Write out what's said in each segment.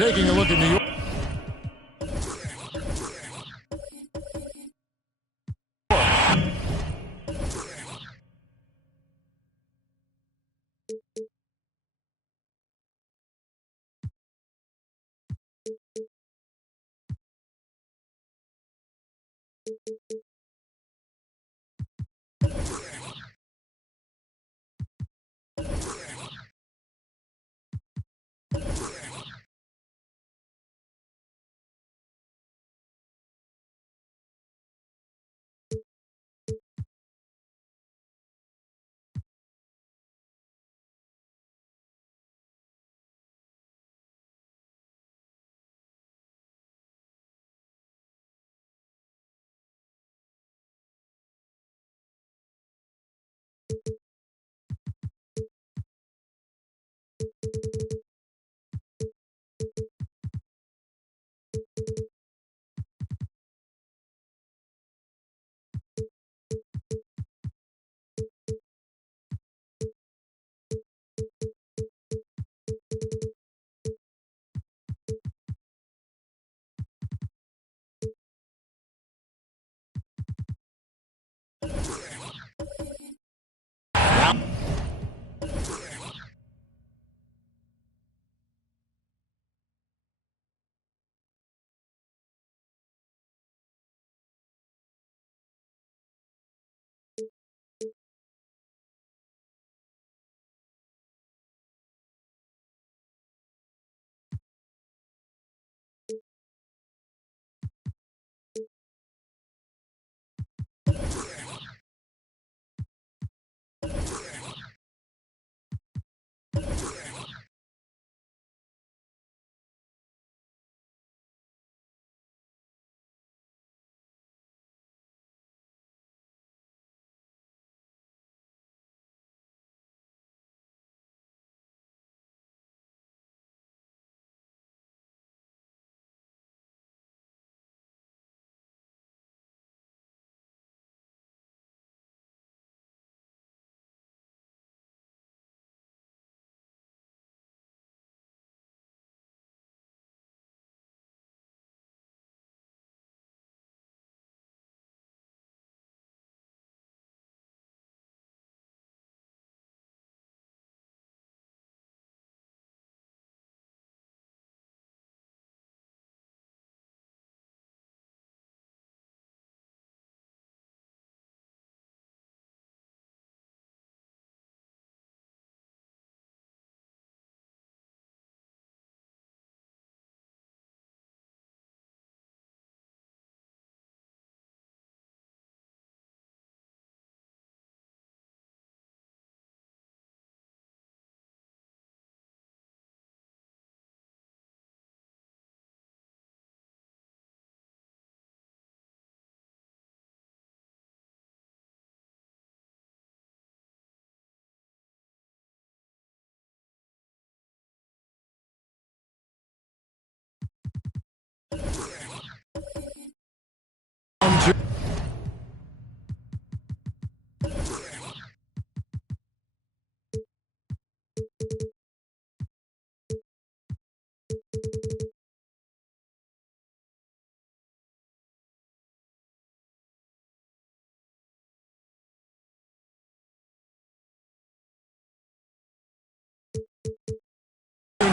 Taking a look at New York.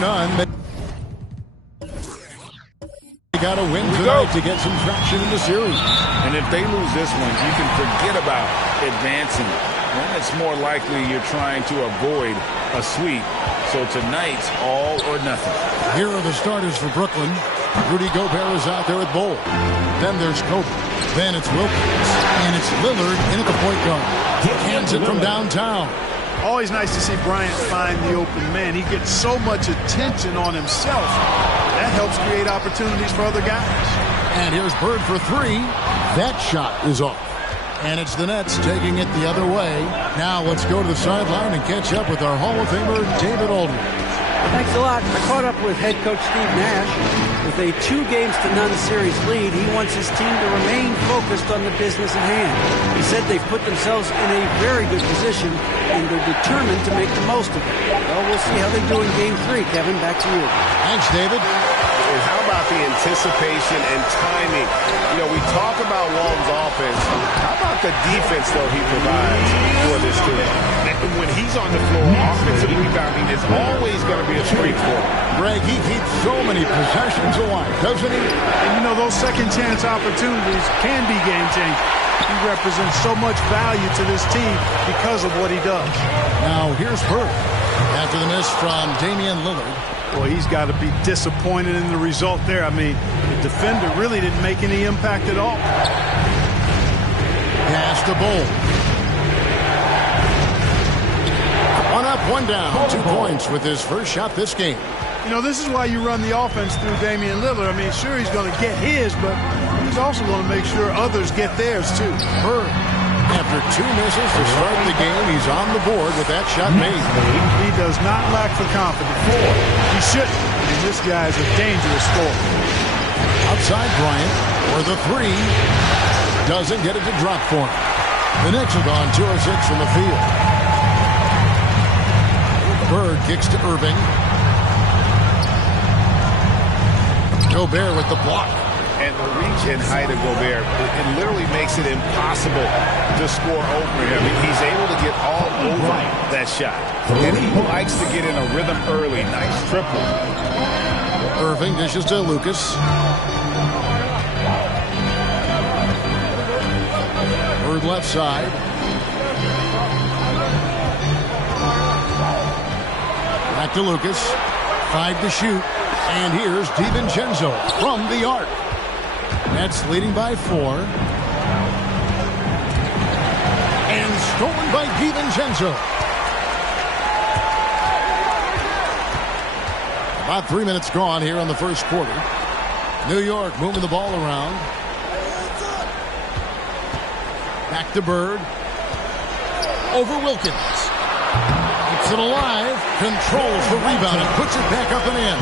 none. They got to win tonight to get some traction in the series. And if they lose this one, you can forget about advancing. Then it's more likely you're trying to avoid a sweep. So tonight's all or nothing. Here are the starters for Brooklyn. Rudy Gobert is out there with Bol. Then there's Kobe. Then it's Wilkins. And it's Lillard in at the point guard. He hands it from downtown. Always nice to see Bryant find the open man. He gets so much attention on himself. That helps create opportunities for other guys. And here's Bird for three. That shot is off. And it's the Nets taking it the other way. Now let's go to the sideline and catch up with our Hall of Famer, David Aldridge. Thanks a lot. I caught up with head coach Steve Nash. With a 2-0 series lead, he wants his team to remain focused on the business at hand. He said they've put themselves in a very good position, and they're determined to make the most of it. Well, we'll see how they do in Game 3. Kevin, back to you. Thanks, David. And how about the anticipation and timing? You know, we talk about Walton's offense. How about the defense, though, he provides for this team? And when he's on the floor, offensive rebounding is always going to be a strength for him. Greg, he keeps so many possessions alive, doesn't he? And, you know, those second-chance opportunities can be game-changing. He represents so much value to this team because of what he does. Now, here's Bird. After the miss from Damian Lillard. Well, he's got to be disappointed in the result there. I mean, the defender really didn't make any impact at all. Pass to Bol. One up, one down. 2 points with his first shot this game. You know, this is why you run the offense through Damian Lillard. I mean, sure, he's going to get his, but he's also going to make sure others get theirs, too. Bird, after 2 misses to start the game, he's on the board with that shot made. He does not lack for confidence. He shouldn't. And this guy's a dangerous scorer. Outside Bryant for the 3. Doesn't get it to drop for him. The Knicks have gone 2 of 6 from the field. Bird kicks to Irving. Gobert with the block. And the reach and height of Gobert, it literally makes it impossible to score over him. He's able to get all over that shot. And he likes to get in a rhythm early. Nice triple. Irving dishes to Lucas. Bird left side. Back to Lucas. 5 to shoot. And here's DiVincenzo from the arc. Nets leading by 4. And stolen by DiVincenzo. About 3 minutes gone here in the first quarter. New York moving the ball around. Back to Bird. Over Wilkins. Keeps it alive. Controls the rebound and puts it back up and in.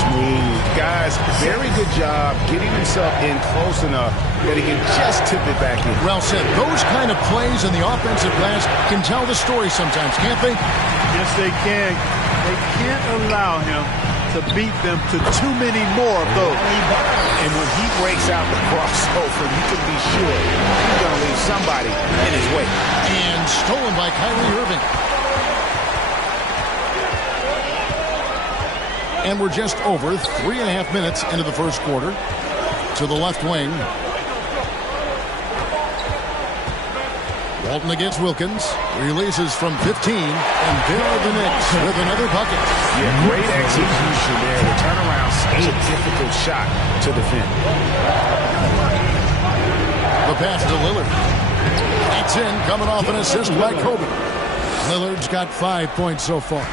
Smooth. Guys, very good job getting himself in close enough that he can just tip it back in. Well said. Those kind of plays in the offensive glass can tell the story sometimes, can't they? Yes, they can. They can't allow him to beat them to too many more of those. And when he breaks out the crossover, you can be sure he's going to leave somebody in his way. And stolen by Kyrie Irving. And we're just over 3.5 minutes into the first quarter. To the left wing. Walton against Wilkins. Releases from 15. And there are the Knicks with another bucket. Yeah, great execution there. The turnaround, such a difficult shot to defend. The pass to Lillard. It's in, coming off an assist by Kobe. Lillard's got 5 points so far.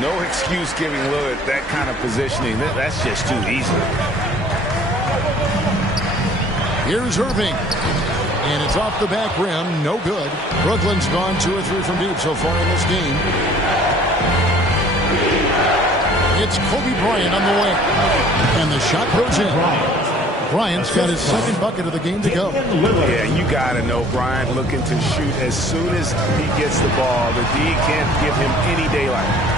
No excuse giving Lillard that kind of positioning. That's just too easy. Here's Irving. And it's off the back rim. No good. Brooklyn's gone 2 or 3 from deep so far in this game. It's Kobe Bryant on the wing. And the shot goes in. Bryant's got his second bucket of the game to go. Yeah, you got to know Bryant looking to shoot as soon as he gets the ball. The D can't give him any daylight.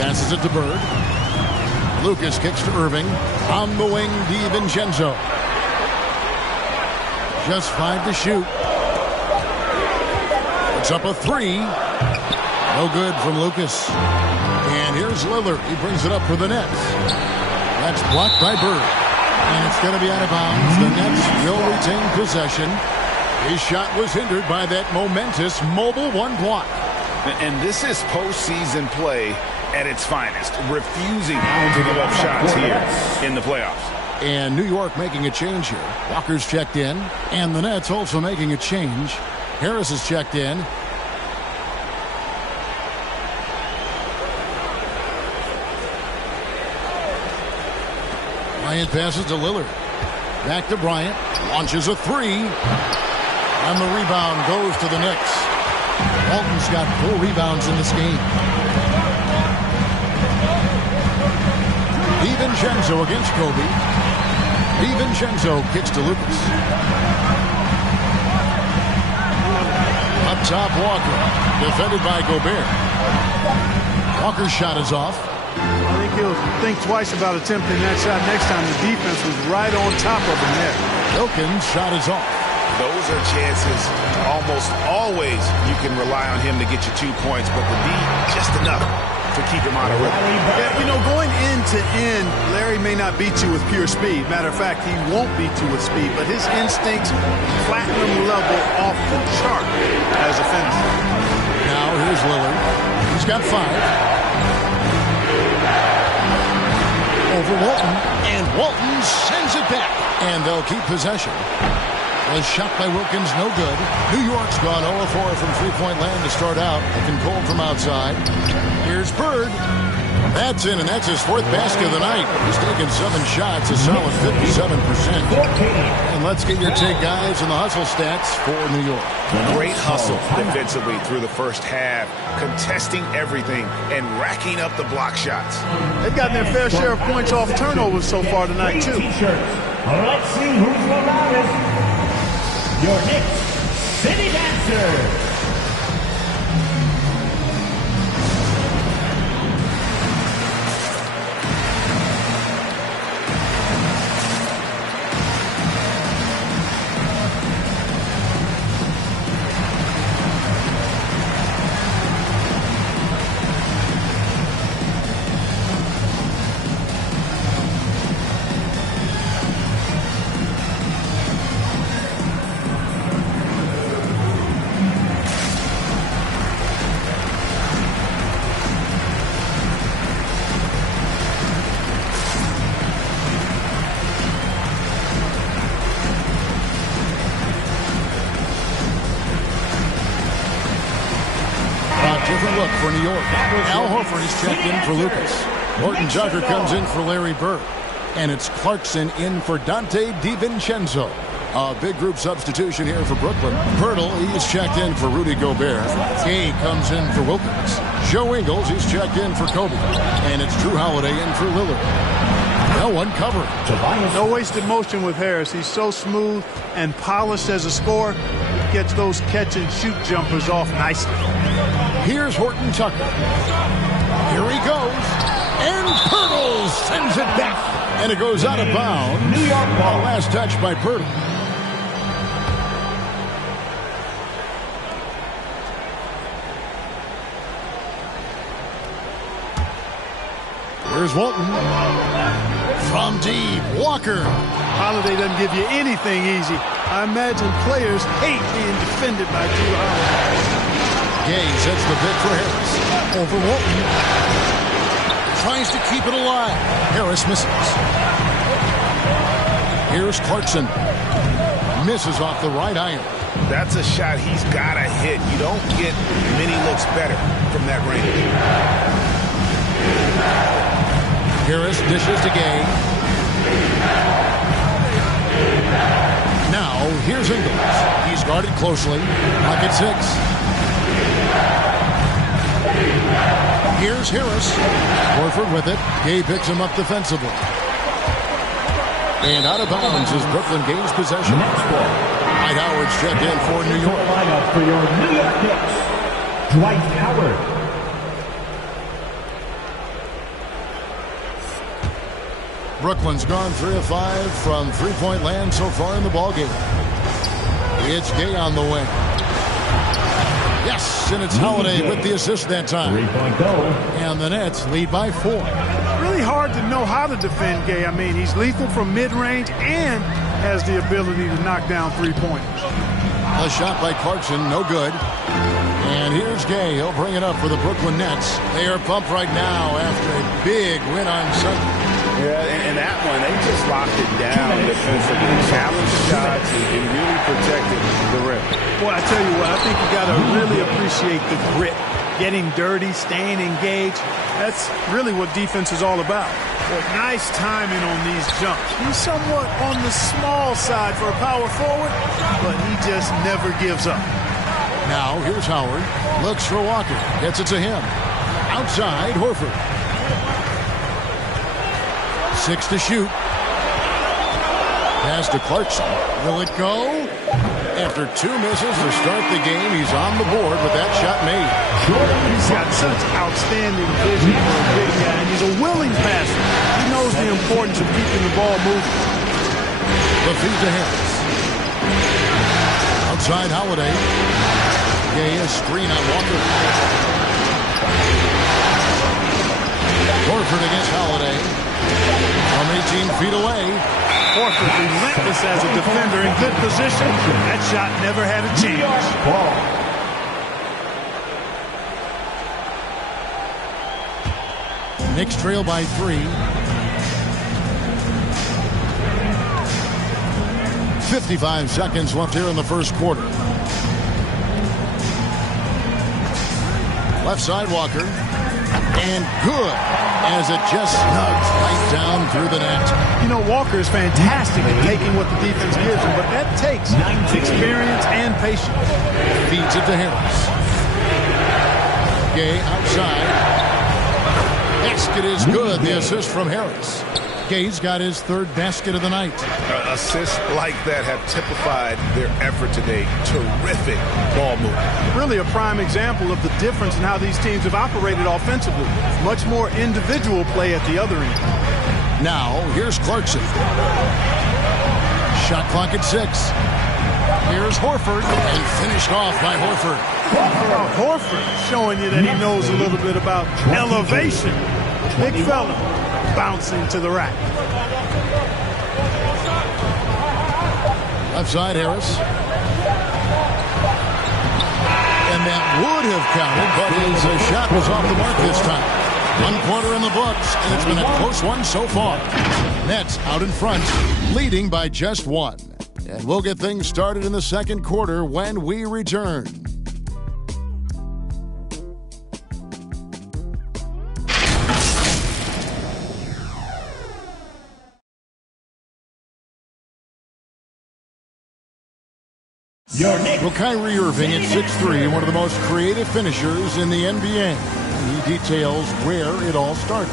Passes it to Bird. Lucas kicks to Irving. On the wing, DiVincenzo. Just 5 to shoot. It's up a 3. No good from Lucas. And here's Lillard. He brings it up for the Nets. That's blocked by Bird. And it's going to be out of bounds. The Nets will retain possession. His shot was hindered by that momentous mobile one block. And this is postseason play at its finest. Refusing to give up shots here in the playoffs. And New York making a change here. Walker's checked in. And the Nets also making a change. Harris is checked in. Bryant passes to Lillard. Back to Bryant. Launches a three. And the rebound goes to the Knicks. Walton's got 4 rebounds in this game. DiVincenzo against Kobe. DiVincenzo kicks to Lucas. Up top, Walker. Defended by Gobert. Walker's shot is off. I think he'll think twice about attempting that shot next time. The defense was right on top of him there. Wilkins' shot is off. Those are chances almost always you can rely on him to get you 2 points, but the D just enough to keep him out of it. Yeah, you know, going end to end, Larry may not beat you with pure speed. Matter of fact, he won't beat you with speed, but his instincts, platinum level off the chart as a finisher. Now here's Lillard. He's got 5. Over Walton, and Walton sends it back. And they'll keep possession. Was shot by Wilkins, no good. New York's gone 0-4 from three-point land to start out. Looking cold from outside. Here's Bird. That's in, and that's his 4th basket of the night. He's taken 7 shots, a solid 57%. And let's get your take, guys, on the hustle stats for New York. Great hustle defensively through the first half, contesting everything and racking up the block shots. They've gotten their fair share of points off turnovers so far tonight, too. Let's see who's the loudest. Your Knicks City Dancer. Different look for New York. Al Horford is checked in for Lucas. Morton Tucker comes in for Larry Bird. And it's Clarkson in for Dante DiVincenzo. A big group substitution here for Brooklyn. Pirtle, he's checked in for Rudy Gobert. Gay comes in for Wilkins. Joe Ingles, he's checked in for Kobe. And it's Drew Holiday in for Lillard. No one covering. No wasted motion with Harris. He's so smooth and polished as a scorer. He gets those catch-and-shoot jumpers off nicely. Here's Horton Tucker. Here he goes. And Pirtle sends it back. And it goes out of bounds. New York ball. Last touch by Pirtle. Here's Walton. From deep, Walker. Holiday doesn't give you anything easy. I imagine players hate being defended by Drew Holiday. Gay sets the pick for Harris. Over Walton. Tries to keep it alive. Harris misses. Here's Clarkson. Misses off the right iron. That's a shot he's got to hit. You don't get many looks better from that range. Harris dishes to Gay. Now, here's Ingles. He's guarded closely. Pocket 6. Here's Harris. Horford with it. Gay picks him up defensively. And out of bounds as Brooklyn gains possession. Dwight Howard's checked in for New York. Lineup for your New York Knicks, Dwight Howard. Brooklyn's gone 3 of 5 from three-point land so far in the ballgame. It's Gay on the wing. Yes, and it's Holiday with the assist that time. 3-point goal. And the Nets lead by 4. Really hard to know how to defend Gay. I mean, he's lethal from mid-range and has the ability to knock down three-pointers. A shot by Clarkson, no good. And here's Gay. He'll bring it up for the Brooklyn Nets. They are pumped right now after a big win on Sunday. Yeah, and that one, they just locked it down defensively, challenged shots, and really protected the rim. Boy, I tell you what, I think you got to really appreciate the grit. Getting dirty, staying engaged. That's really what defense is all about. Well, nice timing on these jumps. He's somewhat on the small side for a power forward, but he just never gives up. Now, here's Howard. Looks for Walker. Gets it to him. Outside, Horford. 6 to shoot. Pass to Clarkson. Will it go? After 2 misses to start the game, he's on the board with that shot made. He's got such outstanding vision for a big guy, and he's a willing passer. He knows the importance of keeping the ball moving. The feed to Harris. Outside Holiday. Gay, a screen on Walker. Horford against Holiday. From 18 feet away. Horford relentless as a defender in good position. That shot never had a chance. Knicks trail by 3. 55 seconds left here in the first quarter. Left side Walker. And good as it just snugs right down through the net. You know, Walker is fantastic at taking what the defense gives him, but that takes experience and patience. Feeds it to Harris. Gay outside. Basket is good. The assist from Harris. Gay's got his 3rd basket of the night. Assists like that have typified their effort today. Terrific ball movement. Really a prime example of the difference in how these teams have operated offensively. Much more individual play at the other end. Now, here's Clarkson. Shot clock at 6. Here's Horford, and finished off by Horford. Horford showing you that he knows a little bit about elevation. Big fella bouncing to the rack. Left side Harris. And that would have counted, but his shot was off the mark this time. 1 quarter in the books, and it's been a close one so far. Nets out in front, leading by just 1. And we'll get things started in the second quarter when we return. Well, Kyrie Irving at 6'3", one of the most creative finishers in the NBA. He details where it all started.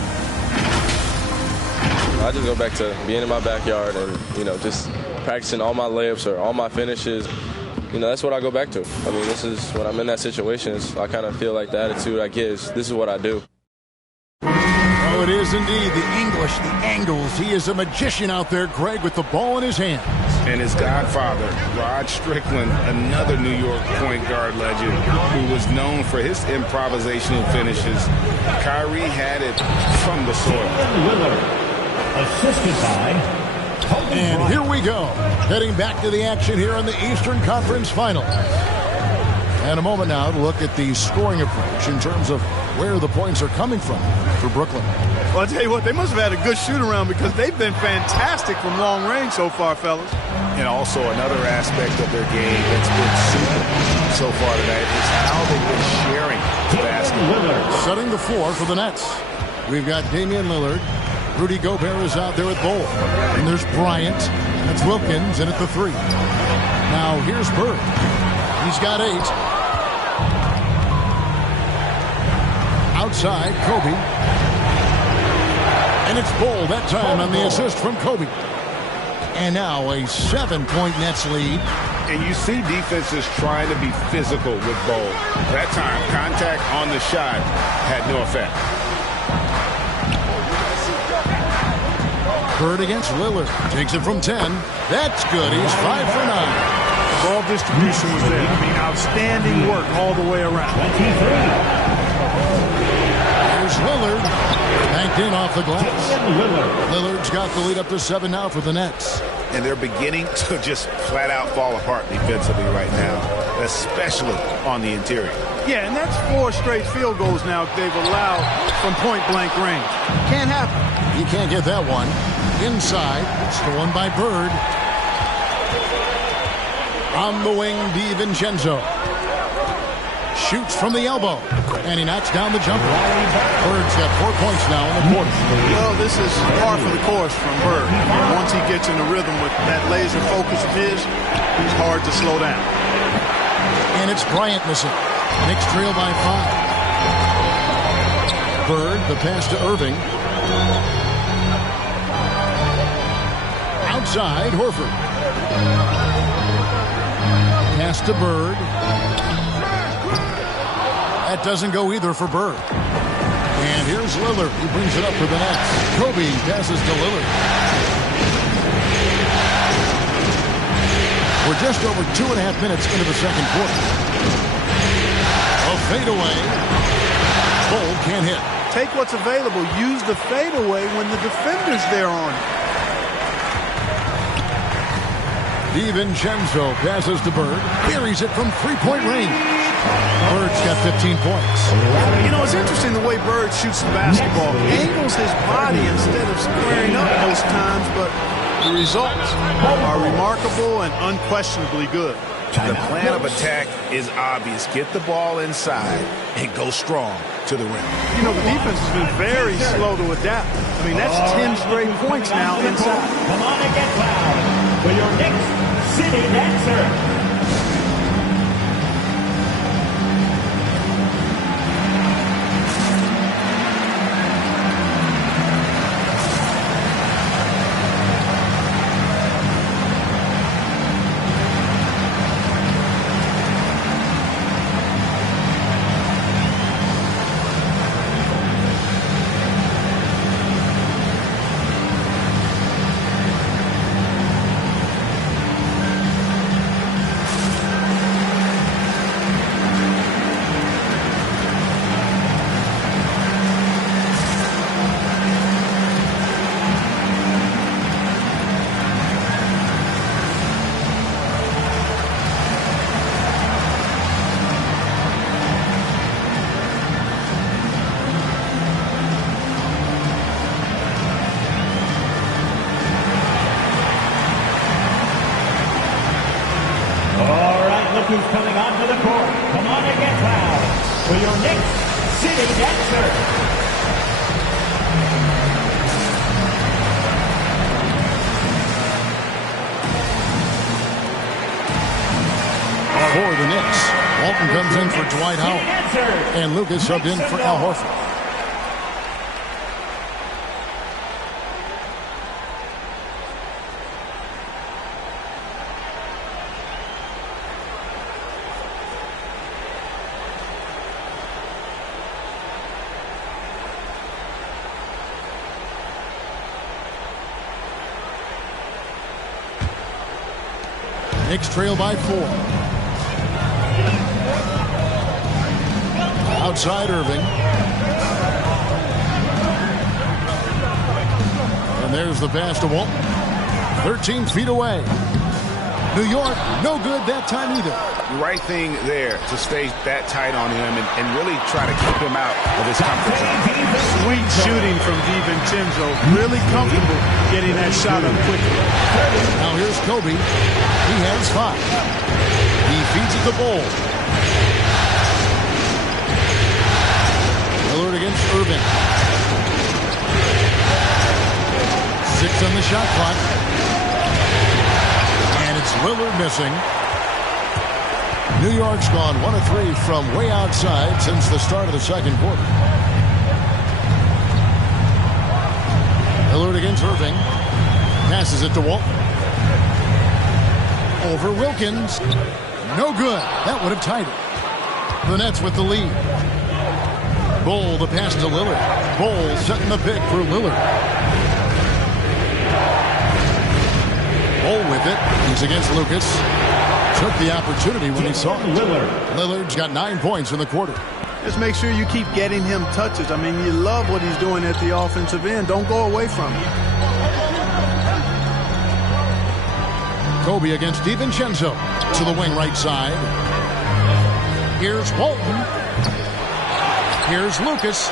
I just go back to being in my backyard and, just practicing all my layups or all my finishes. That's what I go back to. I mean, this is when I'm in that situation, I kind of feel like the attitude I get is this is what I do. Oh, it is indeed the English, the angles. He is a magician out there, Greg, with the ball in his hands. And his godfather, Rod Strickland, another New York point guard legend who was known for his improvisational finishes. Kyrie had it from the soil. Lillard, assisted by... And here we go, heading back to the action here in the Eastern Conference Finals. And a moment now to look at the scoring approach in terms of where the points are coming from for Brooklyn. Well, I'll tell you what, they must have had a good shoot-around because they've been fantastic from long range so far, fellas. And also another aspect of their game that's been super so far tonight is how they've been sharing the basketball. Setting the floor for the Nets. We've got Damian Lillard. Rudy Gobert is out there with Bull. And there's Bryant. That's Wilkins in at the 3. Now here's Bird. He's got 8. Outside, Kobe. And it's Bull that time on the assist from Kobe. And now a 7-point Nets lead. And you see defenses trying to be physical with Bull. That time, contact on the shot had no effect. Bird against Lillard. Takes it from 10. That's good. He's 5 for 9. Ball distribution was there. I mean, outstanding work all the way around. Here's Lillard. Banked in off the glass. Lillard's got the lead up to 7 now for the Nets. And they're beginning to just flat out fall apart defensively right now, especially on the interior. Yeah, and that's 4 straight field goals now they've allowed from point-blank range. Can't happen. He can't get that one. Inside, stolen by Bird. On the wing, DiVincenzo. Shoots from the elbow. And he knocks down the jumper. Bird's got 4 points now in the quarter. Well, this is par for the course from Bird. Once he gets in the rhythm with that laser focus of his, he's hard to slow down. And it's Bryant missing. Knicks trail by 5. Bird, the pass to Irving. Outside, Horford. Pass to Bird. That doesn't go either for Bird. And here's Lillard. He brings it up for the Nets. Kobe passes to Lillard. We're just over 2.5 minutes into the second quarter. A fadeaway. Cole can't hit. Take what's available. Use the fadeaway when the defender's there on it. DiVincenzo passes to Bird. Buries it from 3-point range. Bird's got 15 points. You know, it's interesting the way Bird shoots the basketball. He angles his body instead of squaring up most times, but the results are remarkable and unquestionably good. The plan of attack is obvious. Get the ball inside and go strong to the rim. You know, the defense has been very slow to adapt. I mean, that's 10 straight points now inside. Come on and get loud for your next city dancer. Who's coming onto the court? Come on and get loud for your next city dancer. For the Knicks, Walton comes in for Dwight Howard, and Lucas subbed in for Al Horford. Knicks trail by 4. Outside Irving. And there's the pass to Walton. 13 feet away. New York, no good that time either. Right thing there to stay that tight on him and really try to keep him out of his comfort zone. Sweet shooting from DiVincenzo. Really comfortable getting that shot up quickly. Now here's Kobe. He has 5. He feeds it to Bull. Lillard against Irving. 6 on the shot clock. And it's Lillard missing. New York's gone 1 of 3 from way outside since the start of the second quarter. Lillard against Irving. Passes it to Walton. Over Wilkins. No good. That would have tied it. The Nets with the lead. Bull, the pass to Lillard. Bull setting the pick for Lillard. Bull with it. He's against Lucas. took the opportunity when he saw it. Lillard's got 9 points in the quarter. Just make sure you keep getting him touches. I mean, you love what he's doing at the offensive end. Don't go away from it. Kobe against DiVincenzo to the wing right side. Here's Walton. Here's Lucas.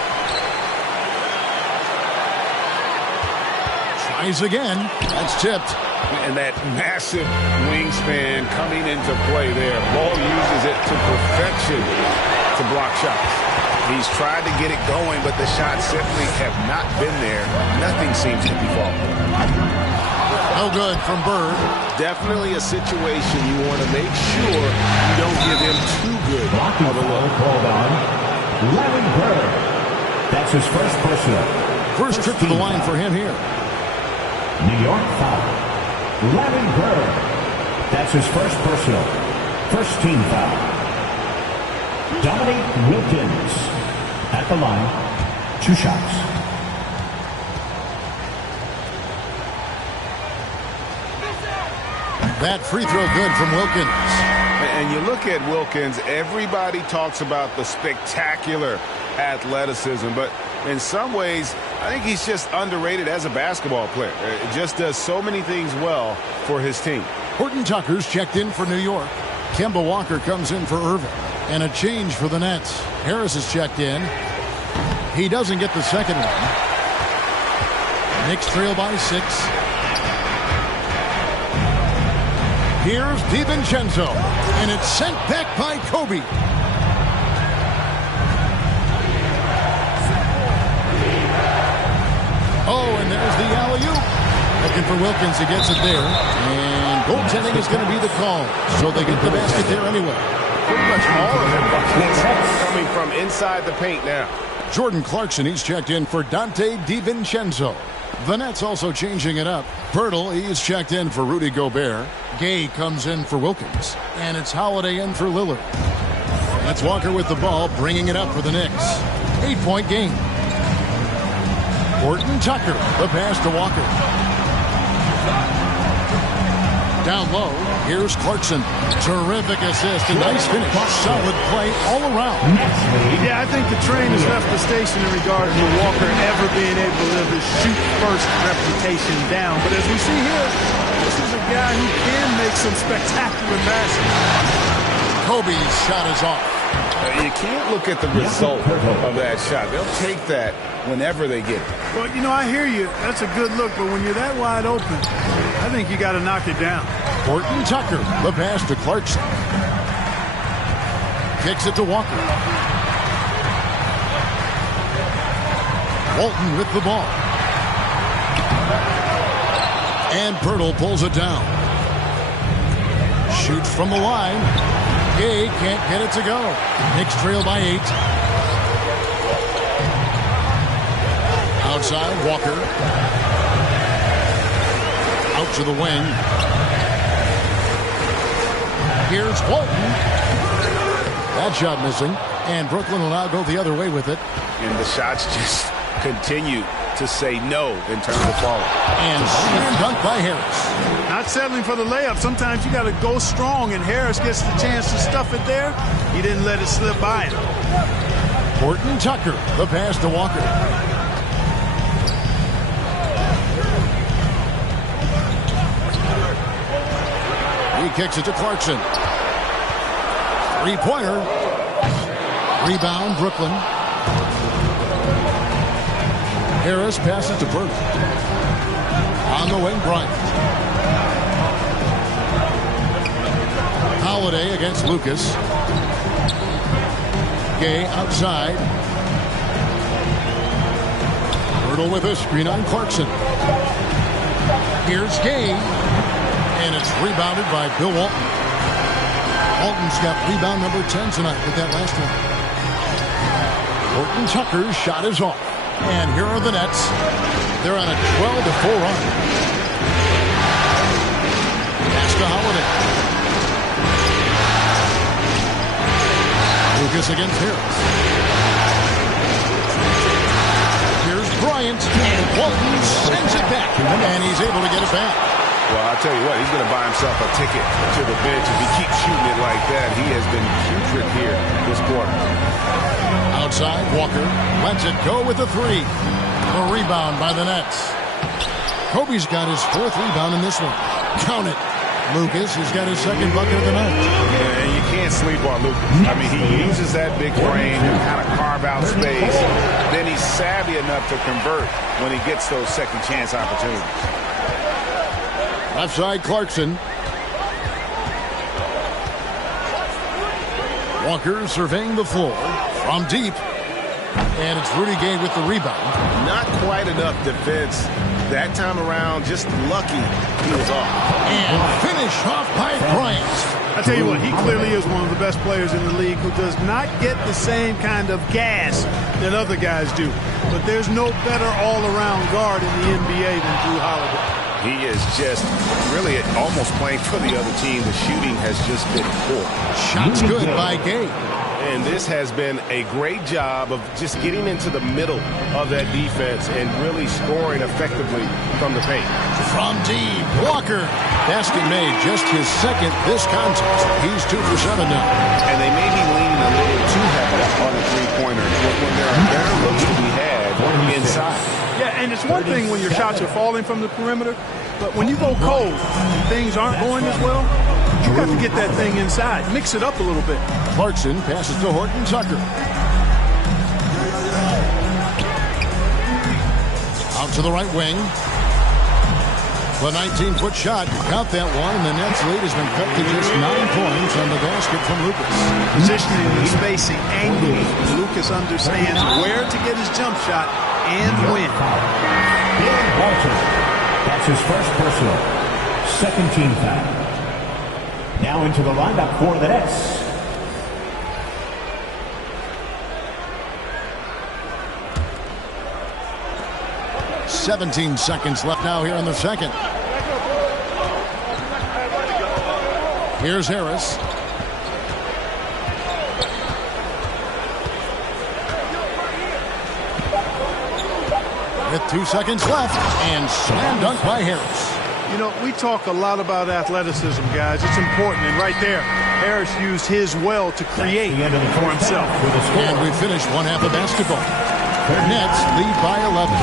Tries again. That's tipped. And that massive wingspan coming into play there. Ball uses it to perfection to block shots. He's tried to get it going, but the shots simply have not been there. Nothing seems to be falling. No good from Bird. Definitely a situation you want to make sure you don't give him too good of a look. Called on Larry Bird. That's his first personal. First trip to the line for him here. New York foul. Larry Bird. That's his first personal. First team foul. Dominic Wilkins at the line. 2 shots. That free throw good from Wilkins. And you look at Wilkins, everybody talks about the spectacular athleticism, but in some ways, I think he's just underrated as a basketball player. It just does so many things well for his team. Horton Tucker's checked in for New York. Kemba Walker comes in for Irving. And a change for the Nets. Harris is checked in. He doesn't get the second one. Knicks trail by 6. Here's DiVincenzo. And it's sent back by Kobe. Oh, and there's the alley-oop. Looking for Wilkins. He gets it there. And goaltending is going to be the call. So they get the basket there anyway. Pretty much all of their buckets coming from inside the paint now. Jordan Clarkson, he's checked in for Dante DiVincenzo. The Nets also changing it up. Pirtle, he's checked in for Rudy Gobert. Gay comes in for Wilkins. And it's Holiday in for Lillard. That's Walker with the ball, bringing it up for the Knicks. 8-point game. Horton Tucker, the pass to Walker. Down low, here's Clarkson. Terrific assist, a nice finish. Solid play all around. Yeah, I think the train has left the station in regard to Walker ever being able to live his shoot-first reputation down. But as we see here, this is a guy who can make some spectacular passes. Kobe's shot is off. You can't look at the result of that shot. They'll take that whenever they get it. Well, you know, I hear you. That's a good look, but when you're that wide open, I think you got to knock it down. Horton Tucker, the pass to Clarkson. Kicks it to Walker. Walton with the ball. And Pirtle pulls it down. Shoots from the line. Gay can't get it to go. Knicks trail by 8. Outside, Walker. Out to the wing. Here's Walton. That shot missing. And Brooklyn will now go the other way with it. And the shots just continue to say no in terms of falling. And slam dunk by Harris. Not settling for the layup. Sometimes you got to go strong, and Harris gets the chance to stuff it there. He didn't let it slip by him. Horton Tucker, the pass to Walker. He kicks it to Clarkson. 3-pointer. Rebound, Brooklyn. Harris passes to Bird. On the wing, Bryant. Holiday against Lucas. Gay outside. Pirtle with a screen on Clarkson. Here's Gay. And it's rebounded by Bill Walton. Walton's got rebound number 10 tonight with that last one. Horton Tucker's shot is off. And here are the Nets. They're on a 12-4 run. Pass to Holiday. Lucas against Harris. Here's Bryant. And Walton sends it back. And he's able to get it back. Well, I'll tell you what, he's going to buy himself a ticket to the bench if he keeps shooting it like that. He has been putrid here this quarter. Outside, Walker lets it go with the three. The rebound by the Nets. Kobe's got his 4th rebound in this one. Count it. Lucas has got his 2nd bucket of the night. Yeah, and you can't sleep on Lucas. I mean, he uses that big frame to kind of carve out space. Then he's savvy enough to convert when he gets those second chance opportunities. Left side, Clarkson. Walker surveying the floor from deep. And it's Rudy Gay with the rebound. Not quite enough defense that time around. Just lucky he was off. And finish off by Bryant. I tell you what, he clearly is one of the best players in the league who does not get the same kind of gas that other guys do. But there's no better all-around guard in the NBA than Drew Holiday. He is just really almost playing for the other team. The shooting has just been poor. Shots good by Gay. And this has been a great job of just getting into the middle of that defense and really scoring effectively from the paint. From deep, Walker. Basket made, just his 2nd this contest. He's 2 for 7 now. And they may be leaning a little too heavy on the three-pointer when there are better looks to be had inside. Yeah, and it's one thing when your shots are falling from the perimeter, but when you go cold and things aren't going as well, you got to get that thing inside. Mix it up a little bit. Clarkson passes to Horton Tucker. Out to the right wing. The 19-foot shot. Count that one, and the Nets lead has been cut to just 9 points on the basket from Lucas. Positioning and spacing, angling. Lucas understands where to get his jump shot and when. Walter. That's his first personal. 2nd team foul. Now into the lineup for the Nets. "17 seconds left now here in the 2nd. Here's Harris. With 2 seconds left, and slam dunk by Harris. You know, we talk a lot about athleticism, guys. It's important, and right there, Harris used his well to create for himself. And we finish one half of basketball. Nets lead by 11.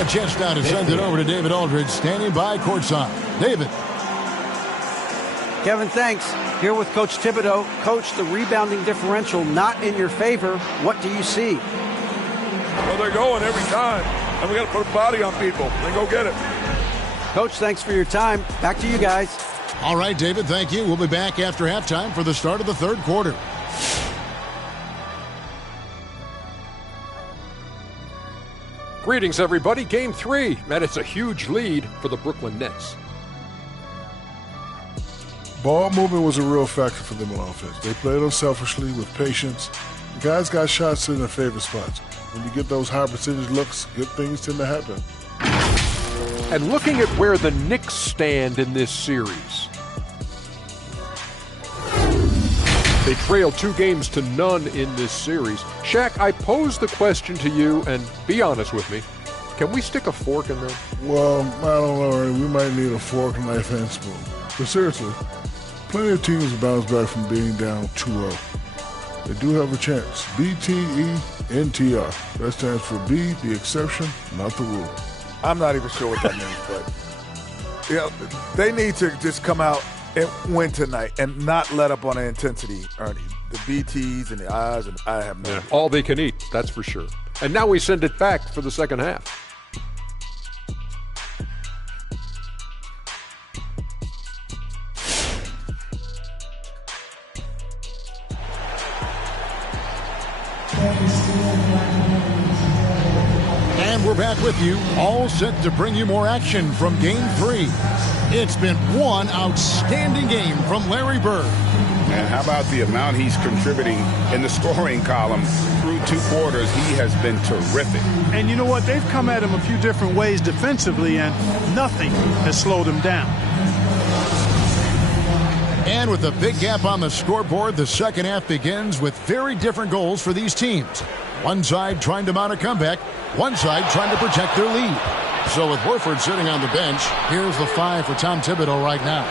A chance now to send it over to David Aldridge, standing by courtside. David. Kevin, thanks. Here with Coach Thibodeau. Coach, the rebounding differential not in your favor. What do you see? Well, they're going every time, and we got to put a body on people. Then go get it. Coach, thanks for your time. Back to you guys. All right, David, thank you. We'll be back after halftime for the start of the 3rd quarter. Greetings, everybody. Game 3, and it's a huge lead for the Brooklyn Nets. Ball movement was a real factor for them on offense. They played unselfishly with patience. The guys got shots in their favorite spots. When you get those high percentage looks, good things tend to happen. And looking at where the Knicks stand in this series, they trail 2 games to none in this series. Shaq, I pose the question to you, and be honest with me. Can we stick a fork in there? Well, I don't know, Ernie. We might need a fork, knife, and spoon. But seriously, plenty of teams bounce back from being down 2-0. They do have a chance. BTENTR. That stands for be the exception, not the rule. I'm not even sure what that means, but they need to just come out and win tonight and not let up on the intensity, Ernie. The BTs and the I's, and I have no. All they can eat, that's for sure. And now we send it back for the second half. And we're back with you, all set to bring you more action from Game 3. It's been one outstanding game from Larry Bird. And how about the amount he's contributing in the scoring column through 2 quarters? He has been terrific. And you know what? They've come at him a few different ways defensively, and nothing has slowed him down. And with a big gap on the scoreboard, the second half begins with very different goals for these teams. One side trying to mount a comeback, one side trying to protect their lead. So with Horford sitting on the bench, here's the 5 for Tom Thibodeau right now.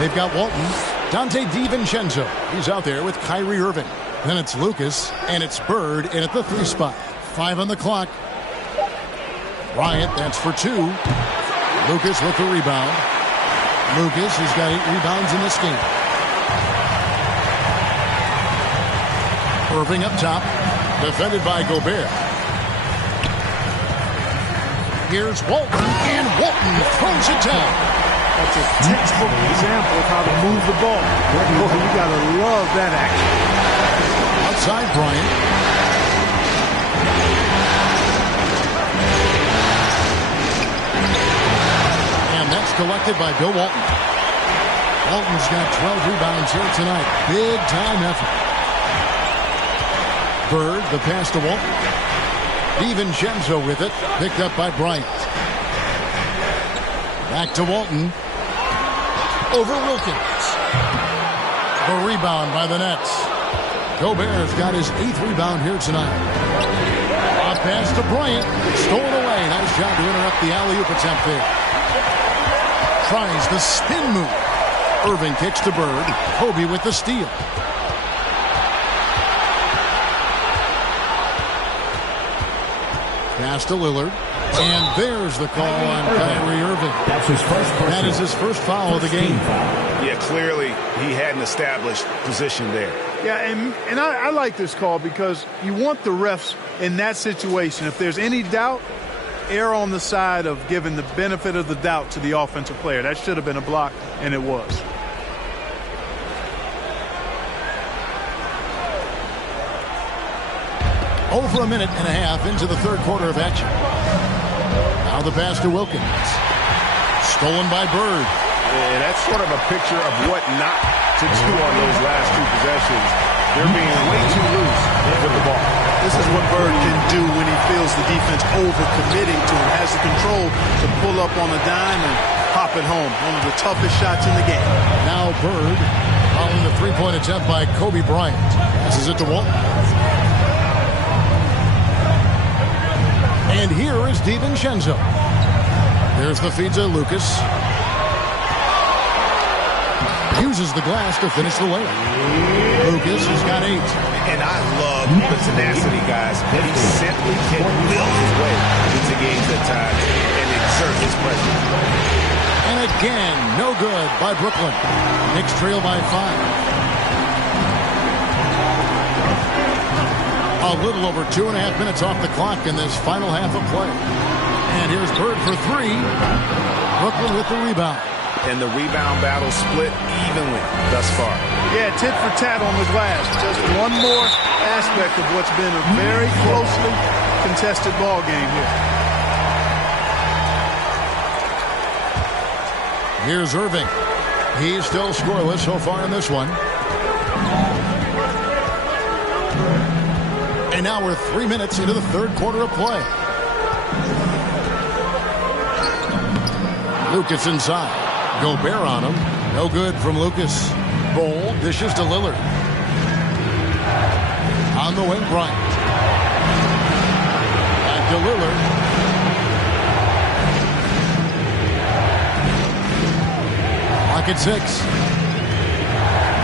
They've got Walton, Dante DiVincenzo. He's out there with Kyrie Irving. Then it's Lucas, and it's Bird in at the 3 spot. 5 on the clock. Bryant, that's for 2. Lucas with the rebound. Lucas, he's got 8 rebounds in this game. Irving up top, defended by Gobert. Here's Walton, and Walton throws it down. That's a textbook example of how to move the ball. Boy, you got to love that action. Outside Bryant. And that's collected by Bill Walton. Walton's got 12 rebounds here tonight. Big time effort. Bird, the pass to Walton. DiVincenzo with it, picked up by Bryant. Back to Walton. Over Wilkins. The rebound by the Nets. Gobert's got his 8th rebound here tonight. A pass to Bryant. Stolen away. Nice job to interrupt the alley-oop attempt there. Tries the spin move. Irving kicks to Bird. Kobe with the steal. Pass to Lillard. And there's the call on Kyrie Irving. That's his first personal. That is his first foul of the game. Yeah, clearly he hadn't established position there. Yeah, and I like this call because you want the refs in that situation. If there's any doubt, err on the side of giving the benefit of the doubt to the offensive player. That should have been a block, and it was. Over a minute and a half into the third quarter of action. Now the pass to Wilkins. Stolen by Bird. And that's sort of a picture of what not to do on those last 2 possessions. They're being way too loose with the ball. This is what Bird can do when he feels the defense over-committing to him. Has the control to pull up on a dime and pop it home. One of the toughest shots in the game. Now Bird following the 3-point attempt by Kobe Bryant. Passes it to Walton. And here is DiVincenzo. There's the feed to Lucas. Uses the glass to finish the layup. Lucas has got 8. And I love the tenacity, guys. He simply can will his way into games at times and exert his pressure. And again, no good by Brooklyn. Knicks trail by 5. A little over 2.5 minutes off the clock in this final half of play. And here's Bird for 3. Brooklyn with the rebound. And the rebound battle split evenly thus far. Yeah, tit for tat on the glass. Just one more aspect of what's been a very closely contested ball game here. Here's Irving. He's still scoreless so far in this one. And now we're 3 minutes into the third quarter of play. Lucas inside. Gobert on him. No good from Lucas. Bowl dishes to Lillard. On the wing, Bryant. Back to Lillard. Clock at 6.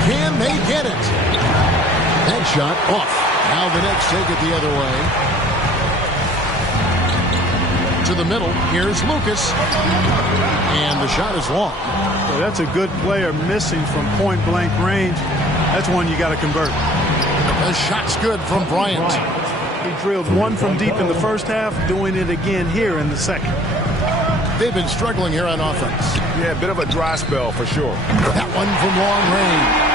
Can they get it? That shot off. Now the Nets take it the other way. To the middle. Here's Lucas. And the shot is long. So that's a good player missing from point-blank range. That's one you got to convert. The shot's good from Bryant. He drilled one from deep in the first half, doing it again here in the second. They've been struggling here on offense. Yeah, a bit of a dry spell for sure. That one from long range.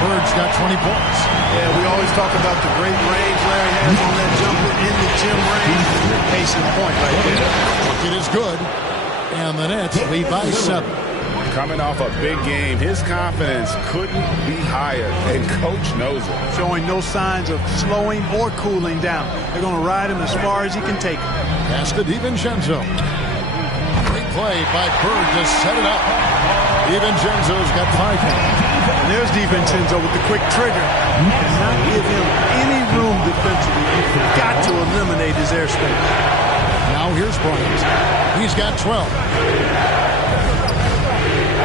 Bird's got 20 points. Yeah, we always talk about the great range Larry has on that jumper in the gym range. Case in point right there. It is good. And the Nets lead by 7. Coming off a big game, his confidence couldn't be higher, and Coach knows it. Showing no signs of slowing or cooling down. They're going to ride him as far as he can take him. Pass to DiVincenzo. Great play by Bird to set it up. DiVincenzo's got 5 points. And there's DiVincenzo with the quick trigger. And not give him any room defensively. You've got to eliminate his airspace. Now Now here's Bryant. He's got 12.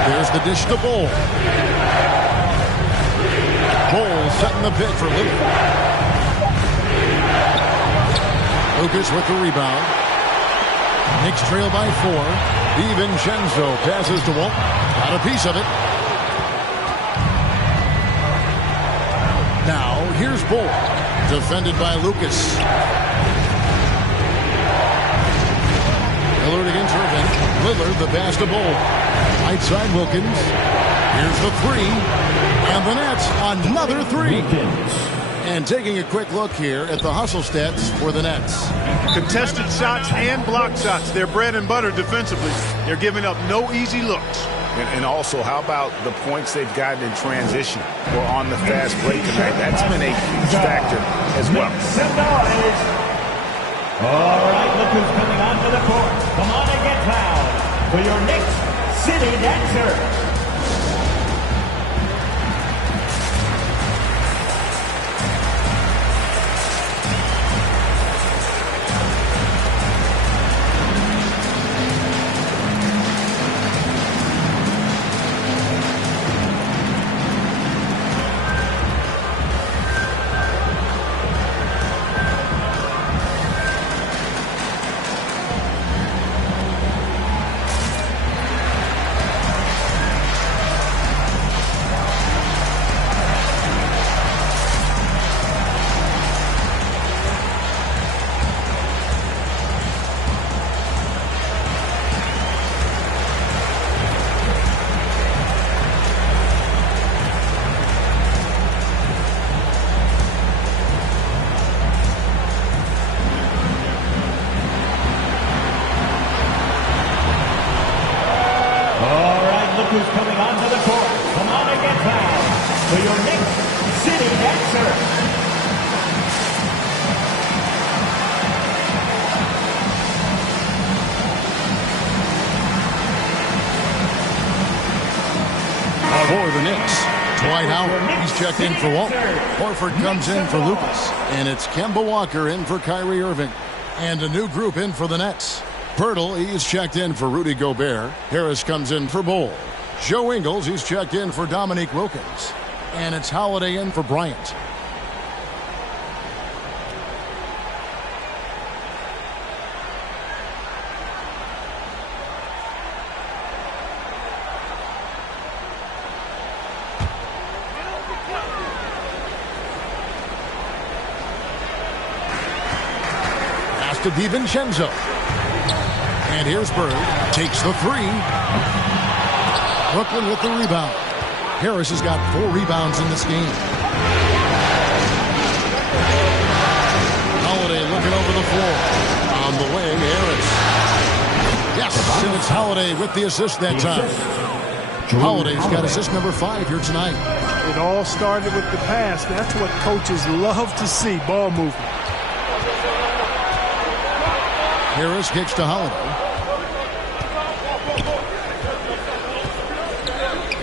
There's the dish to Bull. Bull setting the bid for Lillard. Lucas with the rebound. Knicks trail by 4. DiVincenzo passes to Walton. Got a piece of it. Now here's Bull. Defended by Lucas. Lillard against Irving. Lillard the pass to Bull. Right side Wilkins. Here's the 3. And the Nets another 3. And taking a quick look here at the hustle stats for the Nets. Contested shots and block shots. They're bread and butter defensively. They're giving up no easy looks. And also, how about the points they've gotten in transition or on the fast break tonight? That's been a huge factor as well. All right, look who's coming onto the court. Come on and get loud for your Knicks City Dancer. Who's coming onto the court? Come on and get loud for your Knicks City Dancer. For the Knicks, Dwight Howard. He's checked in for Walton. Horford comes in for Lucas. And it's Kemba Walker in for Kyrie Irving. And a new group in for the Nets. Pirtle, he's checked in for Rudy Gobert. Harris comes in for Bull. Joe Ingles, he's checked in for Dominique Wilkins. And it's Holiday in for Bryant. Pass to DiVincenzo. And here's Bird. Takes the 3. Brooklyn with the rebound. Harris has got 4 rebounds in this game. Holiday looking over the floor. On the wing, Harris. Yes, and it's Holiday with the assist that time. Holiday's got assist number 5 here tonight. It all started with the pass. That's what coaches love to see, ball movement. Harris kicks to Holiday.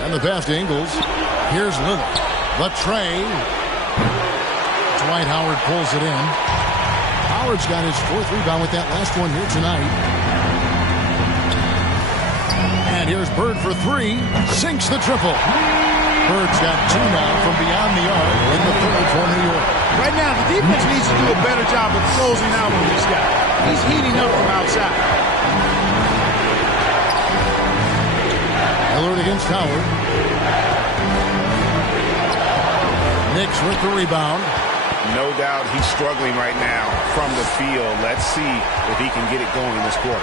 And the pass to Ingles. Here's Lillard. The tray. Dwight Howard pulls it in. Howard's got his 4th rebound with that last one here tonight. And here's Bird for 3. Sinks the triple. Bird's got 2 now from beyond the arc in the 3rd for New York. Right now, the defense needs to do a better job of closing out on this guy. He's heating up from outside. Lillard against Howard. Knicks with the rebound. No doubt he's struggling right now from the field. Let's see if he can get it going this quarter.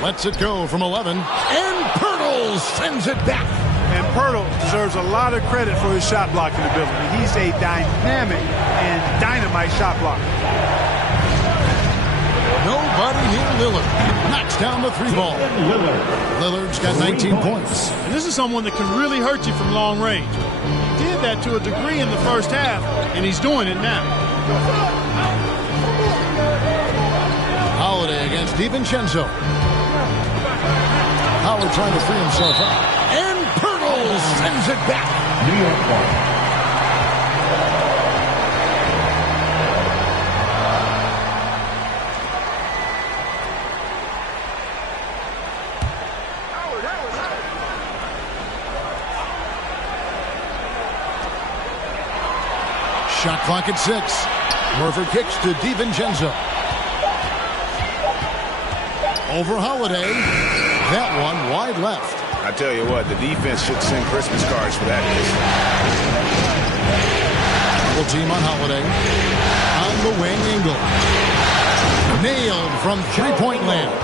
Lets it go from 11. And Pirtle sends it back. And Pirtle deserves a lot of credit for his shot blocking ability. He's a dynamic and dynamite shot blocker. Nobody near Lillard. Knocks down the 3 ball. Lillard's got 19 points. And this is someone that can really hurt you from long range. He did that to a degree in the first half, and he's doing it now. Holiday against DiVincenzo. Howard trying to free himself up. And Pirtle sends it back. New York ball. 1 Shot clock at 6. Horford kicks to DiVincenzo. Over Holiday. That one wide left. I tell you what, the defense should send Christmas cards for that. Double team on Holiday. On the wing, Ingle. Nailed from three-point land.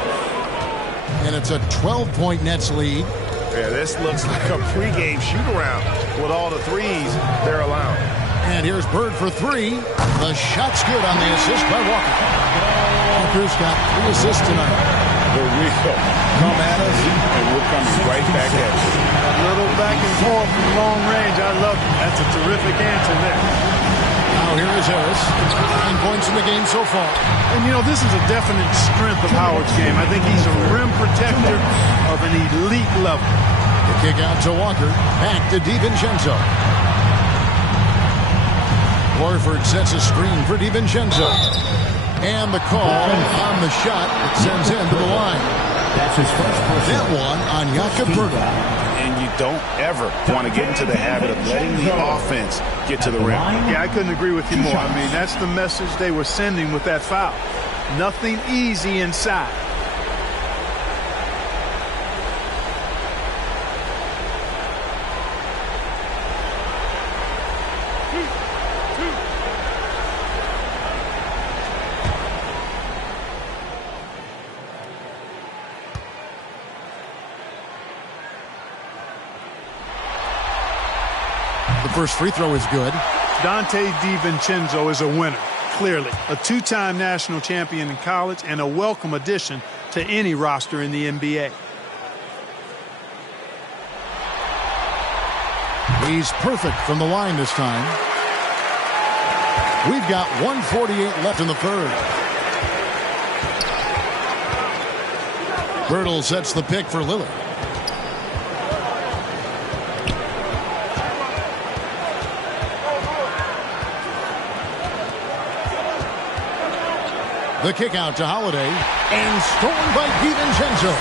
And it's a 12-point Nets lead. Yeah, this looks like a pregame shoot-around with all the threes they're allowing. And here's Bird for 3. The shot's good on the assist by Walker. Walker's got 3 assists tonight. The real come at us, and we're coming right back at you. A little back and forth from long range. I love it. That's a terrific answer there. Now here is Harris. 9 points in the game so far. And, you know, this is a definite strength of Howard's game. I think he's a rim protector of an elite level. The kick out to Walker. Back to DiVincenzo. Horford sets a screen for DiVincenzo. And the call on the shot that sends him to the line. That's his first personal. That one on Jakob Poeltl. And you don't ever want to get into the habit of letting the offense get to the rim. Yeah, I couldn't agree with you more. I mean, that's the message they were sending with that foul. Nothing easy inside. First free throw is good. Dante DiVincenzo is a winner, clearly. A 2-time national champion in college and a welcome addition to any roster in the NBA. He's perfect from the line this time. We've got 1:48 left in the third. Poeltl sets the pick for Lillard. The kick out to Holiday, and stolen by DiVincenzo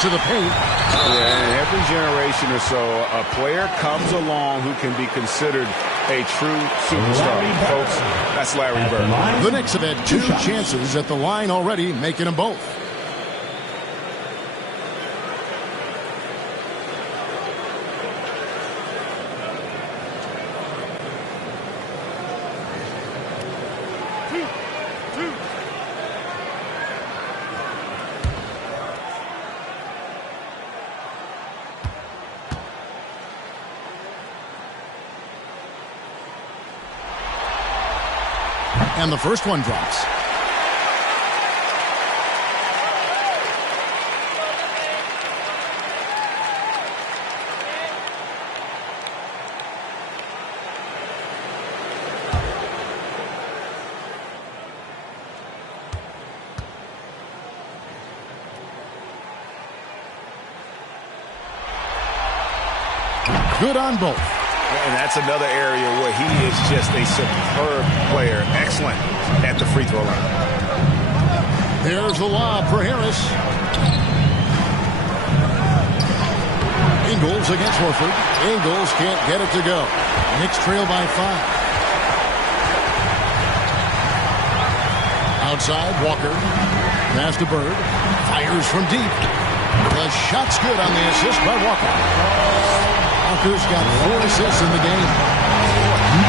to the paint. Yeah, and every generation or so, a player comes along who can be considered a true superstar. Folks, that's Larry Bird. The Knicks have had 2 chances at the line already, making them both. And the first one drops. Good on both. And that's another area where he is just a superb player. Excellent at the free throw line. There's the lob for Harris. Ingles against Horford. Ingles can't get it to go. Knicks trail by 5. Outside, Walker. Pass to Bird. Fires from deep. The shot's good on the assist by Walker. Walker's got 4 assists in the game.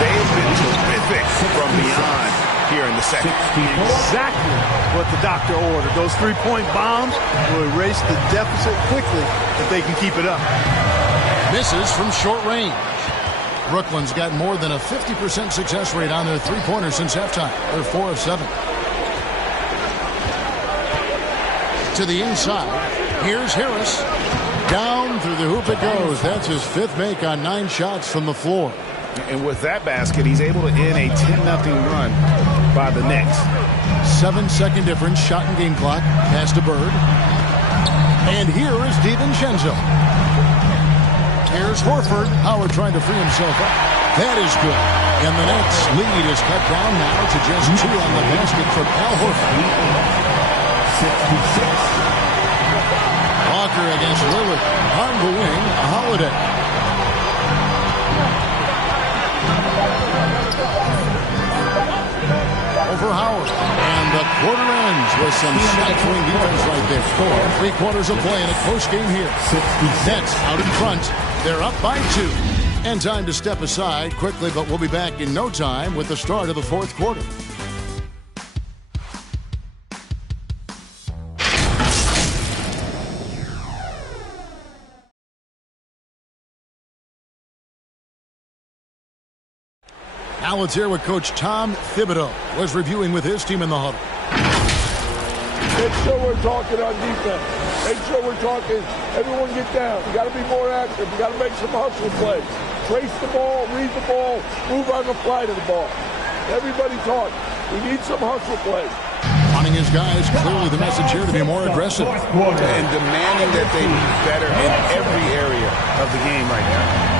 They've been terrific from beyond here in the second. Exactly what the doctor ordered. Those 3-point bombs will erase the deficit quickly if they can keep it up. Misses from short range. Brooklyn's got more than a 50% success rate on their 3-pointers since halftime. They're 4 of 7. To the inside. Here's Harris. Down through the hoop it goes. That's his 5th make on 9 shots from the floor. And with that basket, he's able to end a 10-0 run by the Knicks. 7-second difference, shot and game clock. Pass to Bird. And here is DiVincenzo. Here's Horford. Howard trying to free himself up. That is good. And the Nets lead is cut down now to just 2 on the basket from Al Horford. 66. Walker against Lillard. On the wing, Holiday. quarter ends with some stifling defense right there. 3 quarters of play in a close game here. Nets out in front. They're up by 2. And time to step aside quickly, but we'll be back in no time with the start of the 4th quarter. Now let's hear what Coach Tom Thibodeau was reviewing with his team in the huddle. Make sure we're talking on defense. Make sure we're talking. Everyone get down. We got to be more active. We got to make some hustle plays. Trace the ball, read the ball, move on the fly to the ball. Everybody talk. We need some hustle plays. Wanting his guys, clearly the message here to be more aggressive. And demanding that they be better in every area of the game right now.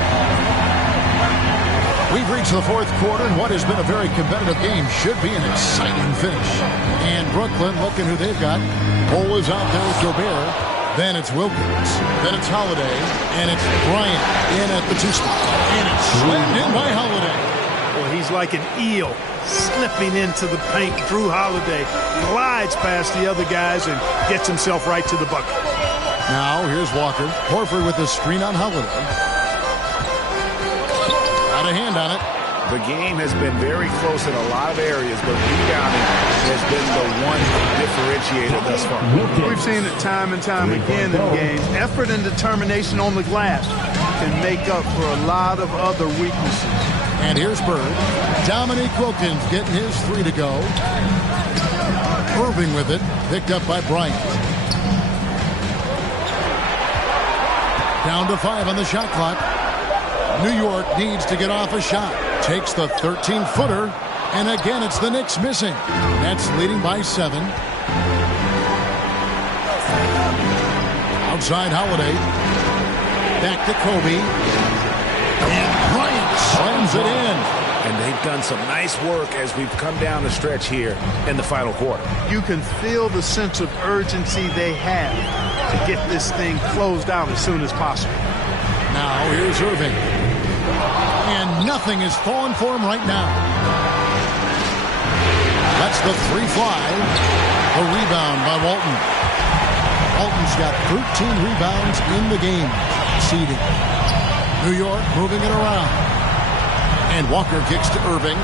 We've reached the 4th quarter, and what has been a very competitive game should be an exciting finish. And Brooklyn, looking who they've got. Cole is out there with Gobert. Then it's Wilkins. Then it's Holiday. And it's Bryant in at the 2 spot. And it's slammed in by Holiday. Well, he's like an eel slipping into the paint. Drew Holiday glides past the other guys and gets himself right to the bucket. Now here's Walker. Horford with the screen on Holiday. A hand on it. The game has been very close in a lot of areas, but rebounding has been the one differentiator thus far. We've seen it time and time again in games. Effort and determination on the glass can make up for a lot of other weaknesses. And here's Bird. Dominique Wilkins getting his 3 to go. Irving with it. Picked up by Bryant. Down to 5 on the shot clock. New York needs to get off a shot. Takes the 13-footer. And again, it's the Knicks missing. Nets leading by 7. Outside Holiday. Back to Kobe. And Bryant slams it in. And they've done some nice work as we've come down the stretch here in the final quarter. You can feel the sense of urgency they have to get this thing closed out as soon as possible. Now here's Irving. And nothing is falling for him right now. That's the 3 fly. A rebound by Walton. Walton's got 13 rebounds in the game. Seeding. New York moving it around. And Walker kicks to Irving.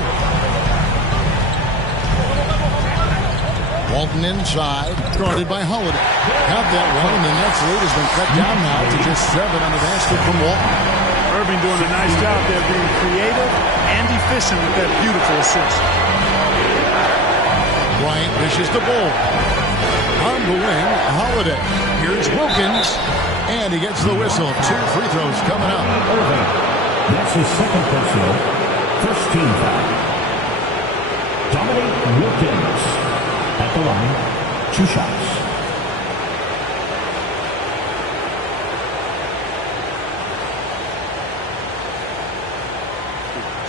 Walton inside. Guarded by Holiday. Got that one, and the Nets lead has been cut down now to just 7 on the basket from Walton. Irving doing a nice job there being creative and efficient with that beautiful assist. Bryant dishes the ball. On the wing, Holiday. Here's Wilkins. And he gets the whistle. 2 free throws coming up. Irving. That's his second personal. First team foul. Dominique Wilkins. At the line. 2 shots.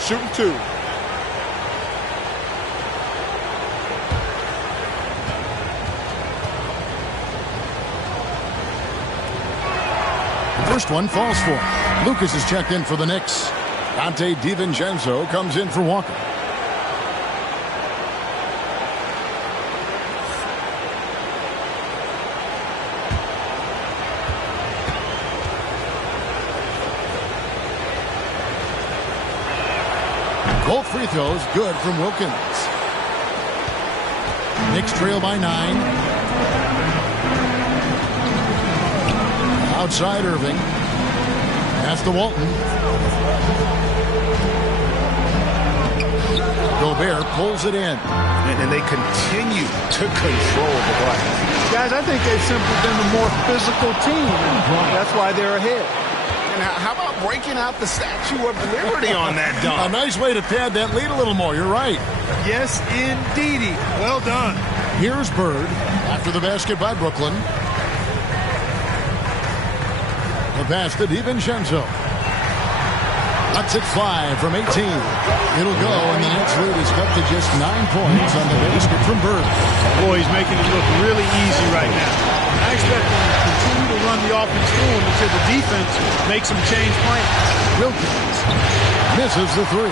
Shooting 2. First one falls for him. Lucas is checked in for the Knicks. Dante DiVincenzo comes in for Walker. Both free throws good from Wilkins. Knicks trail by 9. Outside Irving. Pass to Walton. Gobert pulls it in. And they continue to control the glass. Guys, I think they've simply been the more physical team. That's why they're ahead. And how about breaking out the Statue of Liberty on that dunk? A nice way to pad that lead a little more. You're right. Yes, indeedy. Well done. Here's Bird after the basket by Brooklyn. The pass to DiVincenzo. Lets it fly from 18. It'll go, and the Nets lead is cut to just 9 points on the basket from Bird. Boy, he's making it look really easy right now. I expect him to continue to run the offense through him until the defense makes him change plans. Wilkins misses the 3.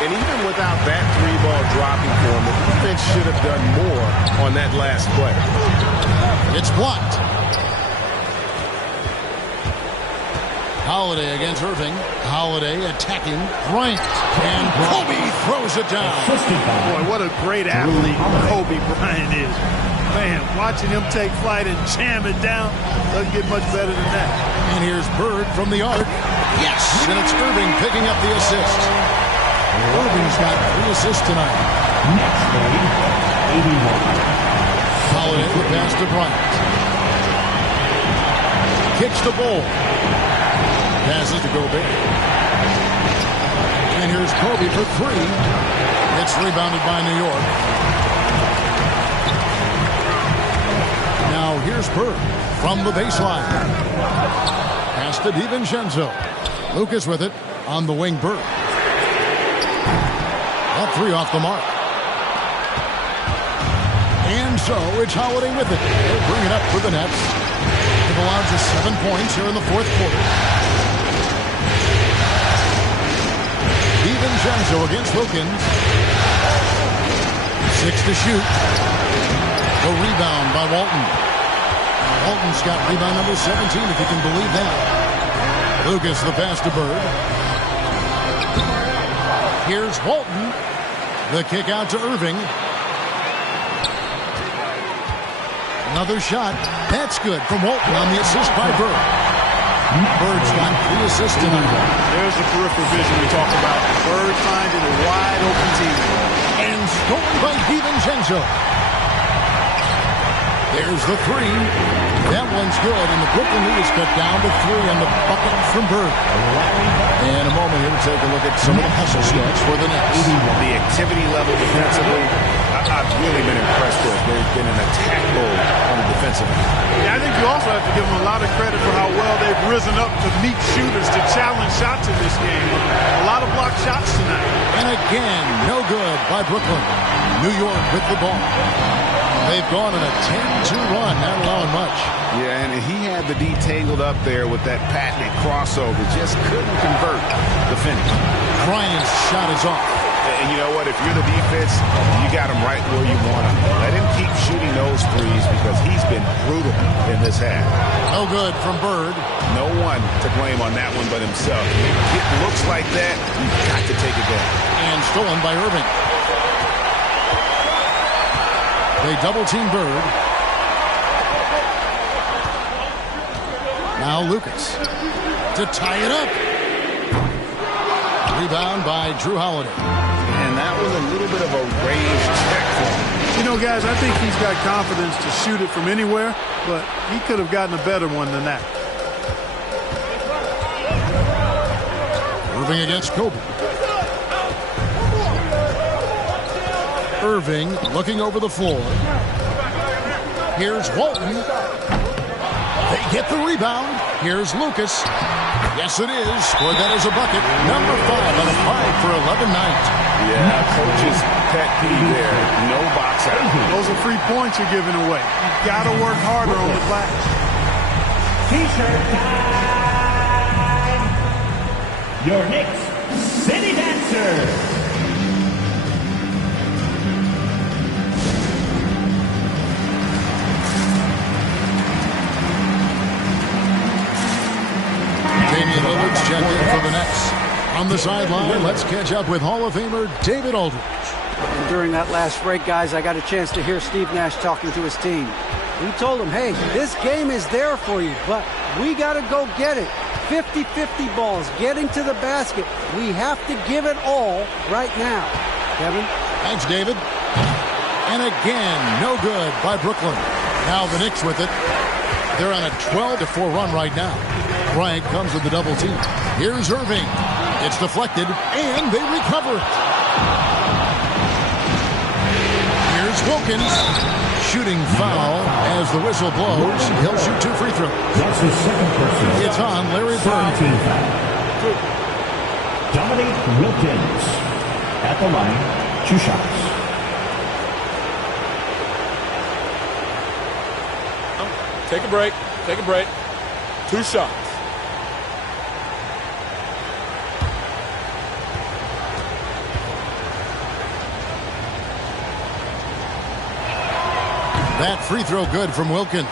And even without that 3-ball dropping for him, the defense should have done more on that last play. It's blocked. Holiday against Irving. Holiday attacking Bryant. And Kobe throws it down. Boy, what a great athlete Kobe Bryant is. Man, watching him take flight and jam it down doesn't get much better than that. And here's Bird from the arc. Yes! And it's Irving picking up the assist. Irving's got 3 assists tonight. Next game, 81. Holiday the pass to Bryant. Kicks the ball. Passes to Gobert. And here's Kobe for 3. It's rebounded by New York. Now here's Bird from the baseline. Pass to DiVincenzo. Lucas with it on the wing. Bird. All 3 off the mark. And so it's Holiday with it. They'll bring it up for the Nets. It allows us 7 points here in the 4th quarter. DiVincenzo against Wilkins. 6 to shoot. The rebound by Walton. Walton's got rebound number 17, if you can believe that. Lucas the pass to Bird. Here's Walton. The kick out to Irving. Another shot. That's good from Walton on the assist by Bird. Bird's got 3 assists tonight. There's the peripheral vision we talk about. Bird finding a wide open team. And stolen by DiVincenzo. There's the 3. That one's good, and the Brooklyn lead is cut down to 3 on the bucket from Bird. In a moment here, we'll take a look at some of the hustle stats for the Nets. The activity level defensively, I've really been impressed with. There's been an attack mode on the defensive end. Yeah, I think you also have to give them a lot of credit for how well they've risen up to meet shooters, to challenge shots in this game. A lot of blocked shots tonight. And again, no good by Brooklyn. New York with the ball. They've gone on a 10-2 run, not allowing much. Yeah, and he had the D tangled up there with that patented crossover. Just couldn't convert the finish. Bryant's shot is off. And you know what? If you're the defense, you got him right where you want him. Let him keep shooting those threes because he's been brutal in this half. No good from Bird. No one to blame on that one but himself. If it looks like that, you've got to take it down. And stolen by Irving. They double-team Bird. Now Lucas to tie it up. Rebound by Drew Holiday. And that was a little bit of a range check for him. You know, guys, I think he's got confidence to shoot it from anywhere, but he could have gotten a better one than that. Irving against Kobe. Irving looking over the floor. Here's Walton. They get the rebound. Here's Lucas. Yes, it is. Scored that as a bucket. Number 5 on a 5-for-11 night. Yeah, coach's pet peeve there. No box out. Those are free points you're giving away. You've got to work harder on the glass. T-shirt time. Your Knicks City Dancer. Damian Lillard's checked in for the Nets. On the sideline, let's catch up with Hall of Famer David Aldridge. And during that last break, guys, I got a chance to hear Steve Nash talking to his team. He told them, hey, this game is there for you, but we got to go get it. 50-50 balls, getting to the basket. We have to give it all right now. Kevin? Thanks, David. And again, no good by Brooklyn. Now the Knicks with it. They're on a 12-4 run right now. Bryant comes with the double team. Here's Irving. It's deflected, and they recover it. Here's Wilkins. Shooting foul as the whistle blows. He'll shoot 2 free throws. That's his second personal. It's on Larry Bird. Dominic Wilkins at the line. 2 shots. Take a break. Take a break. 2 shots. That free throw good from Wilkins.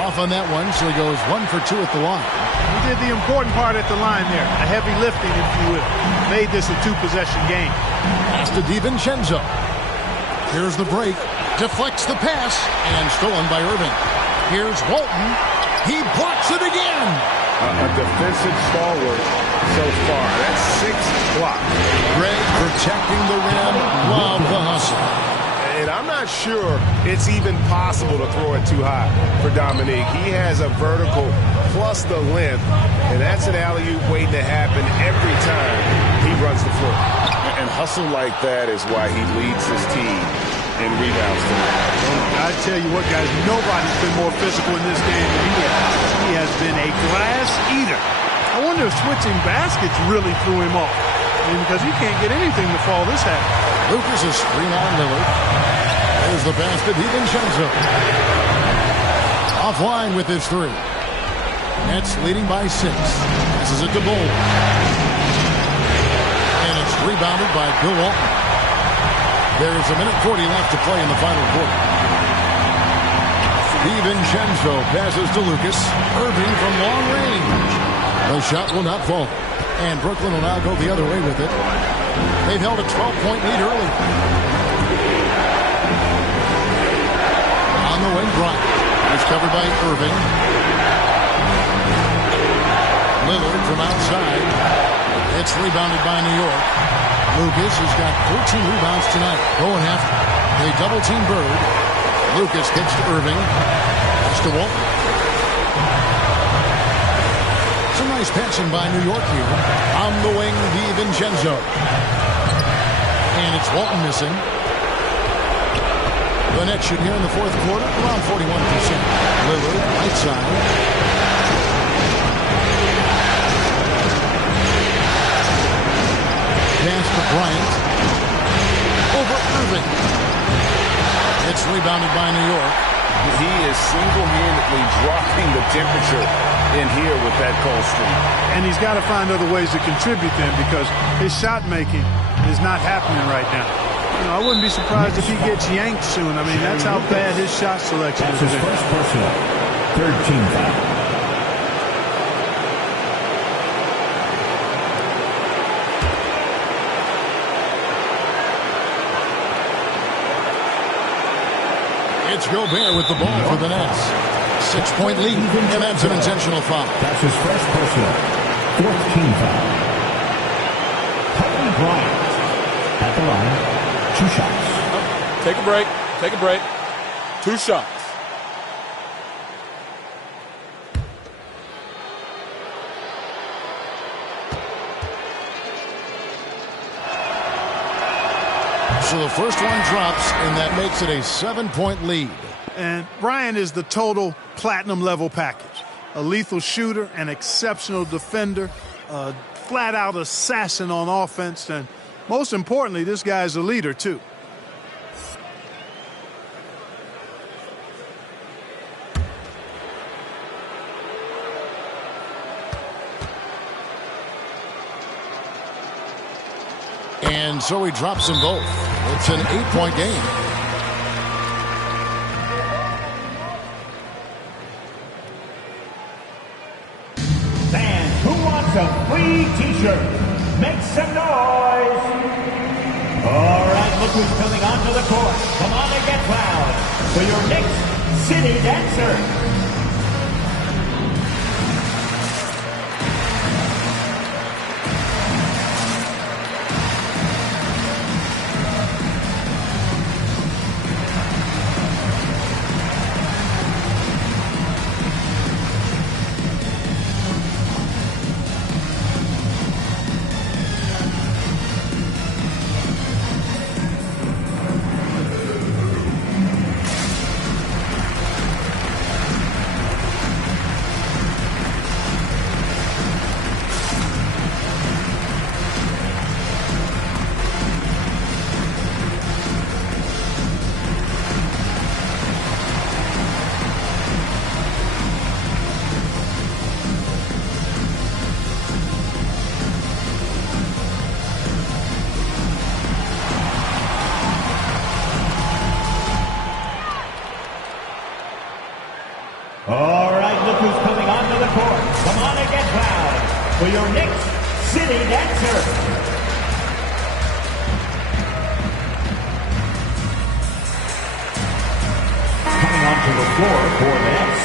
Off on that one, so he goes 1 for 2 at the line. He did the important part at the line there. A heavy lifting, if you will. Made this a 2-possession game. Pass to DiVincenzo. Here's the break. Deflects the pass. And stolen by Irving. Here's Walton. He blocks it again. A defensive stalwart so far. That's 6 blocks. Greg protecting the rim. Love the hustle. And I'm not sure it's even possible to throw it too high for Dominique. He has a vertical plus the length, and that's an alley-oop waiting to happen every time he runs the floor. And hustle like that is why he leads his team in rebounds tonight. I tell you what, guys, nobody's been more physical in this game than he has. He has been a glass eater. I wonder if switching baskets really threw him off. Because he can't get anything to fall this half. Lucas is screen on Lillard. There's the pass to DiVincenzo. Offline with his 3. Nets leading by 6. This is it to Bull. And it's rebounded by Bill Walton. There's 1:40 left to play in the final quarter. DiVincenzo passes to Lucas. Irving from long range. The shot will not fall. And Brooklyn will now go the other way with it. They've held a 12-point lead early. On the wing, Bryant. He's covered by Irving. Lillard from outside. It's rebounded by New York. Lucas has got 14 rebounds tonight. Going after. They double-team Bird. Lucas gets to Irving. Gets to Walton. Some nice passing by New York here. On the wing, DiVincenzo. And it's Walton missing. The Nets should here in the fourth quarter, around 41%. Lillard, right side. Pass to Bryant. Over Irving. It's rebounded by New York. He is single-handedly dropping the temperature in here with that cold streak. And he's got to find other ways to contribute then, because his shot making is not happening right now. You know, I wouldn't be surprised if he gets yanked soon. I mean, that's how bad his shot selection is. That's his first personal. Third team foul. It's Gobert with the ball for the Nets. 6-point lead, and that's an intentional foul. That's his first personal. Fourth team foul. Kobe Bryant at the line. 2 shots. Take a break. Take a break. 2 shots. So the first one drops, and that makes it a 7-point lead. And Bryant is the total platinum level package. A lethal shooter, an exceptional defender, a flat-out assassin on offense, and most importantly, this guy's a leader, too. And so he drops them both. It's an 8-point game. Fans, who wants a free t-shirt? Make some noise. All right, look who's coming onto the court. Come on and get loud for your next city dancer. All right, look who's coming onto the court. Come on and get loud for your Knicks City Dancer. Coming onto the floor for the Nets.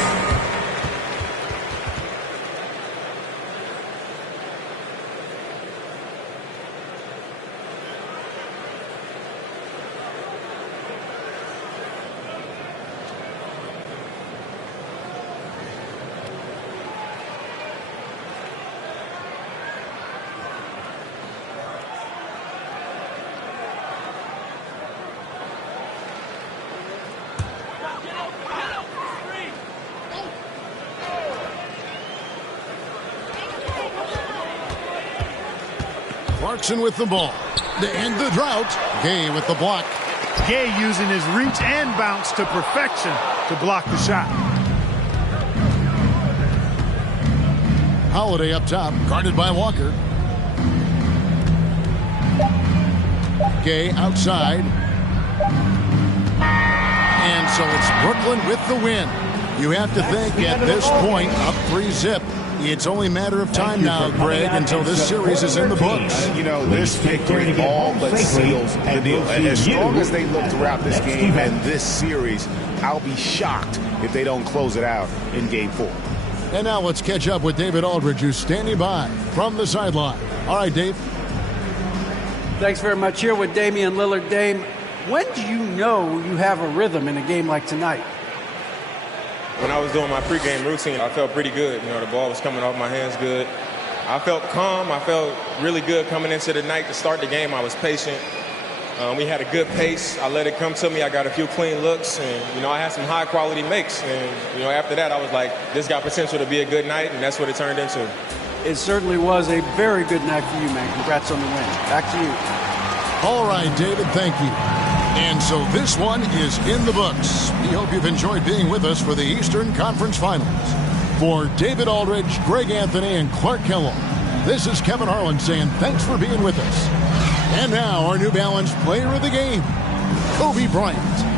Clarkson with the ball. To end the drought, Gay with the block. Gay using his reach and bounce to perfection to block the shot. Holiday up top, guarded by Walker. Gay outside. And so it's Brooklyn with the win. You have to think at this point, up 3-zip. It's only a matter of time now, Greg, until this series is in the books. You know, this victory all but seals the deal. And as strong as they look throughout this game and this series, I'll be shocked if they don't close it out in Game 4. And now let's catch up with David Aldridge, who's standing by from the sideline. All right, Dave. Thanks very much. Here with Damian Lillard. Dame, when do you know you have a rhythm in a game like tonight? When I was doing my pregame routine, I felt pretty good. You know, the ball was coming off my hands good. I felt calm. I felt really good coming into the night to start the game. I was patient. We had a good pace. I let it come to me. I got a few clean looks, and, you know, I had some high-quality makes. And, you know, after that, I was like, this got potential to be a good night, and that's what it turned into. It certainly was a very good night for you, man. Congrats on the win. Back to you. All right, David, thank you. And so this one is in the books. We hope you've enjoyed being with us for the Eastern Conference Finals. For David Aldridge, Greg Anthony, and Clark Kellogg, this is Kevin Harlan saying thanks for being with us. And now our New Balance player of the game, Kobe Bryant.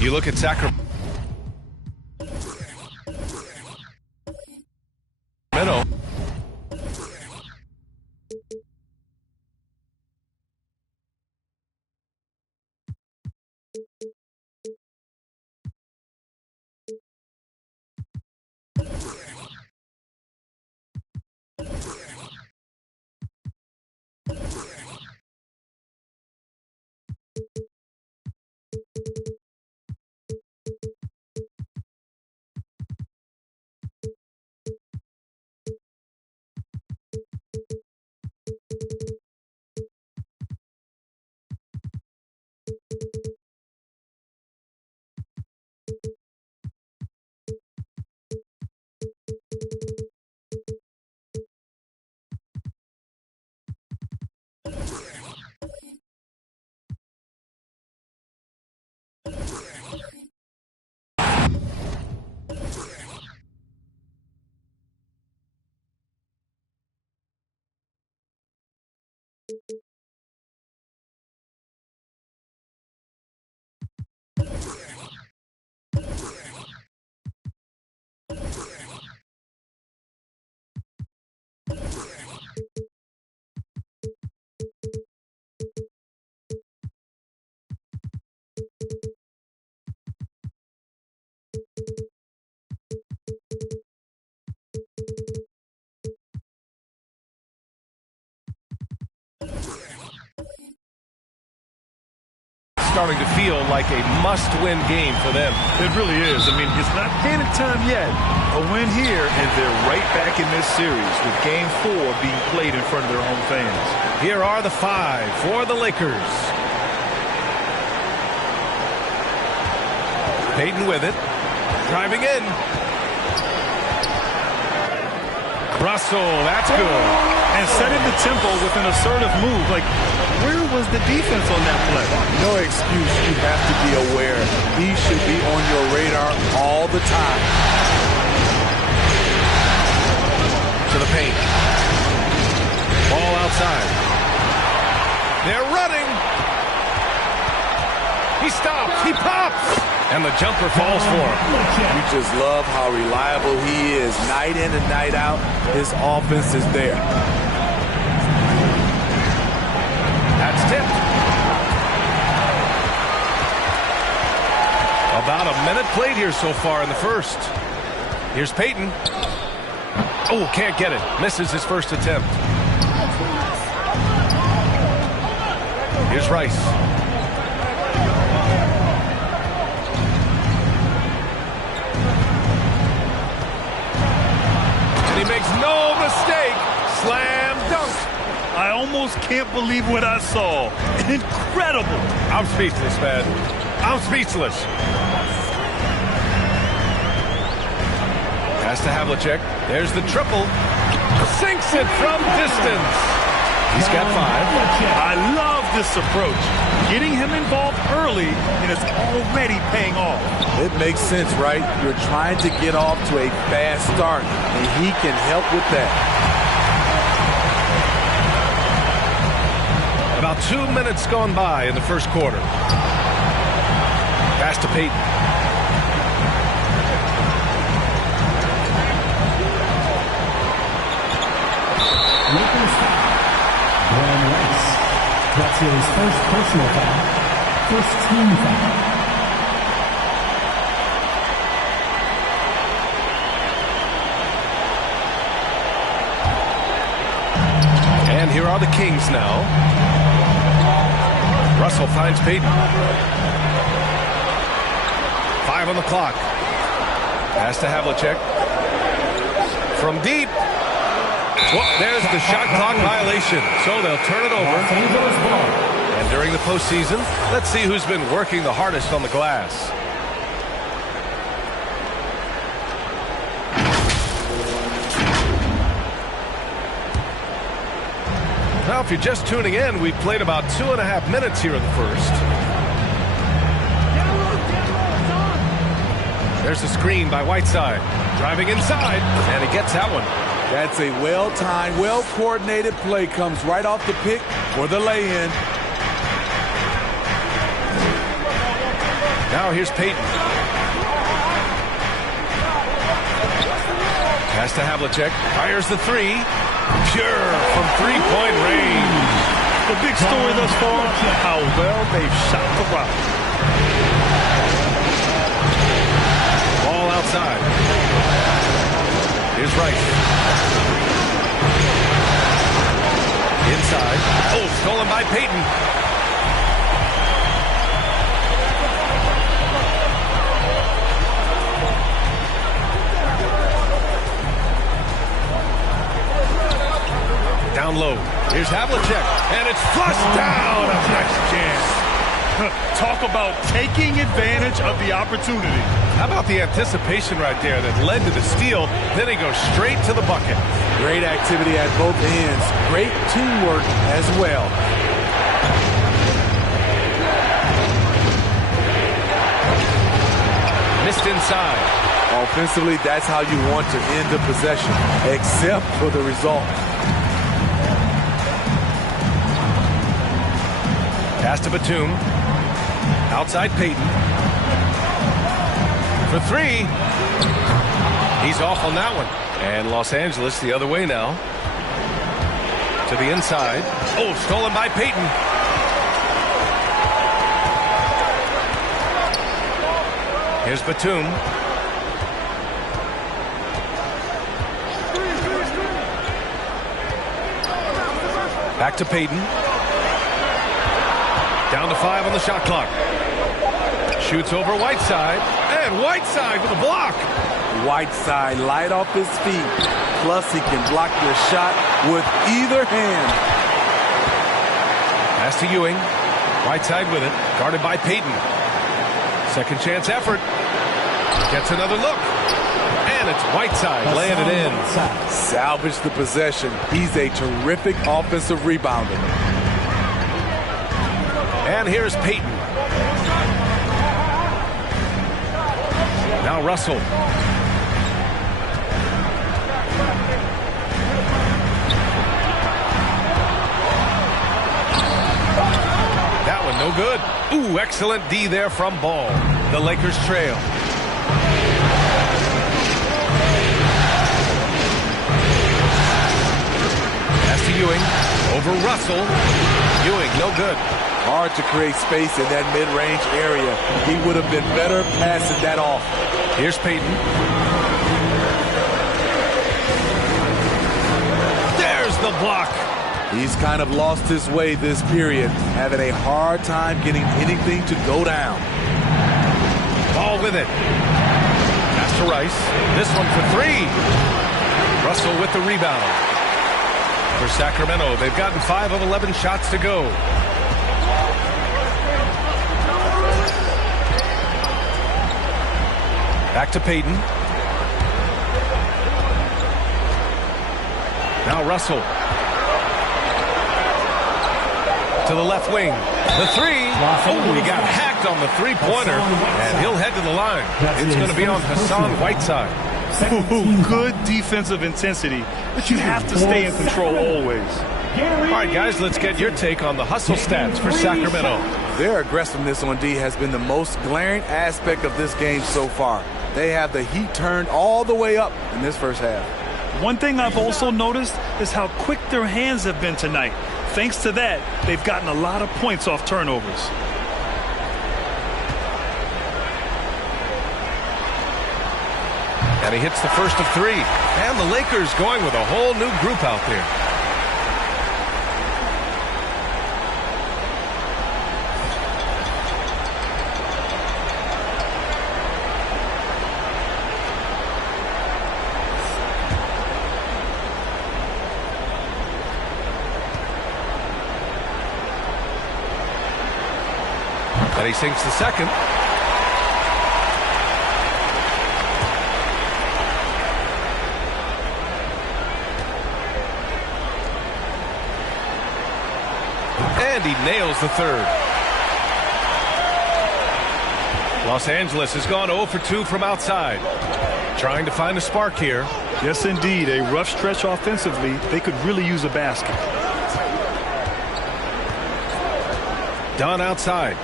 You look at Sacramento. Starting to feel like a must-win game for them. It really is. I mean, it's not panic time yet. A win here, and they're right back in this series with Game 4 being played in front of their home fans. Here are the 5 for the Lakers. Payton with it. Driving in. Russell, that's good. And setting the tempo with an assertive move. Like, where was the defense on that play? No excuse. You have to be aware. He should be on your radar all the time. To the paint. Ball outside. They're running. He stops. He pops. And the jumper falls for him. We just love how reliable he is. Night in and night out, his offense is there. That's tipped. About a minute played here so far in the first. Here's Payton. Oh, can't get it. Misses his first attempt. Here's Rice. And he makes no mistake. Slam dunk. I almost can't believe what I saw. Incredible. I'm speechless, man. I'm speechless. Pass to Havlicek. There's the triple. Sinks it from distance. He's got 5. I love this approach. Getting him involved early, and it's already paying off. It makes sense, right? You're trying to get off to a fast start, and he can help with that. About 2 minutes gone by in the first quarter. Pass to Payton. Brian Rice. That's his first personal foul. First team foul. are the Kings now. Russell finds Payton. 5 on the clock. Pass to Havlicek. From deep. Well, there's the shot clock violation. So they'll turn it over. And during the postseason, let's see who's been working the hardest on the glass. Now, if you're just tuning in, we've played about 2.5 minutes here in the first. There's the screen by Whiteside. Driving inside, and he gets that one. That's a well-timed, well-coordinated play. Comes right off the pick for the lay-in. Now here's Payton. Pass to Havlicek. Fires the three. Pure from three-point range. The big story thus far, how well they've shot the rock. Ball outside. Here's Rice. Inside. Oh, stolen by Payton. Down low. Here's Havlicek. And it's flushed down. A nice chance. Talk about taking advantage of the opportunity. How about the anticipation right there that led to the steal? Then he goes straight to the bucket. Great activity at both ends. Great teamwork as well. Missed inside. Offensively, that's how you want to end the possession, except for the result. Pass to Batum. Outside Payton. For three. He's off on that one. And Los Angeles the other way now. To the inside. Oh, stolen by Payton. Here's Batum. Back to Payton. Down to 5 on the shot clock. Shoots over Whiteside. And Whiteside with a block. Whiteside light off his feet. Plus he can block the shot with either hand. Pass to Ewing. Whiteside with it. Guarded by Payton. Second chance effort. Gets another look. And it's Whiteside laying it in. Salvage the possession. He's a terrific offensive rebounder. And here's Payton. Now Russell. That one no good. Ooh, excellent D there from Ball. The Lakers trail. Pass to Ewing. Over Russell. Ewing, no good. Hard to create space in that mid-range area. He would have been better passing that off. Here's Payton. There's the block. He's kind of lost his way this period, having a hard time getting anything to go down. Ball with it. Pass to Rice. This one for three. Russell with the rebound. For Sacramento, they've gotten 5 of 11 shots to go. Back to Payton. Now Russell. To the left wing. The three. Oh, he got hacked on the three-pointer. And he'll head to the line. It's going to be on Hassan Whiteside. Ooh, good defensive intensity, but you have to stay in control always. All right, guys, let's get your take on the hustle stats for Sacramento. Their aggressiveness on D has been the most glaring aspect of this game so far. They have the heat turned all the way up in this first half. One thing I've also noticed is how quick their hands have been tonight. Thanks to that, they've gotten a lot of points off turnovers. And he hits the first of 3. And the Lakers going with a whole new group out there. But he sinks the second. And he nails the third. Los Angeles has gone 0 for 2 from outside. Trying to find a spark here. Yes, indeed. A rough stretch offensively. They could really use a basket. Dunn outside.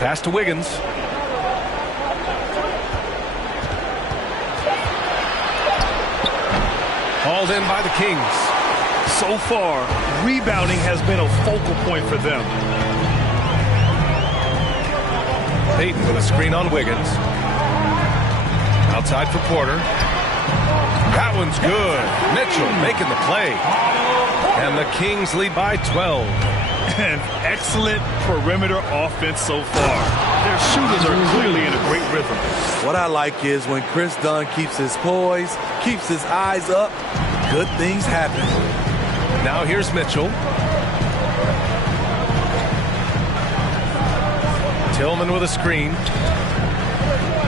Pass to Wiggins. Hauled in by the Kings. So far, rebounding has been a focal point for them. Payton with a screen on Wiggins. Outside for Porter. That one's good. Mitchell making the play. And the Kings lead by 12. An excellent perimeter offense so far. Their shooters are clearly in a great rhythm. What I like is when Chris Dunn keeps his poise, keeps his eyes up, good things happen. Now here's Mitchell. Tillman with a screen.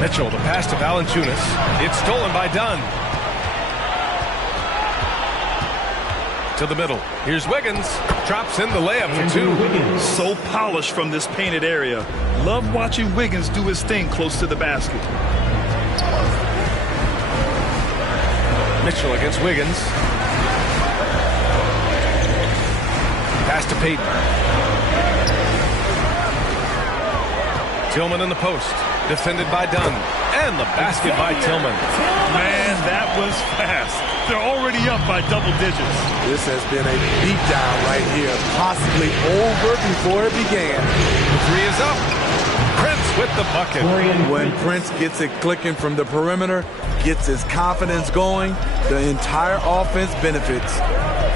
Mitchell, the pass to Valanciunas. It's stolen by Dunn. To the middle. Here's Wiggins. Drops in the layup for 2. So polished from this painted area. Love watching Wiggins do his thing close to the basket. Mitchell against Wiggins. Pass to Payton. Tillman in the post. Defended by Dunn. And the basket by Tillman. Man, that was fast. They're already up by double digits. This has been a beatdown right here. Possibly over before it began. The three is up. Prince with the bucket. When Prince gets it clicking from the perimeter, gets his confidence going, the entire offense benefits.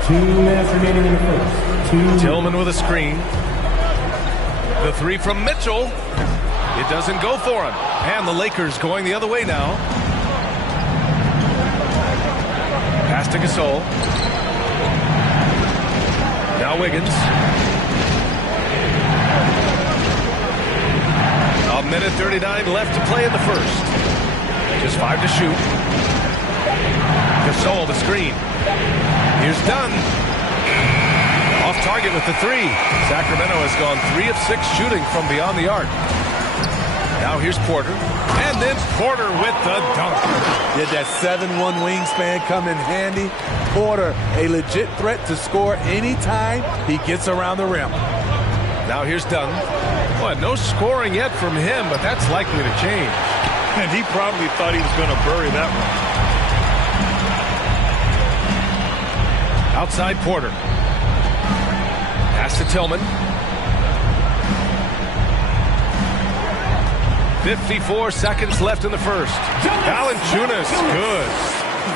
2 minutes remaining in the first. Tillman with a screen. The three from Mitchell. It doesn't go for him. And the Lakers going the other way now. Pass to Gasol. Now Wiggins. A minute 39 left to play in the first. Just 5 to shoot. Gasol the screen. Here's Dunn. Off target with the three. Sacramento has gone 3 of 6 shooting from beyond the arc. Now here's Porter. And then Porter with the dunk. Did that 7'1" wingspan come in handy? Porter, a legit threat to score anytime he gets around the rim. Now here's Dunn. Well, no scoring yet from him, but that's likely to change. And he probably thought he was going to bury that one. Outside Porter. Pass to Tillman. 54 seconds left in the first. Valanciunas, good.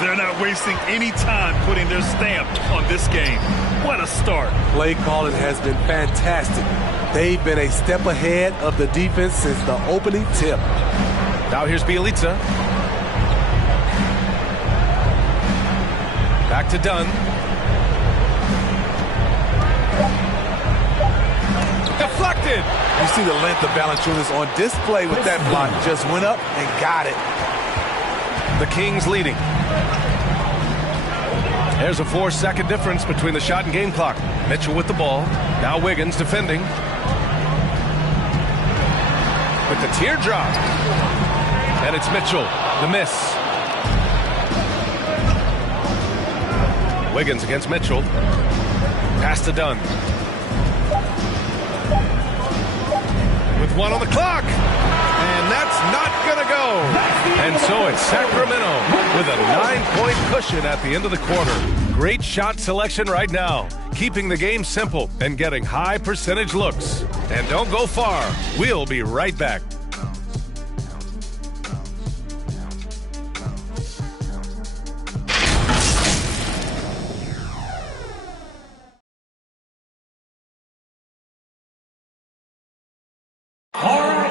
They're not wasting any time putting their stamp on this game. What a start. Play calling has been fantastic. They've been a step ahead of the defense since the opening tip. Now here's Bjelica. Back to Dunn. Deflected. You see the length of Valanciunas on display with that block. Just went up and got it. The Kings leading. There's a 4-second difference between the shot and game clock. Mitchell with the ball. Now Wiggins defending. With the teardrop. And it's Mitchell. The miss. Wiggins against Mitchell. Pass to Dunn. With 1 on the clock. And that's not going to go. And so it's Sacramento with a 9-point cushion at the end of the quarter. Great shot selection right now. Keeping the game simple and getting high percentage looks. And don't go far. We'll be right back.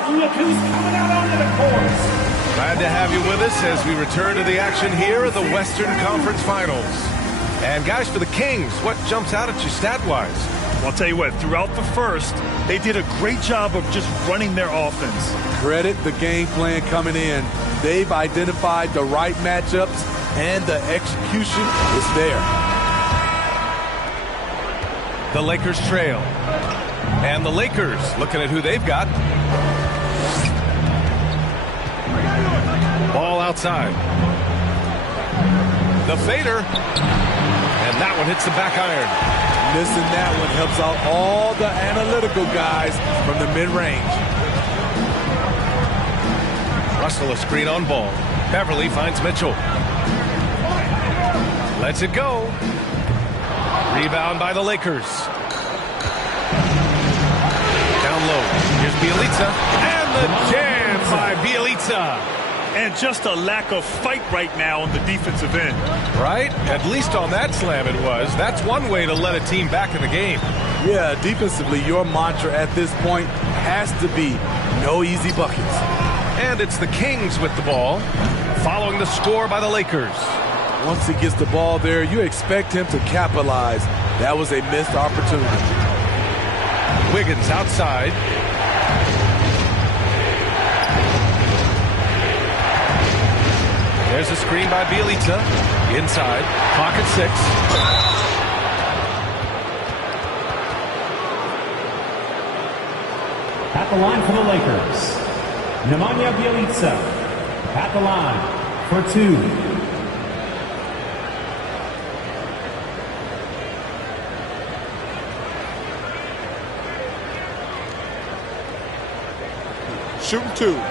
Look who's coming out onto the court. Glad to have you with us as we return to the action here in the Western Conference Finals. And guys, for the Kings, what jumps out at you stat-wise? Well, I'll tell you what, throughout the first, They did a great job of just running their offense. Credit the game plan coming in. They've identified the right matchups, and the execution is there. The Lakers trail. And the Lakers looking at who they've got. Ball outside. The fader. And that one hits the back iron. Missing that one helps out all the analytical guys from the mid-range. Russell a screen on ball. Beverly finds Mitchell. Lets it go. Rebound by the Lakers. Down low. Here's Bjelica. And the jam by Bjelica. And just a lack of fight right now on the defensive end. Right? At least on that slam it was. That's one way to let a team back in the game. Yeah, defensively, your mantra at this point has to be no easy buckets. And it's the Kings with the ball, following the score by the Lakers. Once he gets the ball there, you expect him to capitalize. That was a missed opportunity. Wiggins outside. There's a screen by Bjelica. Inside. Clock at 6. At the line for the Lakers, Nemanja Bjelica. At the line for 2. Shooting 2.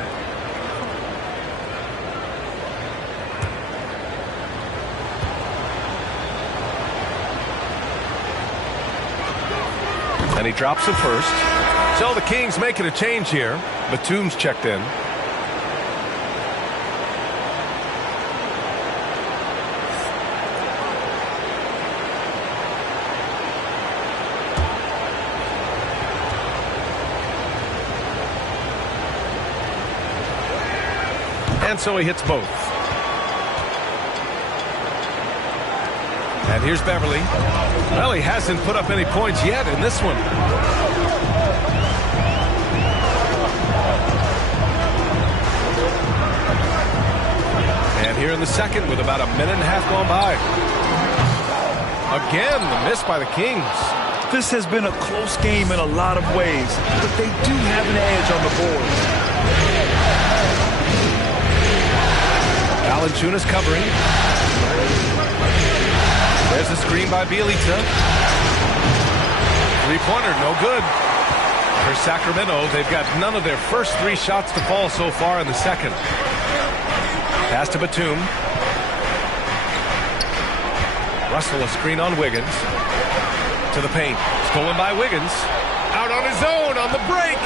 And he drops it first. So the Kings making a change here. Batum's checked in. And so he hits both. And here's Beverly. Well, he hasn't put up any points yet in this one. And here in the second with about a minute and a half gone by. Again, the miss by the Kings. This has been a close game in a lot of ways, but they do have an edge on the board. Valanciunas covering. There's a screen by Bjelica. Three-pointer, no good. For Sacramento, they've got none of their first 3 shots to fall so far in the second. Pass to Batum. Russell a screen on Wiggins. To the paint. Stolen by Wiggins. Out on his own on the break.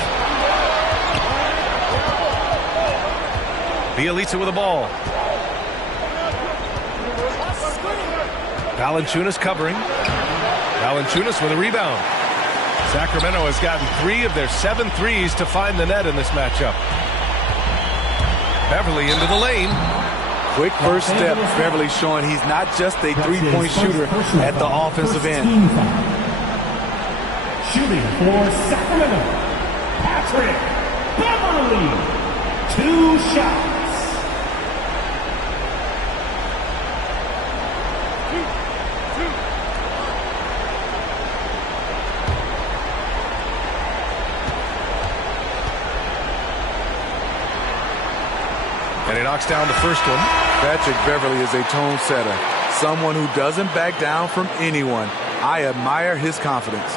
Bjelica with the ball. Valanciunas covering. Valanciunas with a rebound. Sacramento has gotten 3 of their 7 threes to find the net in this matchup. Beverly into the lane. Quick first step. Beverly showing he's not just a three-point shooter at the offensive end. Shooting for Sacramento, Patrick Beverly. 2 shots. And he knocks down the first one. Patrick Beverly is a tone setter. Someone who doesn't back down from anyone. I admire his confidence.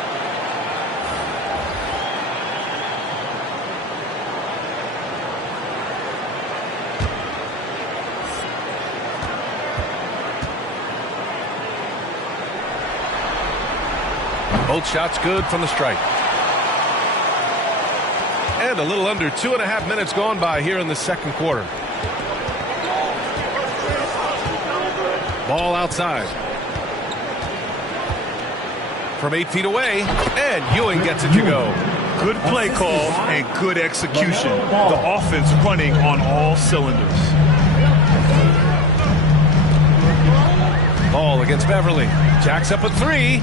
Both shots good from the stripe. And a little under 2.5 minutes gone by here in the second quarter. Ball outside. From 8 feet away, and Ewing gets it to go. Good play call and good execution. The offense running on all cylinders. Ball against Beverly. Jacks up a 3.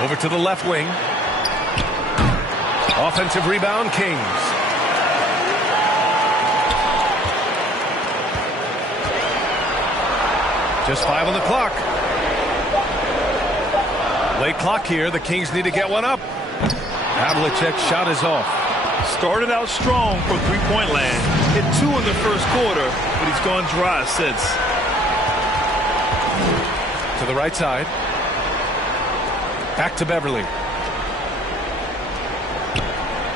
Over to the left wing. Offensive rebound, Kings. Just 5 on the clock. Late clock here. The Kings need to get one up. Havlicek's shot is off. Started out strong from three-point land. Hit 2 in the first quarter, but he's gone dry since. To the right side. Back to Beverly.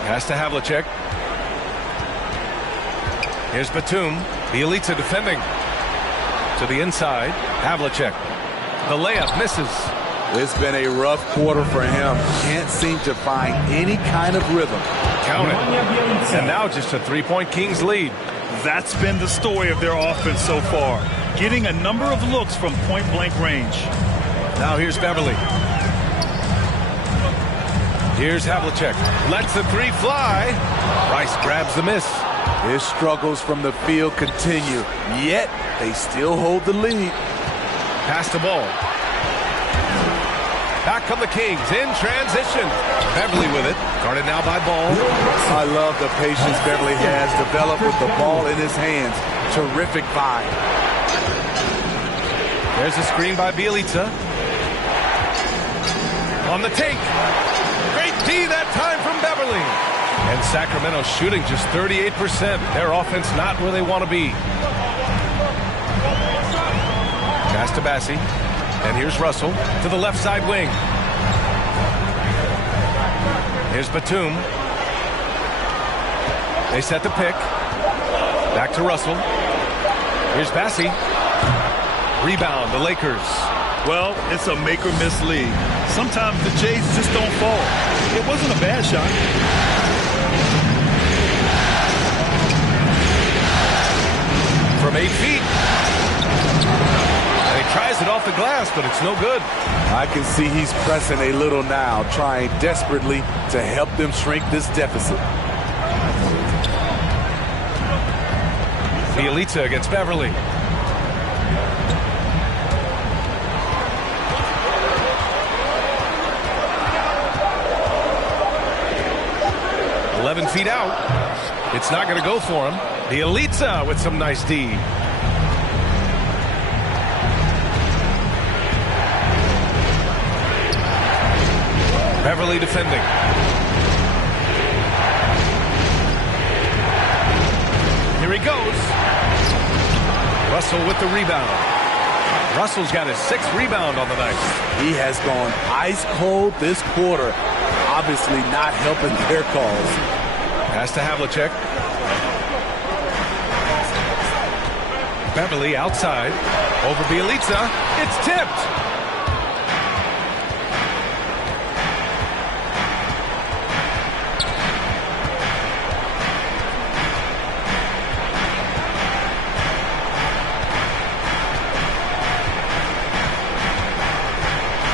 Pass to Havlicek. Here's Batum. Bielitsa defending. To the inside. Havlicek. The layup misses. It's been a rough quarter for him. Can't seem to find any kind of rhythm. Count it. And now just a 3-point Kings lead. That's been the story of their offense so far. Getting a number of looks from point-blank range. Now here's Beverly. Here's Havlicek. Lets the 3 fly. Rice grabs the miss. His struggles from the field continue, yet they still hold the lead. Pass the ball. Back come the Kings in transition. Beverly with it. Guarded now by Ball. I love the patience Beverly has developed with the ball in his hands. Terrific find. There's a screen by Bielitsa. On the take. Great D that time from Beverly. And Sacramento shooting just 38%. Their offense not where they want to be. Pass to Bassi. And here's Russell to the left side wing. Here's Batum. They set the pick. Back to Russell. Here's Bassi. Rebound, the Lakers. Well, it's a make-or-miss league. Sometimes the Jays just don't fall. It wasn't a bad shot. From 8 feet. And he tries it off the glass, but it's no good. I can see he's pressing a little now, trying desperately to help them shrink this deficit. Bielitsa against Beverly. "11 feet out. It's not going to go for him. Bielitsa with some nice D. Beverly defending. Here he goes. Russell with the rebound. Russell's got his 6th rebound on the night. He has gone ice cold this quarter. Obviously not helping their cause. Pass to Havlicek. Beverly outside. Over Bielitsa. It's tipped.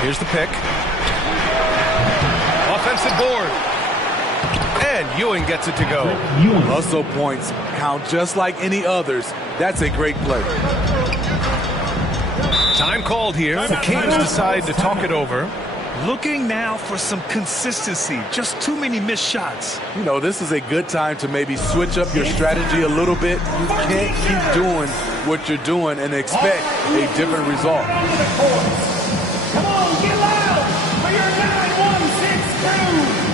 Here's the pick. Offensive board. And Ewing gets it to go. Hustle points count just like any others. That's a great play. Time called here. The Kings decide to talk it over. Looking now for some consistency. Just too many missed shots. You know, this is a good time to maybe switch up your strategy a little bit. You can't keep doing what you're doing and expect a different result. Come on, get loud for your 916 crew.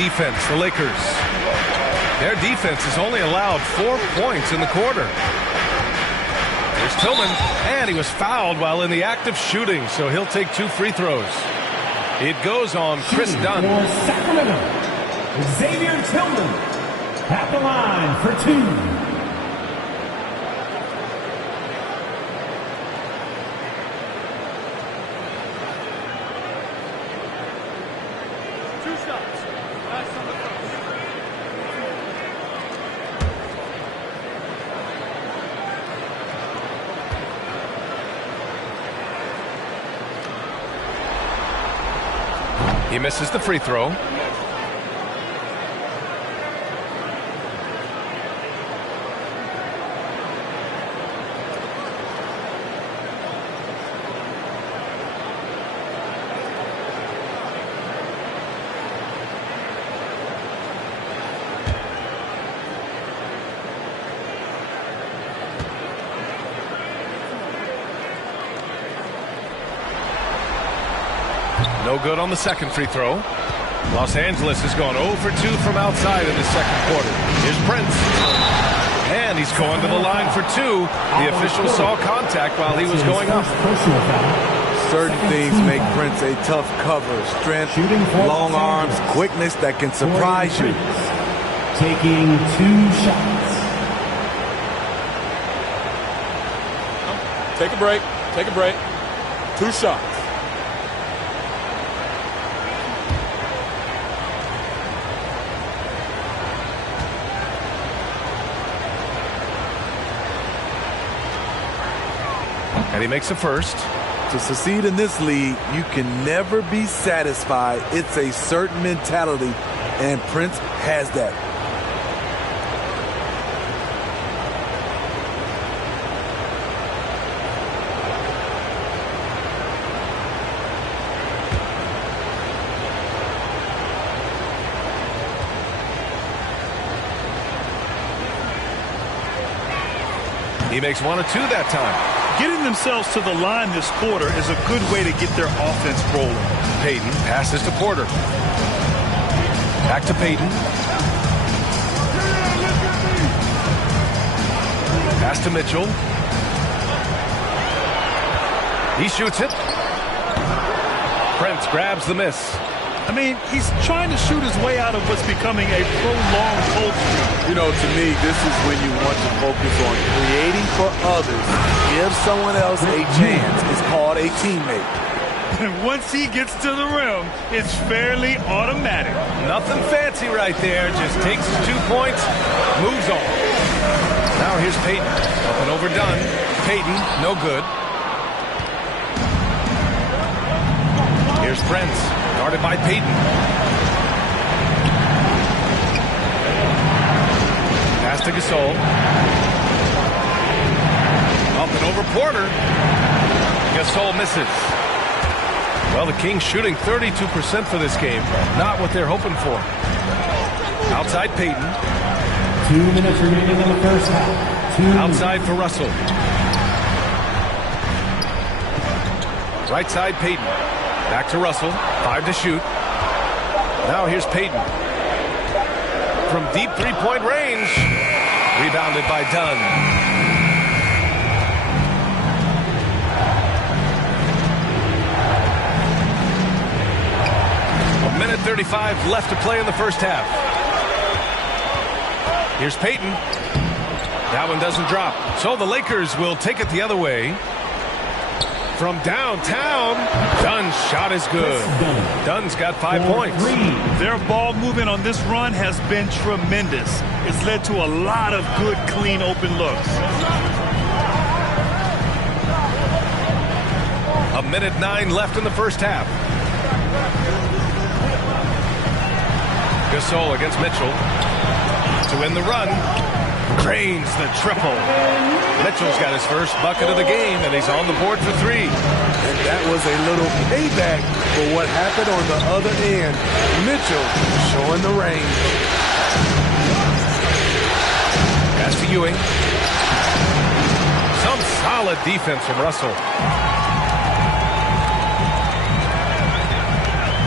defense, the Lakers. Their defense has only allowed 4 points in the quarter. Here's Tillman, and he was fouled while in the act of shooting, so he'll take 2 free throws. It goes on Chris Dunn. For Sacramento, Xavier Tillman at the line for 2. He misses the free throw. No good on the second free throw. Los Angeles has gone 0 for 2 from outside in the second quarter. Here's Prince. And he's going to the line for 2. The official saw contact while he was going up. Certain things make Prince a tough cover. Strength, long arms, quickness that can surprise you. Taking 2 shots. Take a break. Take a break. 2 shots. And he makes a first. To succeed in this league, you can never be satisfied. It's a certain mentality, and Prince has that. He makes 1 of 2 that time. Getting themselves to the line this quarter is a good way to get their offense rolling. Payton passes to Porter. Back to Payton. Pass to Mitchell. He shoots it. Prince grabs the miss. I mean, he's trying to shoot his way out of what's becoming a prolonged cold streak. You know, to me, this is when you want to focus on creating for others. Give someone else a chance. It's called a teammate. And once he gets to the rim, it's fairly automatic. Nothing fancy right there. Just takes his 2 points, moves on. Now here's Payton. Up and over Dunn. Payton, no good. Here's Prince. Guarded by Payton. Pass to Gasol. Up and over Porter. Gasol misses. Well, the Kings shooting 32% for this game. Not what they're hoping for. Outside Payton. 2 minutes remaining in the first half. Outside for Russell. Right side Payton. Back to Russell. 5 to shoot. Now here's Payton. From deep three-point range. Rebounded by Dunn. A minute 35 left to play in the first half. Here's Payton. That one doesn't drop. So the Lakers will take it the other way. From downtown, Dunn's shot is good. Dunn's got 5 points. Their ball movement on this run has been tremendous. It's led to a lot of good, clean, open looks. A minute 9 left in the first half. Gasol against Mitchell. To win the run. Cranes the triple. Mitchell's got his first bucket of the game, and he's on the board for 3. And that was a little payback for what happened on the other end. Mitchell showing the range. Pass to Ewing. Some solid defense from Russell.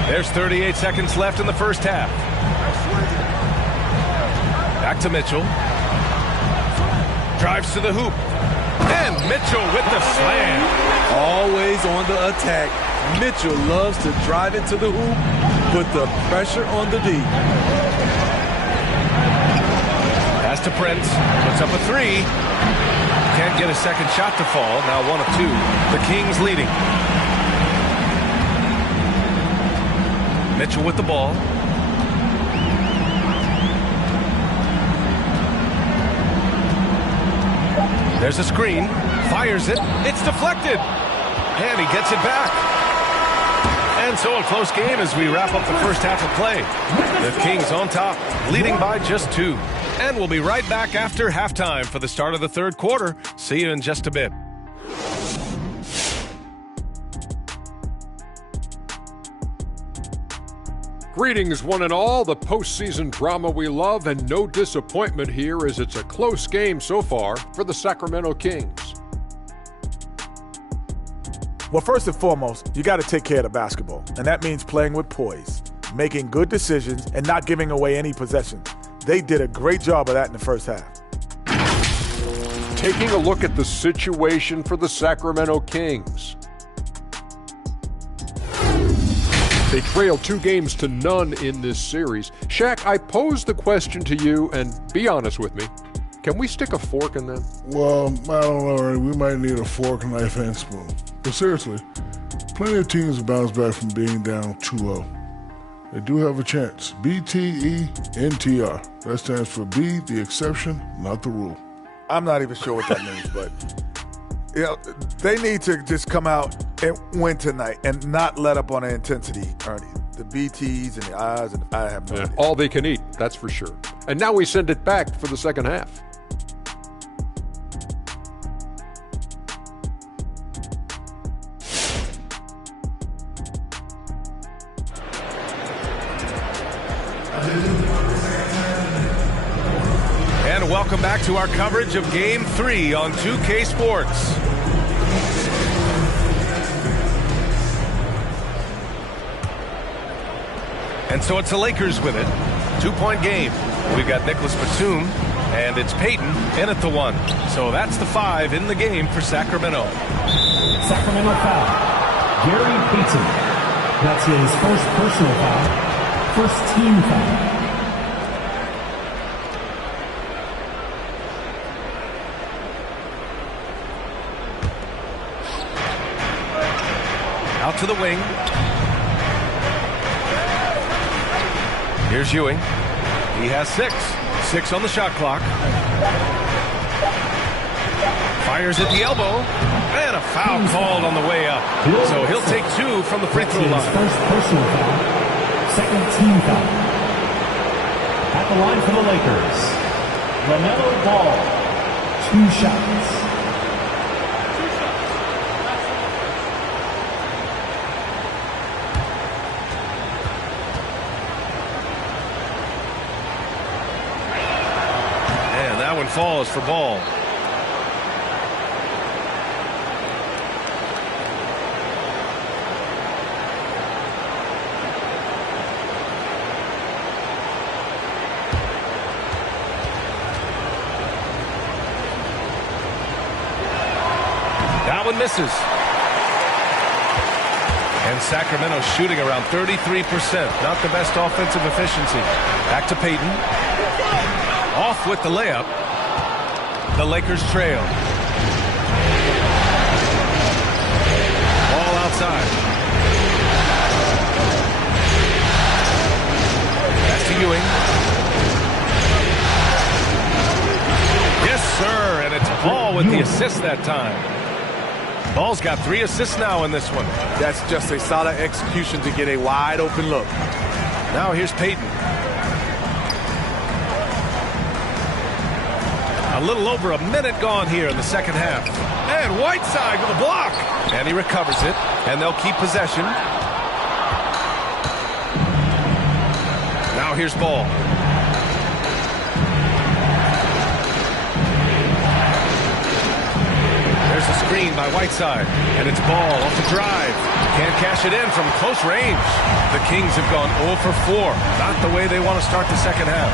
There's 38 seconds left in the first half. Back to Mitchell. Drives to the hoop. And Mitchell with the slam. Always on the attack. Mitchell loves to drive into the hoop, put the pressure on the D. Pass to Prince. Puts up a three. Can't get a second shot to fall. Now 1 of 2. The Kings leading. Mitchell with the ball. There's a screen. Fires it. It's deflected. And he gets it back. And so a close game as we wrap up the first half of play. The Kings on top, leading by just 2. And we'll be right back after halftime for the start of the third quarter. See you in just a bit. Greetings, one and all. The postseason drama we love, and no disappointment here as it's a close game so far for the Sacramento Kings. Well, first and foremost, you got to take care of the basketball, and that means playing with poise, making good decisions, and not giving away any possessions. They did a great job of that in the first half. Taking a look at the situation for the Sacramento Kings. They trail 2 games to none in this series. Shaq, I pose the question to you, and be honest with me. Can we stick a fork in them? Well, I don't know, Ernie. We might need a fork, knife, and spoon. But seriously, plenty of teams bounce back from being down 2-0. They do have a chance. BTENTR. That stands for be the exception, not the rule. I'm not even sure what that means, but they need to just come out and win tonight and not let up on the intensity, Ernie. The BTs and the I's, and I have no idea. All they can eat, that's for sure. And now we send it back for the second half. And welcome back to our coverage of Game 3 on 2K Sports. And so it's the Lakers with it. 2-point game. We've got Nicholas Batum, and it's Peyton in at the 1. So that's the 5 in the game for Sacramento. Sacramento foul. Gary Payton. That's his first personal foul. First team foul. Out to the wing. Here's Ewing. He has 6. 6 on the shot clock. Fires at the elbow. And a foul called on the way up. So he'll take 2 from the free throw line. First personal foul. Second team foul. At the line for the Lakers, LaMelo Ball. 2 shots. Falls for Ball. That one misses. And Sacramento shooting around 33%. Not the best offensive efficiency. Back to Peyton. Off with the layup. The Lakers trail. Ball outside. Pass to Ewing. Yes, sir, and it's Ball with the assist that time. Ball's got 3 assists now in this one. That's just a solid execution to get a wide open look. Now here's Peyton. A little over a minute gone here in the second half. And Whiteside with a block. And he recovers it. And they'll keep possession. Now here's Ball. There's a screen by Whiteside. And it's Ball off the drive. Can't cash it in from close range. The Kings have gone 0 for 4. Not the way they want to start the second half.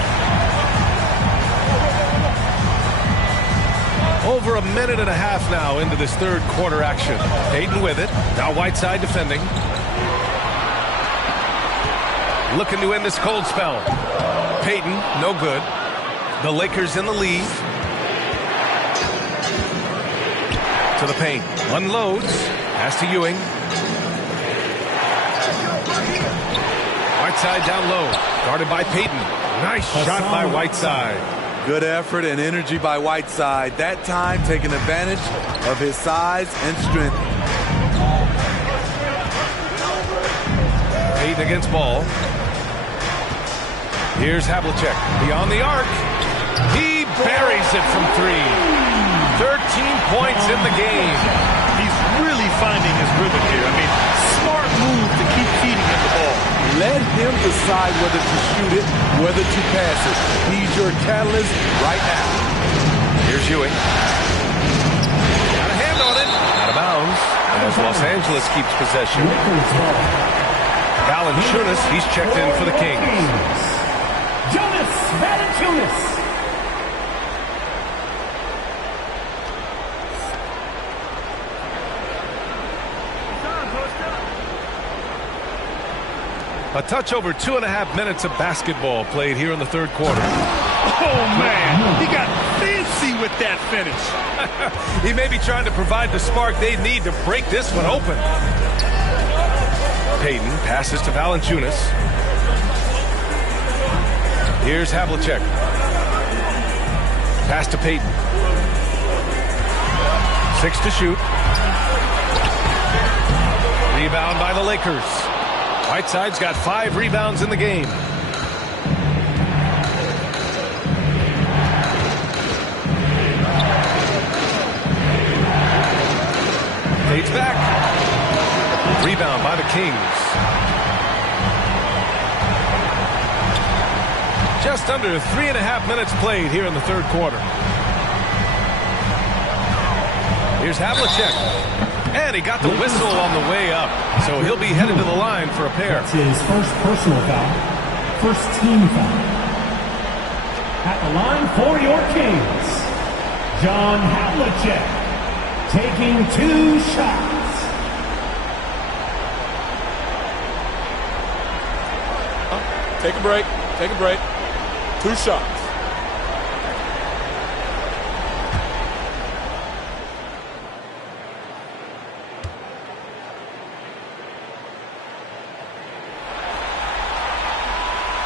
a minute and a half now into this third quarter action. Payton with it. Now Whiteside defending. Looking to end this cold spell. Payton, no good. The Lakers in the lead. To the paint. Unloads. Pass to Ewing. Whiteside down low. Guarded by Payton. Nice shot by Whiteside. Good effort and energy by Whiteside. That time taking advantage of his size and strength. Payton against Ball. Here's Havlicek. Beyond the arc. He buries it from 3. 13 points in the game. He's really finding his rhythm here. I mean, smart move to keep feeding him the ball. Let him decide whether to shoot it, whether to pass it. He's your catalyst right now. Here's Ewing. Got a hand on it. Out of bounds. As Los Angeles keeps possession. Valanciunas, he's checked in for the Kings. Jonas Valanciunas. A touch over 2.5 minutes of basketball played here in the third quarter. Oh, man. He got fancy with that finish. He may be trying to provide the spark they need to break this one open. Payton passes to Valanciunas. Here's Havlicek. Pass to Payton. 6 to shoot. Rebound by the Lakers. Whiteside's got 5 rebounds in the game. Fades back. Rebound by the Kings. Just under 3.5 minutes played here in the third quarter. Here's Havlicek. And he got the whistle on the way up. So he'll be headed to the line for a pair. That's his first personal foul. First team foul. At the line for your Kings, John Havlicek taking 2 shots. Take a break. Take a break. 2 shots.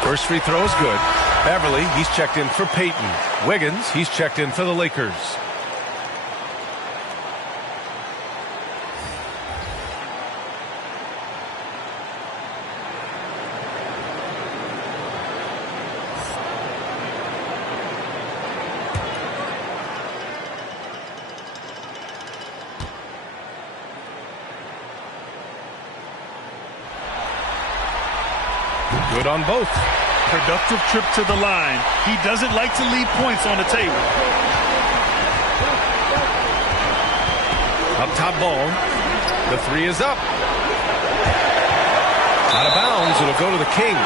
First free throw is good. Beverly, he's checked in for Payton. Wiggins, he's checked in for the Lakers. Good on both. Productive trip to the line. He doesn't like to leave points on the table. Up top Ball. The 3 is up. Out of bounds. It'll go to the Kings.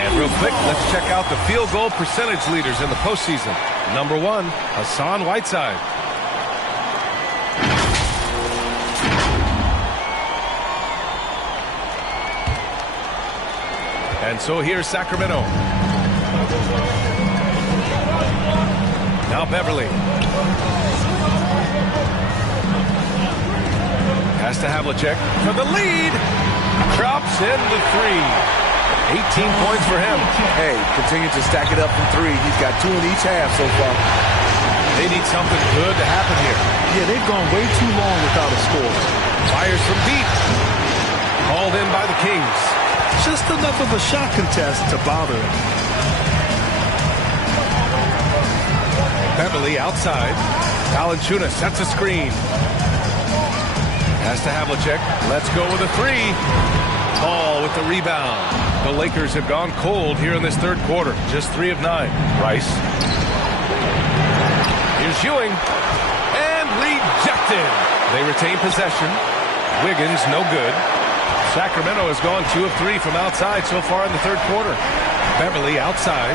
And real quick, let's check out the field goal percentage leaders in the postseason. Number 1, Hassan Whiteside. And so here's Sacramento. Now Beverly. Pass to Havlicek for the lead. Drops in the 3. 18 points for him. Hey, continue to stack it up from 3. He's got 2 in each half so far. They need something good to happen here. Yeah, they've gone way too long without a score. Fires from deep. Called in by the Kings. Just enough of a shot contest to bother him. Beverly outside. Valanciunas sets a screen. Pass to Havlicek. Let's go with a 3. Ball with the rebound. The Lakers have gone cold here in this third quarter. Just 3 of 9. Rice. Here's Ewing. And rejected. They retain possession. Wiggins, no good. Sacramento has gone 2 of 3 from outside so far in the third quarter. Beverly outside.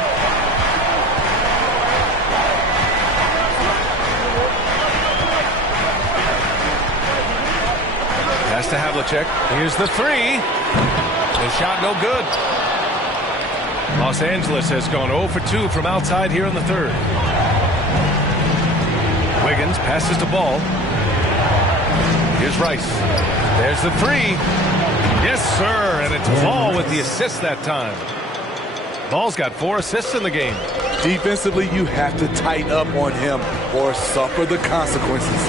Pass to Havlicek. Here's the three. The shot no good. Los Angeles has gone 0 for 2 from outside here in the third. Wiggins passes the ball. Here's Rice. There's the three. Yes, sir. And it's Ball with the assist that time. Ball's got 4 assists in the game. Defensively, you have to tighten up on him or suffer the consequences.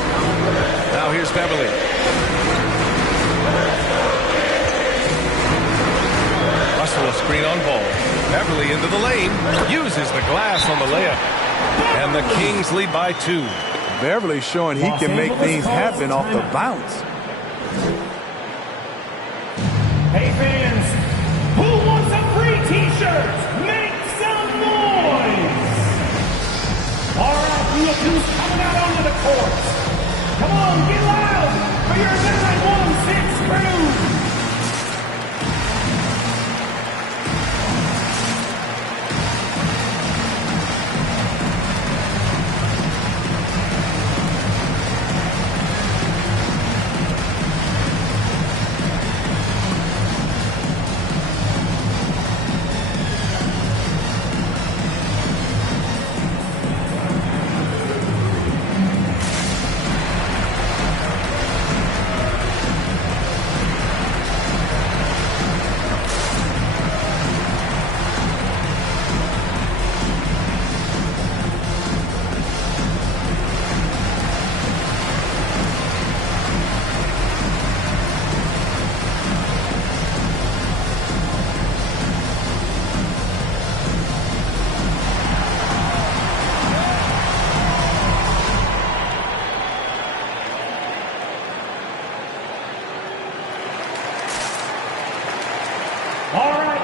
Now here's Beverly. Russell a screen on Ball. Beverly into the lane. Uses the glass on the layup. And the Kings lead by 2. Beverly showing he can make things happen off the bounce. Hey fans, who wants a free t-shirt? Make some noise! All right, look who's coming out onto the court. Come on, get loud for your 916 crew.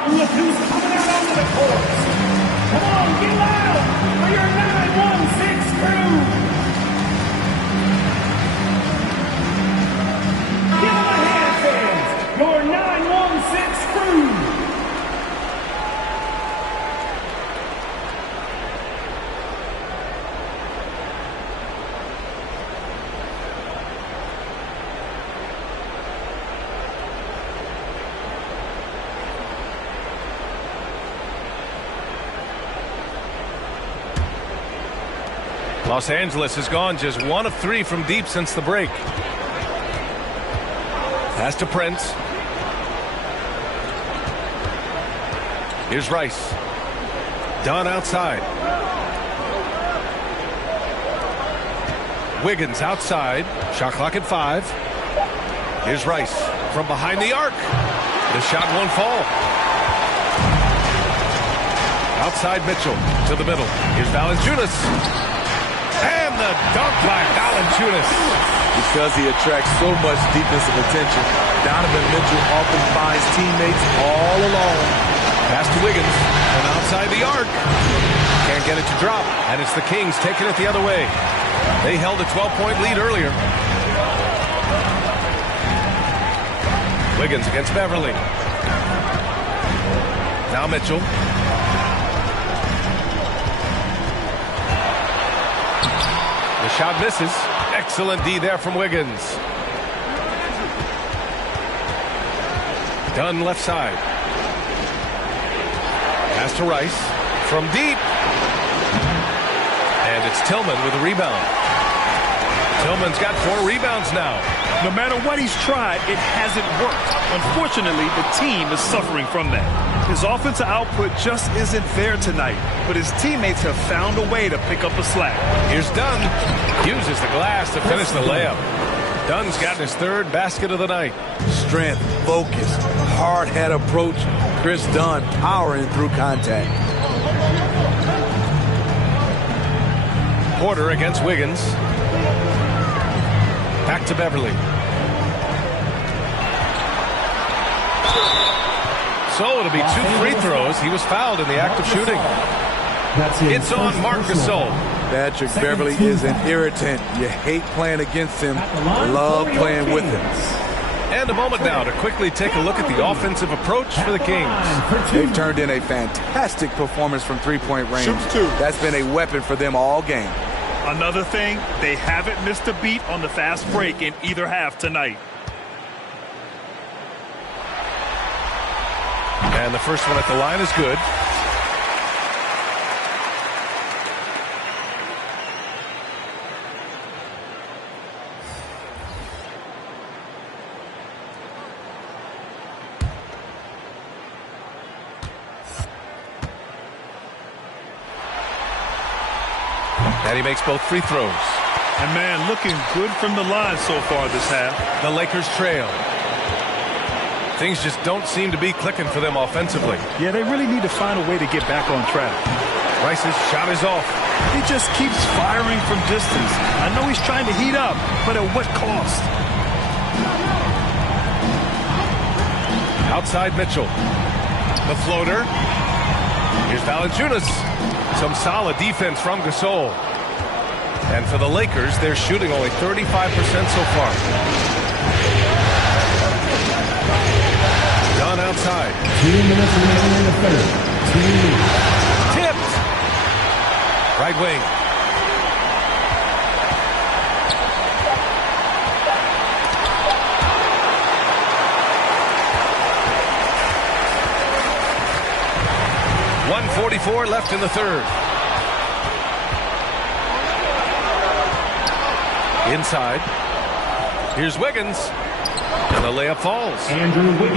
Look who's coming out onto the court. Come on, get loud for your 916 crew. Give them a hand, fans. Your 916 crew. Los Angeles has gone just 1 of 3 from deep since the break. Pass to Prince. Here's Rice. Dunn outside. Wiggins outside. Shot clock at 5. Here's Rice from behind the arc. The shot won't fall. Outside Mitchell to the middle. Here's Valanciunas. And the dunk by Valanciunas. Because he attracts so much defensive attention, Donovan Mitchell often finds teammates all alone. Pass to Wiggins from outside the arc. Can't get it to drop, and it's the Kings taking it the other way. They held a 12-point lead earlier. Wiggins against Beverly. Now Mitchell. The shot misses. Excellent D there from Wiggins. Dunn left side. Pass to Rice from deep. And it's Tillman with a rebound. Tillman's got 4 rebounds now. No matter what he's tried, it hasn't worked. Unfortunately, the team is suffering from that. His offensive output just isn't there tonight, but his teammates have found a way to pick up the slack. Here's Dunn. Uses the glass to finish the layup. Dunn's got his 3rd basket of the night. Strength, focus, hard head approach. Chris Dunn powering through contact. Porter against Wiggins. Back to Beverly. So it'll be 2 free throws. He was fouled in the act of shooting. It's on Marc Gasol. Patrick Beverly is an irritant. You hate playing against him, love playing with him. And a moment now to quickly take a look at the offensive approach for the Kings. They've turned in a fantastic performance from 3-point range. That's been a weapon for them all game. Another thing, they haven't missed a beat on the fast break in either half tonight. And the first one at the line is good. And he makes both free throws. And man, looking good from the line so far this half. The Lakers trail. Things just don't seem to be clicking for them offensively. Yeah, they really need to find a way to get back on track. Rice's shot is off. He just keeps firing from distance. I know he's trying to heat up, but at what cost? Outside Mitchell. The floater. Here's Valanciunas. Some solid defense from Gasol. And for the Lakers, they're shooting only 35% so far. Done outside. 2 minutes remaining in the third. Tipped. Right wing. .144 left in the third. Inside. Here's Wiggins. And the layup falls.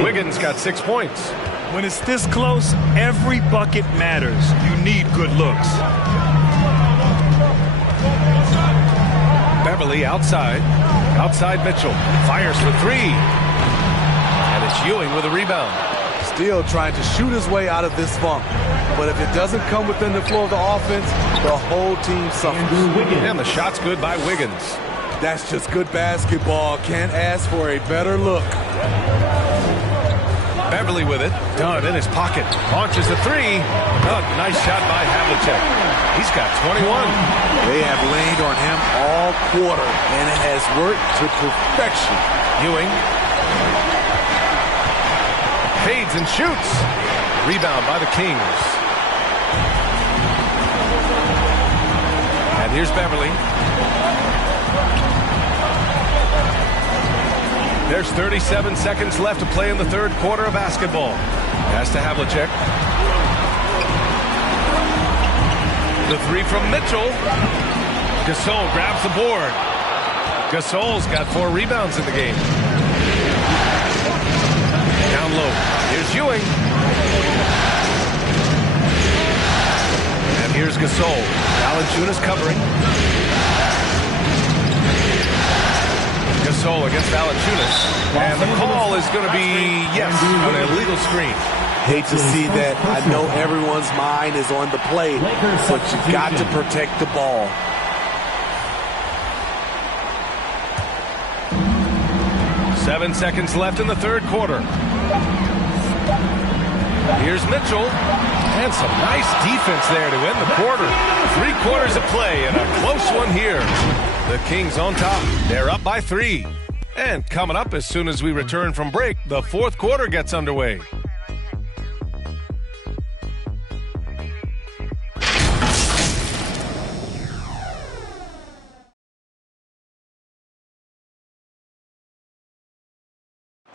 Wiggins got 6 points. When it's this close, every bucket matters. You need good looks. Beverly outside. Outside Mitchell. Fires for three. And it's Ewing with a rebound. Still trying to shoot his way out of this funk. But if it doesn't come within the flow of the offense, the whole team suffers. And the shot's good by Wiggins. That's just good basketball. Can't ask for a better look. Beverly with it. Dunn in his pocket. Launches a three. Oh, nice shot by Havlicek. He's got 21. They have leaned on him all quarter, and it has worked to perfection. Ewing. Fades and shoots. Rebound by the Kings. And here's Beverly. There's 37 seconds left to play in the third quarter of basketball. Pass to Havlicek. The three from Mitchell. Gasol grabs the board. Gasol's got 4 rebounds in the game. Down low. Here's Ewing. And here's Gasol. Valanciunas covering. Gasol against Valanciunas. And the call is going to be, yes, on an illegal screen. Hate to see that. I know everyone's mind is on the play, but you've got to protect the ball. Seven seconds left in the third quarter. Here's Mitchell. And some nice defense there to end the quarter. 3 quarters of play and a close one here. The Kings on top. They're up by 3. And coming up as soon as we return from break, the fourth quarter gets underway.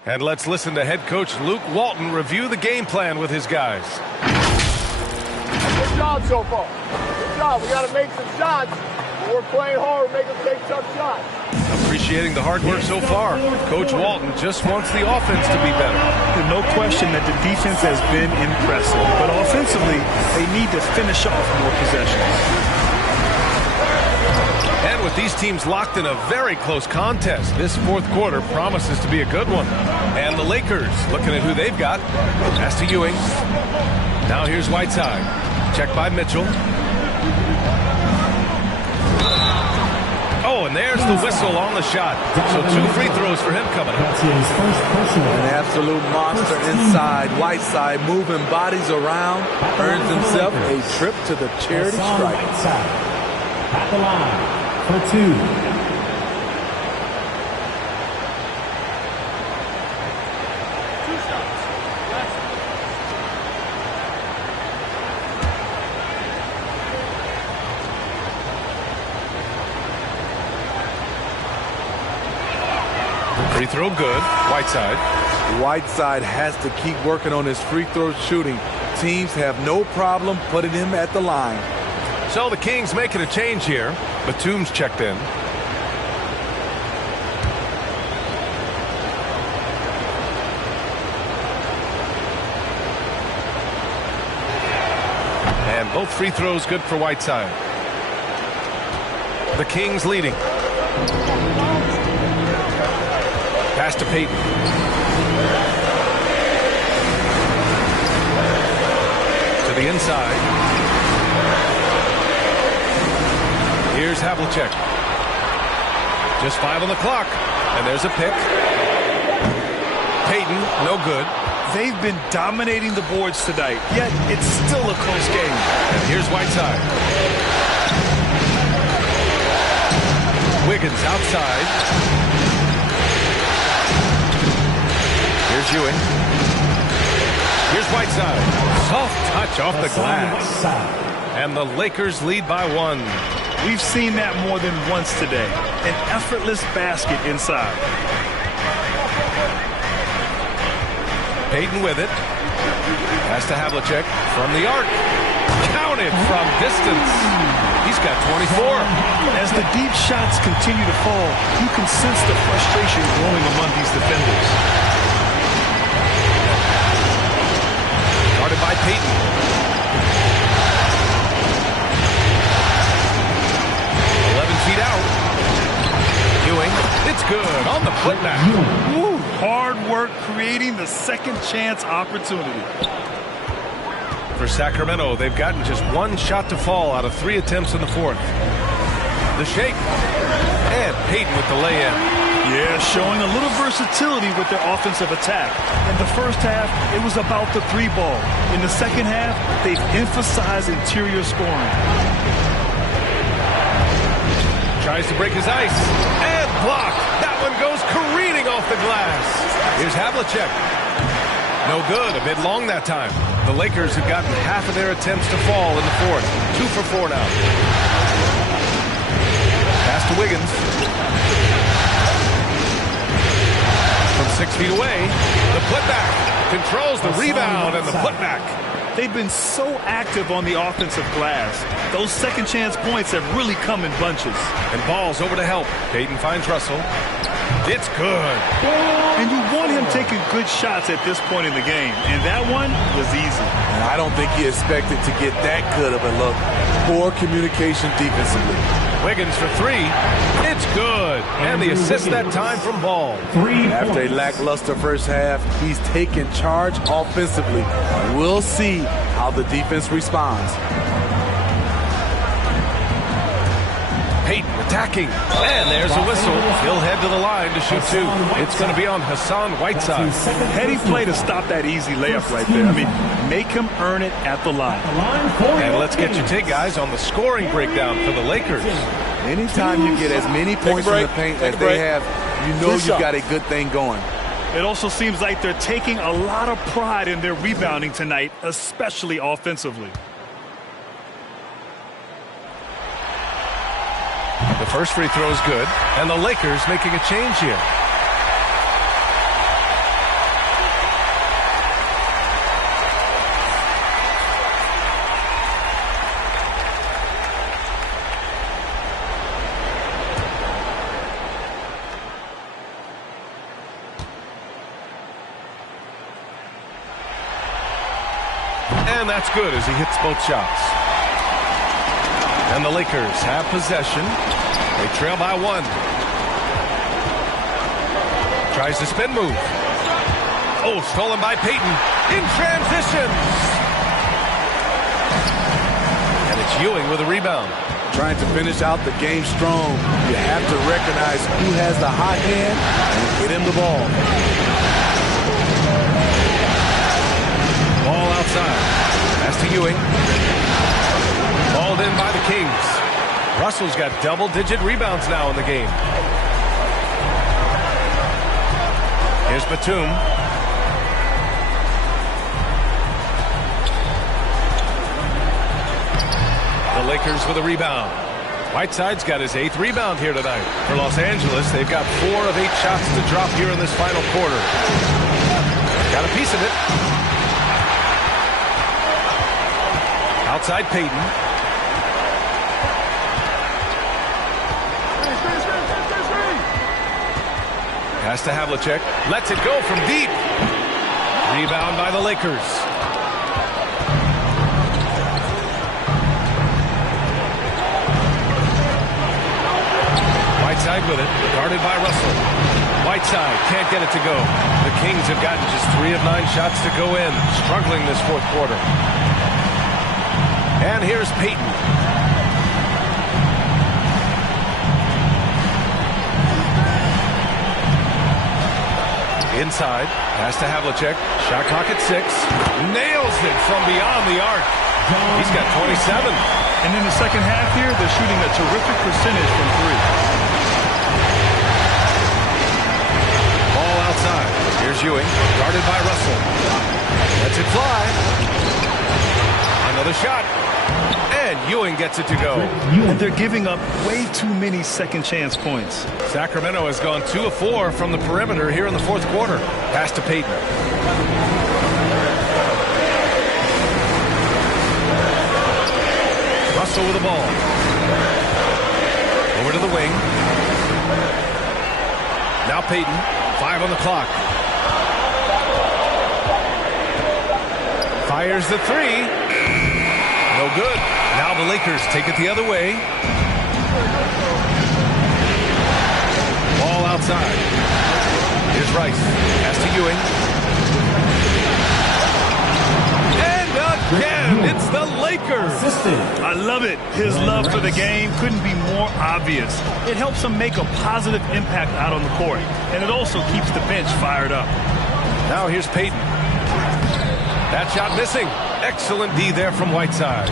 And let's listen to head coach Luke Walton review the game plan with his guys. Good job so far. Good job. We got to make some shots. We're playing hard. Make them take tough shots. Appreciating the hard work so far. Coach Walton just wants the offense to be better. There's no question that the defense has been impressive. But offensively, they need to finish off more possessions. And with these teams locked in a very close contest, this fourth quarter promises to be a good one. And the Lakers, looking at who they've got. Pass to Ewing. Now here's Whiteside. Check by Mitchell. Oh, and there's the whistle on the shot. So 2 free throws for him coming up. An absolute monster inside. Whiteside moving bodies around. Earns himself a trip to the charity stripe. At the line for 2. Free throw good. Whiteside. Whiteside has to keep working on his free throw shooting. Teams have no problem putting him at the line. So the Kings making a change here. Batum's checked in. And both free throws good for Whiteside. The Kings leading. Pass to Payton. To the inside. Here's Havlicek. Just 5 on the clock. And there's a pick. Payton, no good. They've been dominating the boards tonight, yet it's still a close game. And here's Whiteside. Wiggins outside. Here's Ewing. Here's Whiteside. Soft touch off the glass. And the Lakers lead by 1. We've seen that more than once today. An effortless basket inside. Payton with it. Pass to Havlicek from the arc. Counted from distance. He's got 24. As the deep shots continue to fall, you can sense the frustration growing among these defenders. Guarded by Payton. Feet out. Ewing, it's good on the putback. Woo, hard work creating the second chance opportunity. For Sacramento, they've gotten just 1 shot to fall out of 3 attempts in the 4th. The shake. And Payton with the lay-in. Yeah, showing a little versatility with their offensive attack. In the first half, it was about the 3 ball. In the second half, they've emphasized interior scoring. Tries to break his ice. And blocked. That one goes careening off the glass. Here's Havlicek. No good. A bit long that time. The Lakers have gotten half of their attempts to fall in the 4th. 2 for 4 now. Pass to Wiggins. From 6 feet away. The putback. Controls the rebound and the putback. They've been so active on the offensive glass. Those second chance points have really come in bunches. And Ball's over to help. Payton finds Russell. It's good. And you want him taking good shots at this point in the game. And that one was easy. And I don't think he expected to get that good of a look. Poor communication defensively. Wiggins for 3. It's good. And the assist that time from Ball. After a lackluster first half, he's taken charge offensively. We'll see how the defense responds. Payton attacking. And there's a whistle. He'll head to the line to shoot 2. It's going to be on Hassan Whiteside. Heady play to stop that easy layup right there. I mean, make him earn it at the line. And let's get your take, guys, on the scoring breakdown for the Lakers. Anytime you get as many points in the paint as they have, you know you've got a good thing going. It also seems like they're taking a lot of pride in their rebounding tonight, especially offensively. The first free throw is good, and the Lakers making a change here. And that's good as he hits both shots. And the Lakers have possession. They trail by 1. Tries to spin move. Oh, stolen by Payton. In transition. And it's Ewing with a rebound. Trying to finish out the game strong, you have to recognize who has the hot hand and get him the ball. Ball outside. Pass to Ewing. Balled in by the Kings. Russell's got double-digit rebounds now in the game. Here's Batum. The Lakers with a rebound. Whiteside's got his 8th rebound here tonight. For Los Angeles, they've got 4 of 8 shots to drop here in this final quarter. Got a piece of it. Outside Payton. Pass to Havlicek. Lets it go from deep. Rebound by the Lakers. Whiteside with it. Guarded by Russell. Whiteside can't get it to go. The Kings have gotten just 3 of 9 shots to go in. Struggling this fourth quarter. And here's Payton. Inside. Pass to Havlicek. Shot clock at 6. Nails it from beyond the arc. He's got 27. And in the second half here, they're shooting a terrific percentage from 3. Ball outside. Here's Ewing. Guarded by Russell. Lets it fly. Another shot. And Ewing gets it to go. And they're giving up way too many second chance points. Sacramento has gone 2 of 4 from the perimeter here in the fourth quarter. Pass to Payton. Russell with the ball. Over to the wing. Now Payton. 5 on the clock. Fires the 3. No good. Now the Lakers take it the other way. Ball outside. Here's Rice. Pass to Ewing. And again, it's the Lakers. I love it. His love for the game couldn't be more obvious. It helps him make a positive impact out on the court. And it also keeps the bench fired up. Now here's Payton. That shot missing. Excellent D there from Whiteside.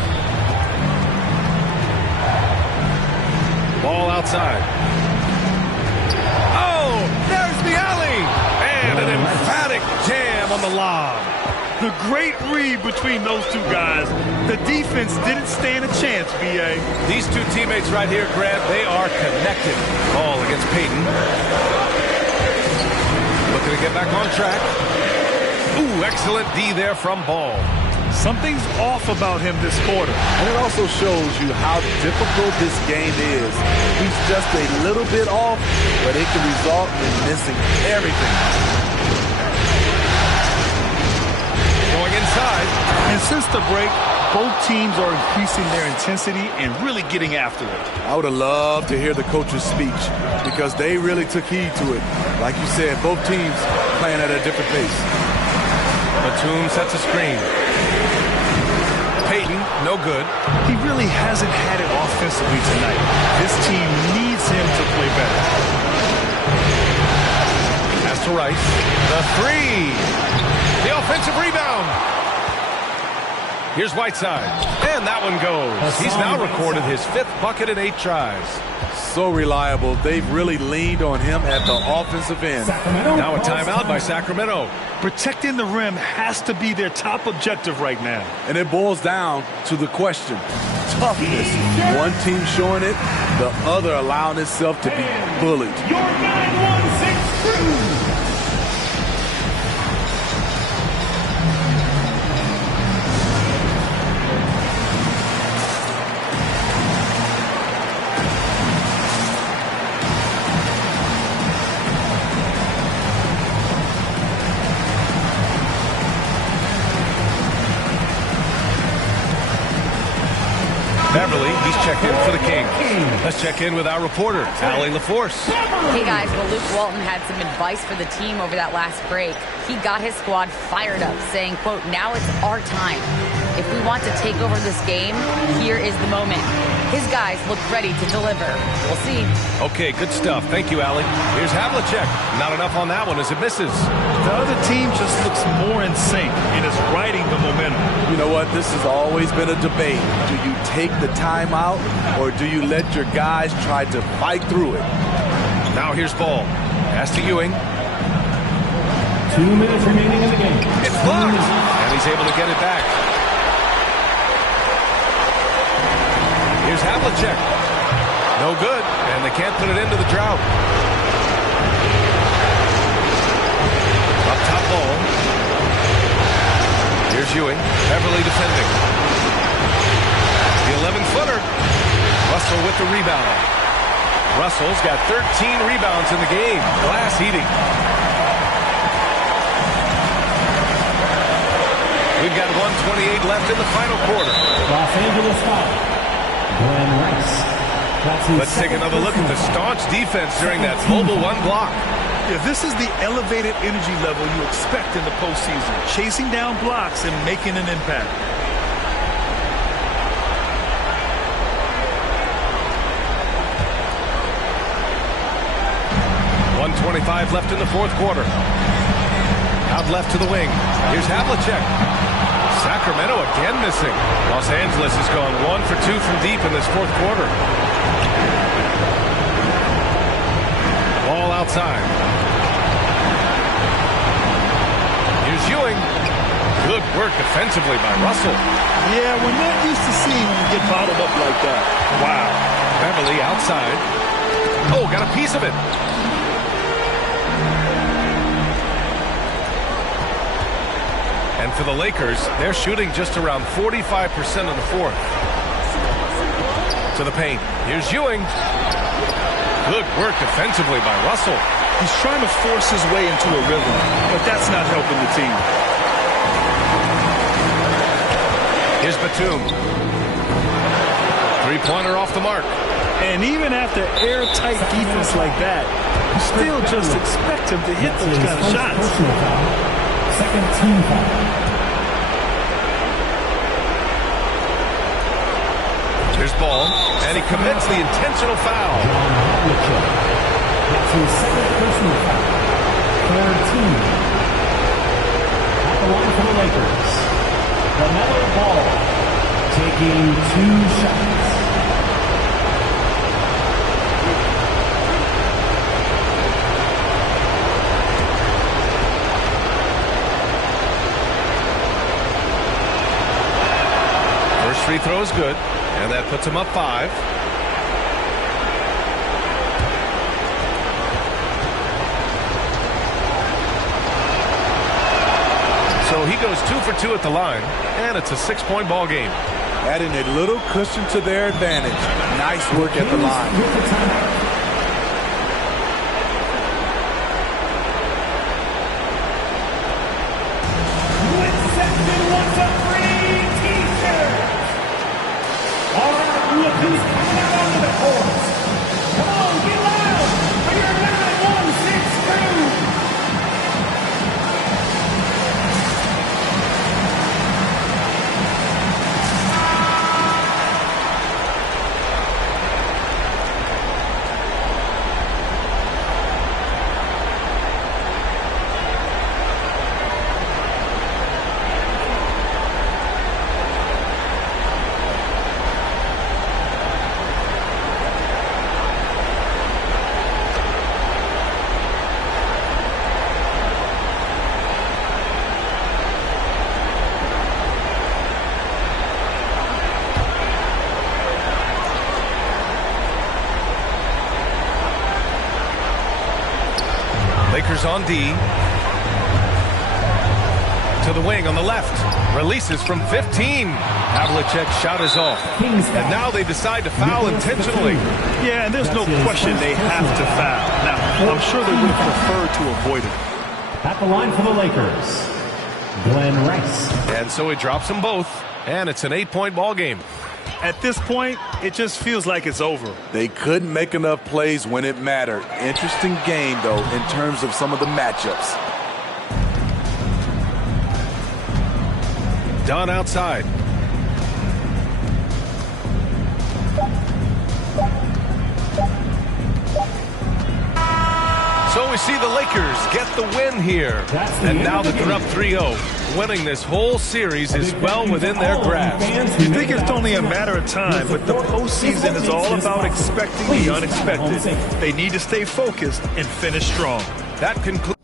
Ball outside. Oh, there's the alley. And an emphatic jam on the lob. The great read between those two guys. The defense didn't stand a chance, B.A. These two teammates right here, Grant, they are connected. Ball against Payton. Looking to get back on track. Ooh, excellent D there from Ball. Something's off about him this quarter. And it also shows you how difficult this game is. He's just a little bit off, but it can result in missing everything. Going inside. And since the break, both teams are increasing their intensity and really getting after it. I would have loved to hear the coach's speech because they really took heed to it. Like you said, both teams playing at a different pace. Batum sets a screen. Payton, no good. He really hasn't had it offensively tonight. This team needs him to play better. Pass to Rice. The 3. The offensive rebound. Here's Whiteside. And that one goes. He's now recorded his 5th bucket in 8 tries. So reliable. They've really leaned on him at the offensive end. Now a timeout by Sacramento. Protecting the rim has to be their top objective right now. And it boils down to the question. Toughness. One team showing it, the other allowing itself to be bullied. Your 916 crew. Beverly, he's checked in for the Kings. Let's check in with our reporter, Allie LaForce. Hey guys, well, Luke Walton had some advice for the team over that last break. He got his squad fired up, saying, quote, now it's our time. If we want to take over this game, here is the moment. His guys look ready to deliver. We'll see. Okay, good stuff. Thank you, Allie. Here's Havlicek. Not enough on that one as it misses. The other team just looks more in sync and is riding the momentum. You know what? This has always been a debate. Do you take the timeout or do you let your guys try to fight through it? Now here's Ball. Pass to Ewing. 2 minutes remaining in the game. It's blocked. And he's able to get it back. Here's Havlicek. No good. And they can't put it into the drought. Up top Ball. Ewing. Beverly defending. The 11-footer. Russell with the rebound. Russell's got 13 rebounds in the game. Glass eating. We've got 1:28 left in the final quarter. Los Angeles foul. Glenn Rice. Let's take another look at the staunch defense during that mobile one block. Yeah, this is the elevated energy level you expect in the postseason. Chasing down blocks and making an impact. .25 left in the fourth quarter. Out left to the wing. Here's Havlicek. Sacramento again missing. Los Angeles has gone 1 for 2 from deep in this fourth quarter. Ball outside. Here's Ewing. Good work defensively by Russell. Yeah, we're not used to seeing him get bottled up like that. Wow. Beverly outside. Oh, got a piece of it. And for the Lakers, they're shooting just around 45% in the fourth. To the paint. Here's Ewing. Good work defensively by Russell. He's trying to force his way into a rhythm, but that's not helping the team. Here's Batum. Three-pointer off the mark. And even after airtight defense like that, you still just expect him to hit those kind of shots. Second team foul. Here's Ball, and he commits the intentional foul. That's his second personal foul. Third team. At the line for the Lakers. LaMelo Ball taking 2 shots. First free throw is good, and that puts him up 5. So he goes 2 for 2 at the line, and it's a 6-point ball game. Adding a little cushion to their advantage. Nice work at the line. Look who's coming out onto the court. Come on, get loud for your 9-1-6 crew. Lakers on D. To the wing on the left. Releases from 15. Havlicek's shot is off. And now they decide to foul intentionally. Yeah, and there's no question they have to foul. Now, I'm sure they would have preferred to avoid it. At the line for the Lakers, Glenn Rice. And so he drops them both, and it's an 8-point ball game. At this point, it just feels like it's over. They couldn't make enough plays when it mattered. Interesting game, though, in terms of some of the matchups. Dunn outside. So we see the Lakers get the win here. And now that they're up 3-0, winning this whole series is well within their grasp. You think it's only a matter of time, but the postseason is all about expecting the unexpected. They need to stay focused and finish strong. That concludes.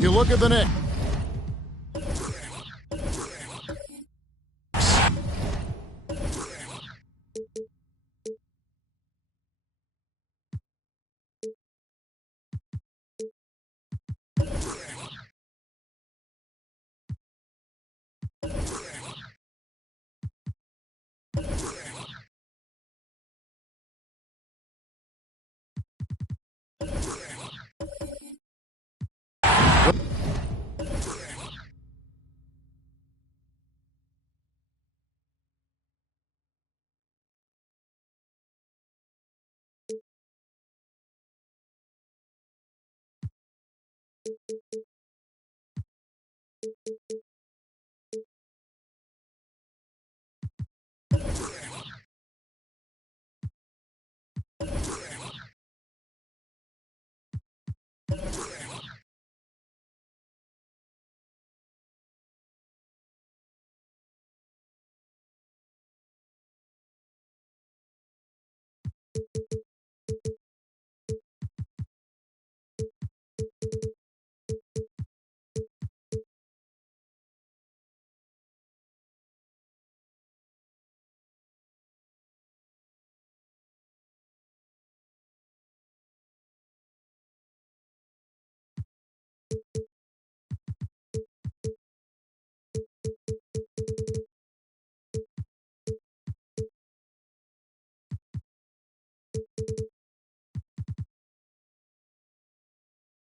You look at the Knicks.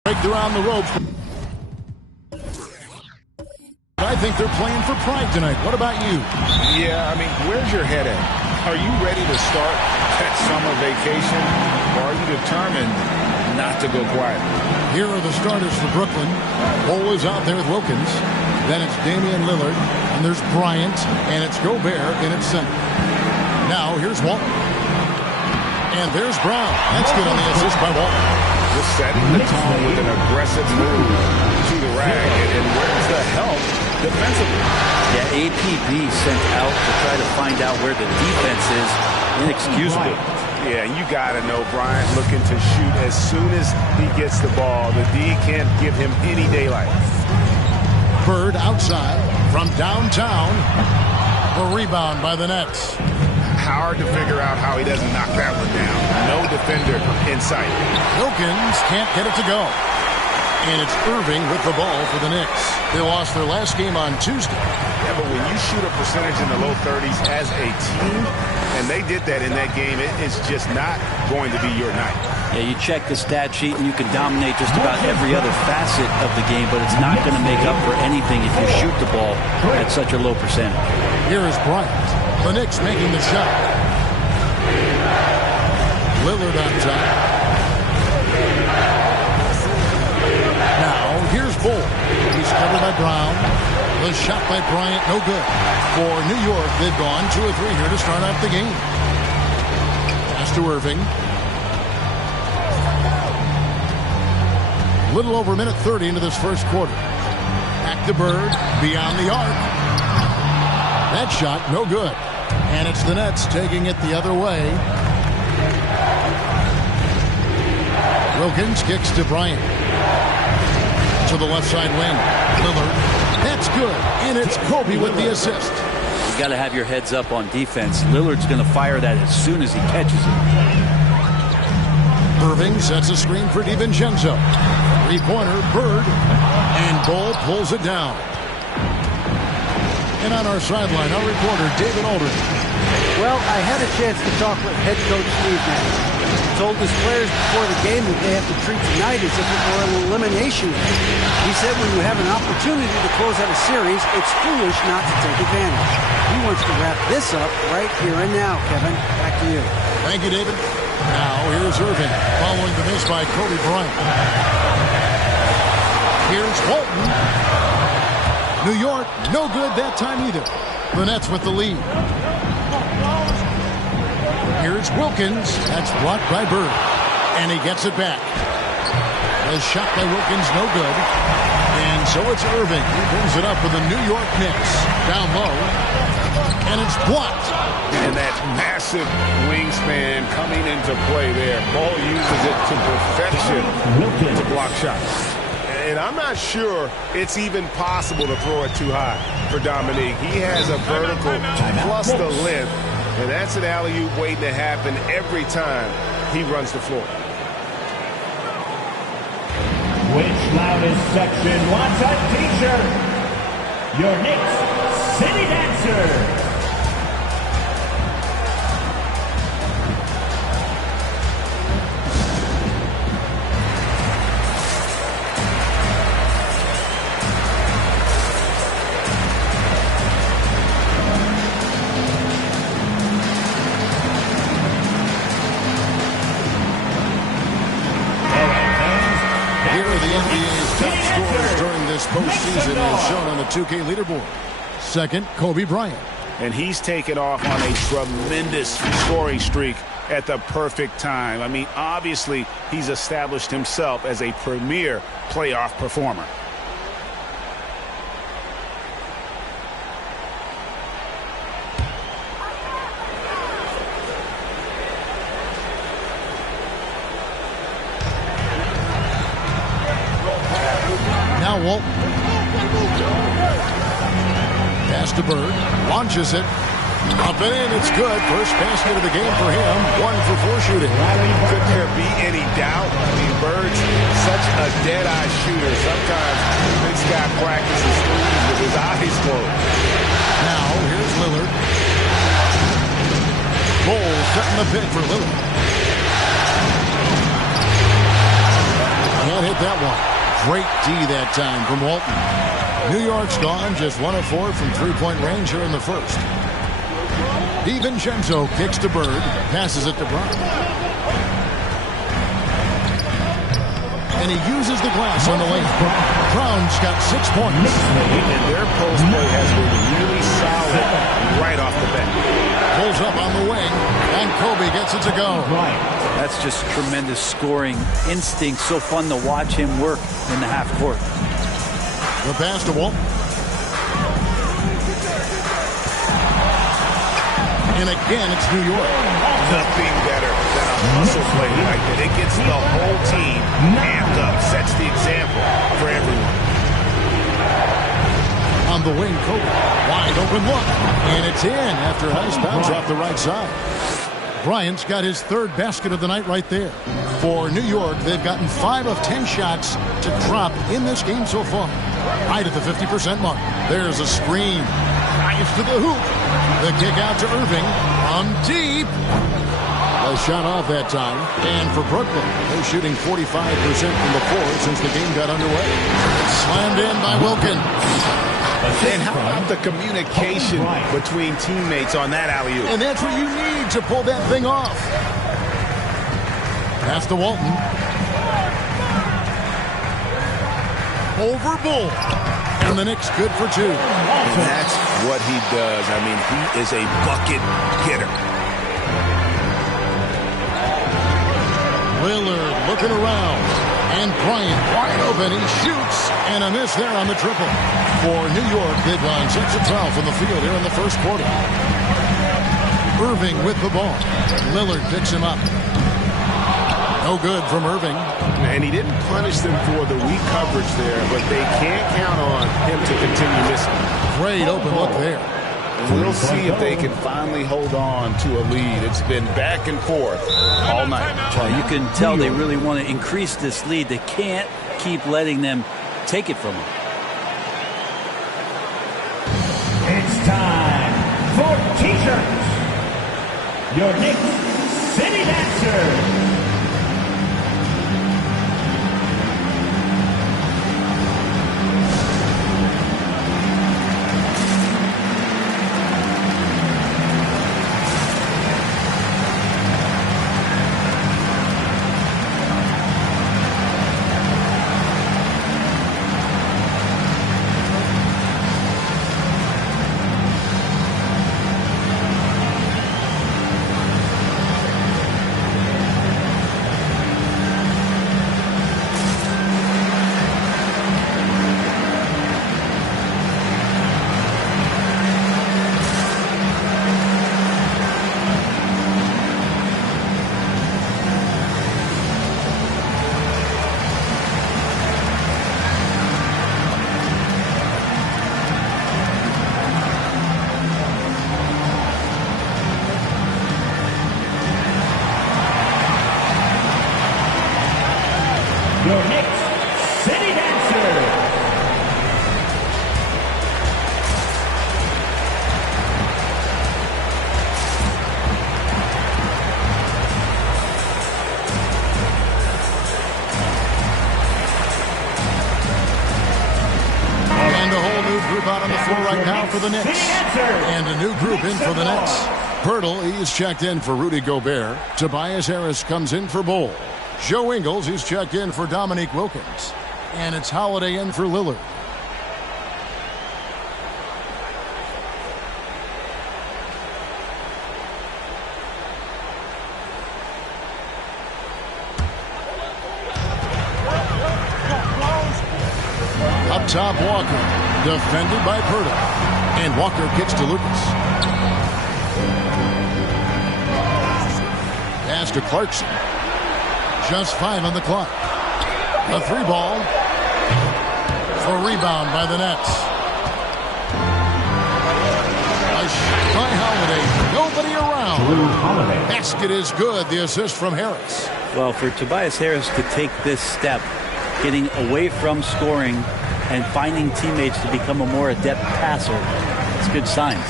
Break around the ropes. I think they're playing for pride tonight. What about you? Yeah, I mean, where's your head at? Are you ready to start that summer vacation, or are you determined not to go quiet? Here are the starters for Brooklyn. Cole is out there with Wilkins. Then it's Damian Lillard, and there's Bryant, and it's Gobert in its center. Now here's Walton. And there's Brown. That's good on the assist by Walton. Just setting the tone with an aggressive move to the rack. And where's the help defensively? Yeah, APB sent out to try to find out where the defense is. Inexcusable. Yeah, you got to know Bryant looking to shoot as soon as he gets the ball. The D can't give him any daylight. Bird outside from downtown. The rebound by the Nets. Hard to figure out how he doesn't knock that one down. No defender in sight. Wilkins can't get it to go. And it's Irving with the ball for the Knicks. They lost their last game on Tuesday. Yeah, but when you shoot a percentage in the low 30s as a team, and they did that in that game, it's just not going to be your night. Yeah, you check the stat sheet and you can dominate just about every other facet of the game, but it's not going to make up for anything if you shoot the ball at such a low percentage. Here is Bryant. The Knicks making the shot. Lillard on top. Now, here's Bull. He's covered by Brown. The shot by Bryant, no good. For New York, they've gone 2 or 3 here to start out the game. Pass to Irving. Little over a minute 30 into this first quarter. Back to Bird, beyond the arc. That shot, no good. And it's the Nets taking it the other way. Wilkins kicks to Bryant. To the left side wing. Lillard. That's good. And it's Kobe with the assist. You got to have your heads up on defense. Lillard's going to fire that as soon as he catches it. Irving sets a screen for DiVincenzo. Three-pointer, Bird. And Bull pulls it down. And on our sideline, our reporter, David Aldridge. Well, I had a chance to talk with head coach Steve Nash. He told his players before the game that they have to treat tonight as if it were an elimination game. He said when you have an opportunity to close out a series, it's foolish not to take advantage. He wants to wrap this up right here and now, Kevin. Back to you. Thank you, David. Now, here's Irving, following the miss by Kobe Bryant. Here's Walton. New York, no good that time either. The Nets with the lead. Here's Wilkins. That's blocked by Bird. And he gets it back. The shot by Wilkins, no good. And so it's Irving. He brings it up for the New York Knicks. Down low. And it's blocked. And that massive wingspan coming into play there. Ball uses it to perfection to block shots. And I'm not sure it's even possible to throw it too high for Dominique. He has a vertical plus the length, and that's an alley-oop waiting to happen every time he runs the floor. Which loudest section wants a t-shirt? Your Knicks City Dancer. Postseason is shown on the 2K leaderboard. Second, Kobe Bryant. And he's taken off on a tremendous scoring streak at the perfect time. I mean, obviously, he's established himself as a premier playoff performer. Now Walton. Pass to Bird. Launches it. Up and in. It's good. First basket of the game for him. 1 for 4 shooting. Could there be any doubt? I mean, Bird's such a dead-eye shooter. Sometimes this guy practices threes with his eyes closed. Now, here's Lillard. Bull setting the pick for Lillard. Can't hit that one. Great D that time from Walton. New York's gone just 1 of 4 from three-point range here in the first. DiVincenzo kicks to Bird, passes it to Brown. And he uses the glass on the lane. Brown's got 6 points. And their post play has been really solid right off the bat. Pulls up on the wing, and Kobe gets it to go. That's just tremendous scoring instinct. So fun to watch him work in the half court. The pass to Walton. And again, it's New York. Nothing better than a hustle play like that. It gets the whole team amped up, sets the example for everyone. On the wing, Kobe. Wide open look. And it's in after a nice bounce off the right side. Bryant's got his third basket of the night right there. For New York, they've gotten 5 of 10 shots to drop in this game so far. Right at the 50% mark. There's a screen. Drives to the hoop. The kick out to Irving. On deep. A shot off that time. And for Brooklyn, they're shooting 45% from the floor since the game got underway. Slammed in by Wilkin. And how about the communication between teammates on that alley-oop? And that's what you need to pull that thing off. Pass to Walton. Over Bull. And the Knicks good for 2. And that's what he does. I mean, he is a bucket getter. Lillard looking around. And Bryant wide open. He shoots. And a miss there on the triple. For New York, they've gone 6 of 12 from the field here in the first quarter. Irving with the ball. Lillard picks him up. No good from Irving. And he didn't punish them for the weak coverage there, but they can't count on him to continue missing. Great open look there. We'll see if they can finally hold on to a lead. It's been back and forth all night. Well, you can tell they really want to increase this lead. They can't keep letting them take it from them. It's time for T-shirts. Your Knicks City Dancers. Your Knicks City Dancers. And a whole new group out on the floor right now for the Knicks. And a new group in for the Nets. Pirtle, he's checked in for Rudy Gobert. Tobias Harris comes in for Bull. Joe Ingles, he's checked in for Dominique Wilkins. And it's Holiday in for Lillard. Up top, Walker. Defended by Pirtle. And Walker kicks to Lucas. Pass to Clarkson. Just 5 on the clock. A 3-ball for rebound by the Nets. By Holiday, nobody around. Basket is good. The assist from Harris. Well, for Tobias Harris to take this step, getting away from scoring and finding teammates to become a more adept passer, it's good signs.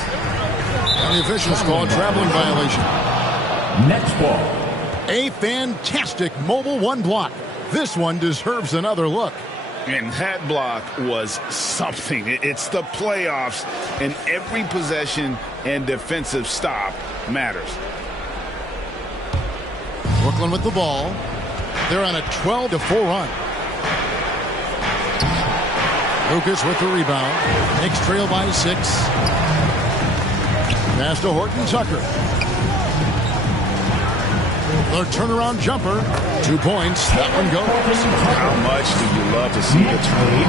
And the officials call a traveling violation. Next ball. A fantastic mobile one block. This one deserves another look. And that block was something. It's the playoffs, and every possession and defensive stop matters. Brooklyn with the ball. They're on a 12-4 run. Lucas with the rebound. Knicks trail by 6. Pass to Horton Tucker. The turnaround jumper. 2 points. That one goes. How much do you love to see the turn?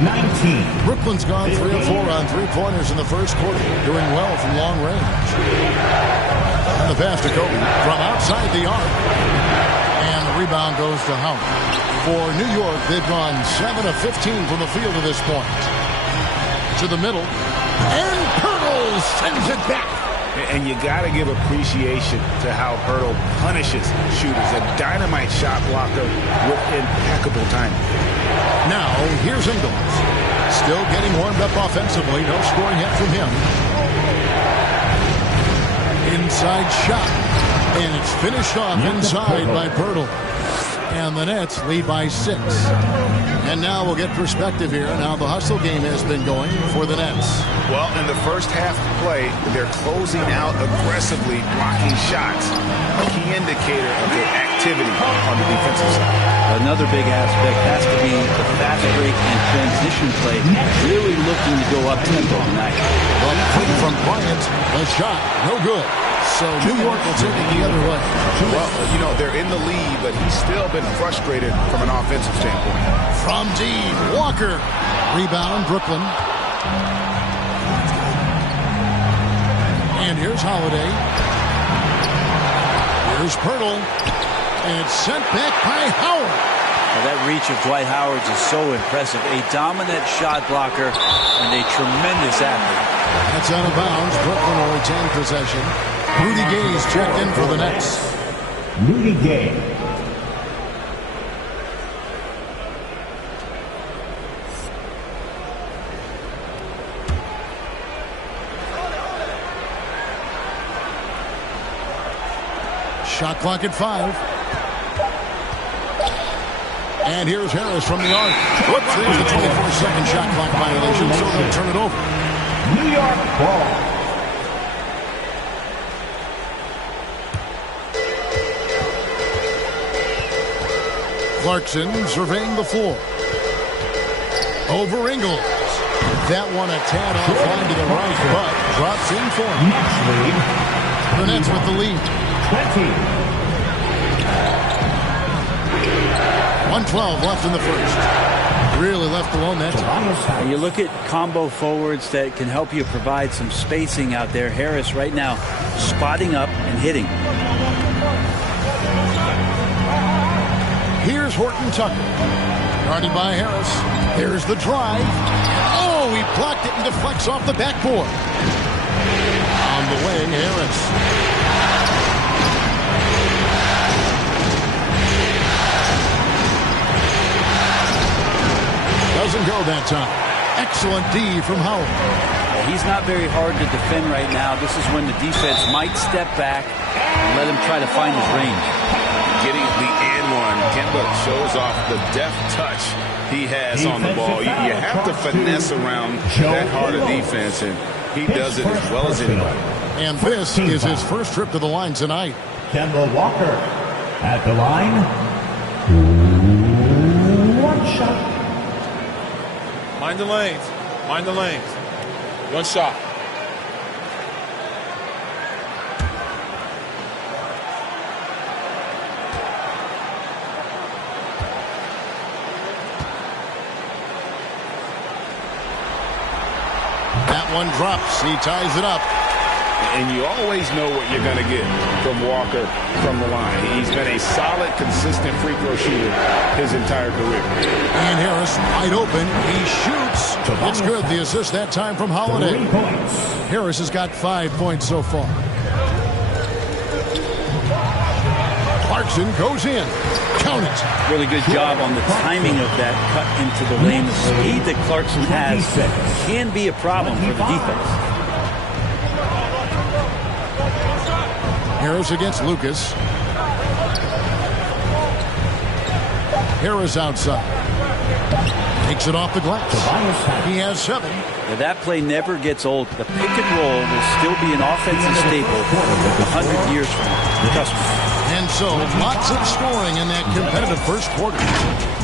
19. Brooklyn's gone 3 of 4 on three-pointers in the first quarter, doing well from long range. And the pass to Kobe from outside the arc. And the rebound goes to Howard. For New York, they've gone 7 of 15 from the field at this point. To the middle. And Pirtle sends it back. And you got to give appreciation to how Hurdle punishes shooters. A dynamite shot blocker with impeccable timing. Now, here's Ingles. Still getting warmed up offensively. No scoring hit from him. Inside shot. And it's finished off inside by Pirtle. And the Nets lead by 6. And now we'll get perspective here on how the hustle game has been going for the Nets. Well, in the first half of play, they're closing out aggressively, blocking shots. A key indicator of their activity on the defensive side. Another big aspect has to be the fast break and transition play. Really looking to go up tempo tonight. Well, quick from Bryant. The shot, no good. So New York will take it the other way. Well, you know, they're in the lead, but he's still been frustrated from an offensive standpoint. From deep, Walker. Rebound, Brooklyn. And here's Holiday. Here's Pirtle. And it's sent back by Howard. Well, that reach of Dwight Howard is so impressive. A dominant shot blocker and a tremendous athlete. That's out of bounds. Brooklyn will retain possession. Rudy Gay's checked in for the Nets. Rudy Gay. Shot clock at 5. And here's Harris from the arc. Whoops, there's the 24-second shot clock violation, so they'll turn it over. New York ball. Clarkson surveying the floor. Over Ingles. That one a tad offline to the right, but drops in for him. The Nets with the lead. 20. 1:12 left in the first. Really left alone that time. You look at combo forwards that can help you provide some spacing out there. Harris right now spotting up and hitting. Here's Horton Tucker. Guarded by Harris. Here's the drive. Oh, he blocked it and deflects off the backboard. On the wing, Harris. Doesn't go that time. Excellent D from Howard. He's not very hard to defend right now. This is when the defense might step back and let him try to find his range. Getting the and one, Kemba shows off the deft touch he has on the ball. You have to finesse around that hard of defense, and he does it as well as anybody. And this is his first trip to the line tonight. Kemba Walker at the line. 1 shot. Mind the lanes. Mind the lanes. 1 shot. That one drops. He ties it up. And you always know what you're going to get from Walker from the line. He's been a solid, consistent free throw shooter his entire career. And Harris wide open. He shoots. It's good. The assist that time from Holiday. 3 points. Harris has got 5 points so far. Clarkson goes in. Count it. Really good job on the timing of that cut into the lane. The speed that Clarkson has can be a problem for the defense. Harris against Lucas. Harris outside. Takes it off the glass. He has 7. Now that play never gets old. The pick and roll will still be an offensive staple 100 years from now. Trust me. And so, lots of scoring in that competitive first quarter.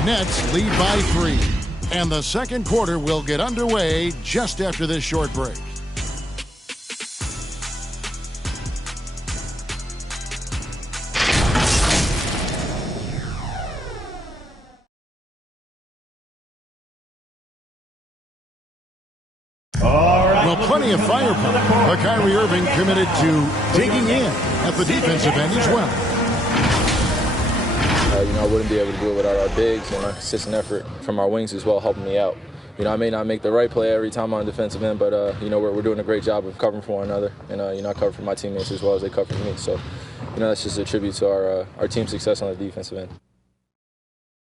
Nets lead by 3. And the second quarter will get underway just after this short break. plenty of firepower, but Kyrie Irving committed to digging in at the defensive end as well. I wouldn't be able to do it without our bigs and our consistent effort from our wings as well, helping me out. I may not make the right play every time on defensive end, but we're doing a great job of covering for one another, and I cover for my teammates as well as they cover for me. So, that's just a tribute to our team's success on the defensive end.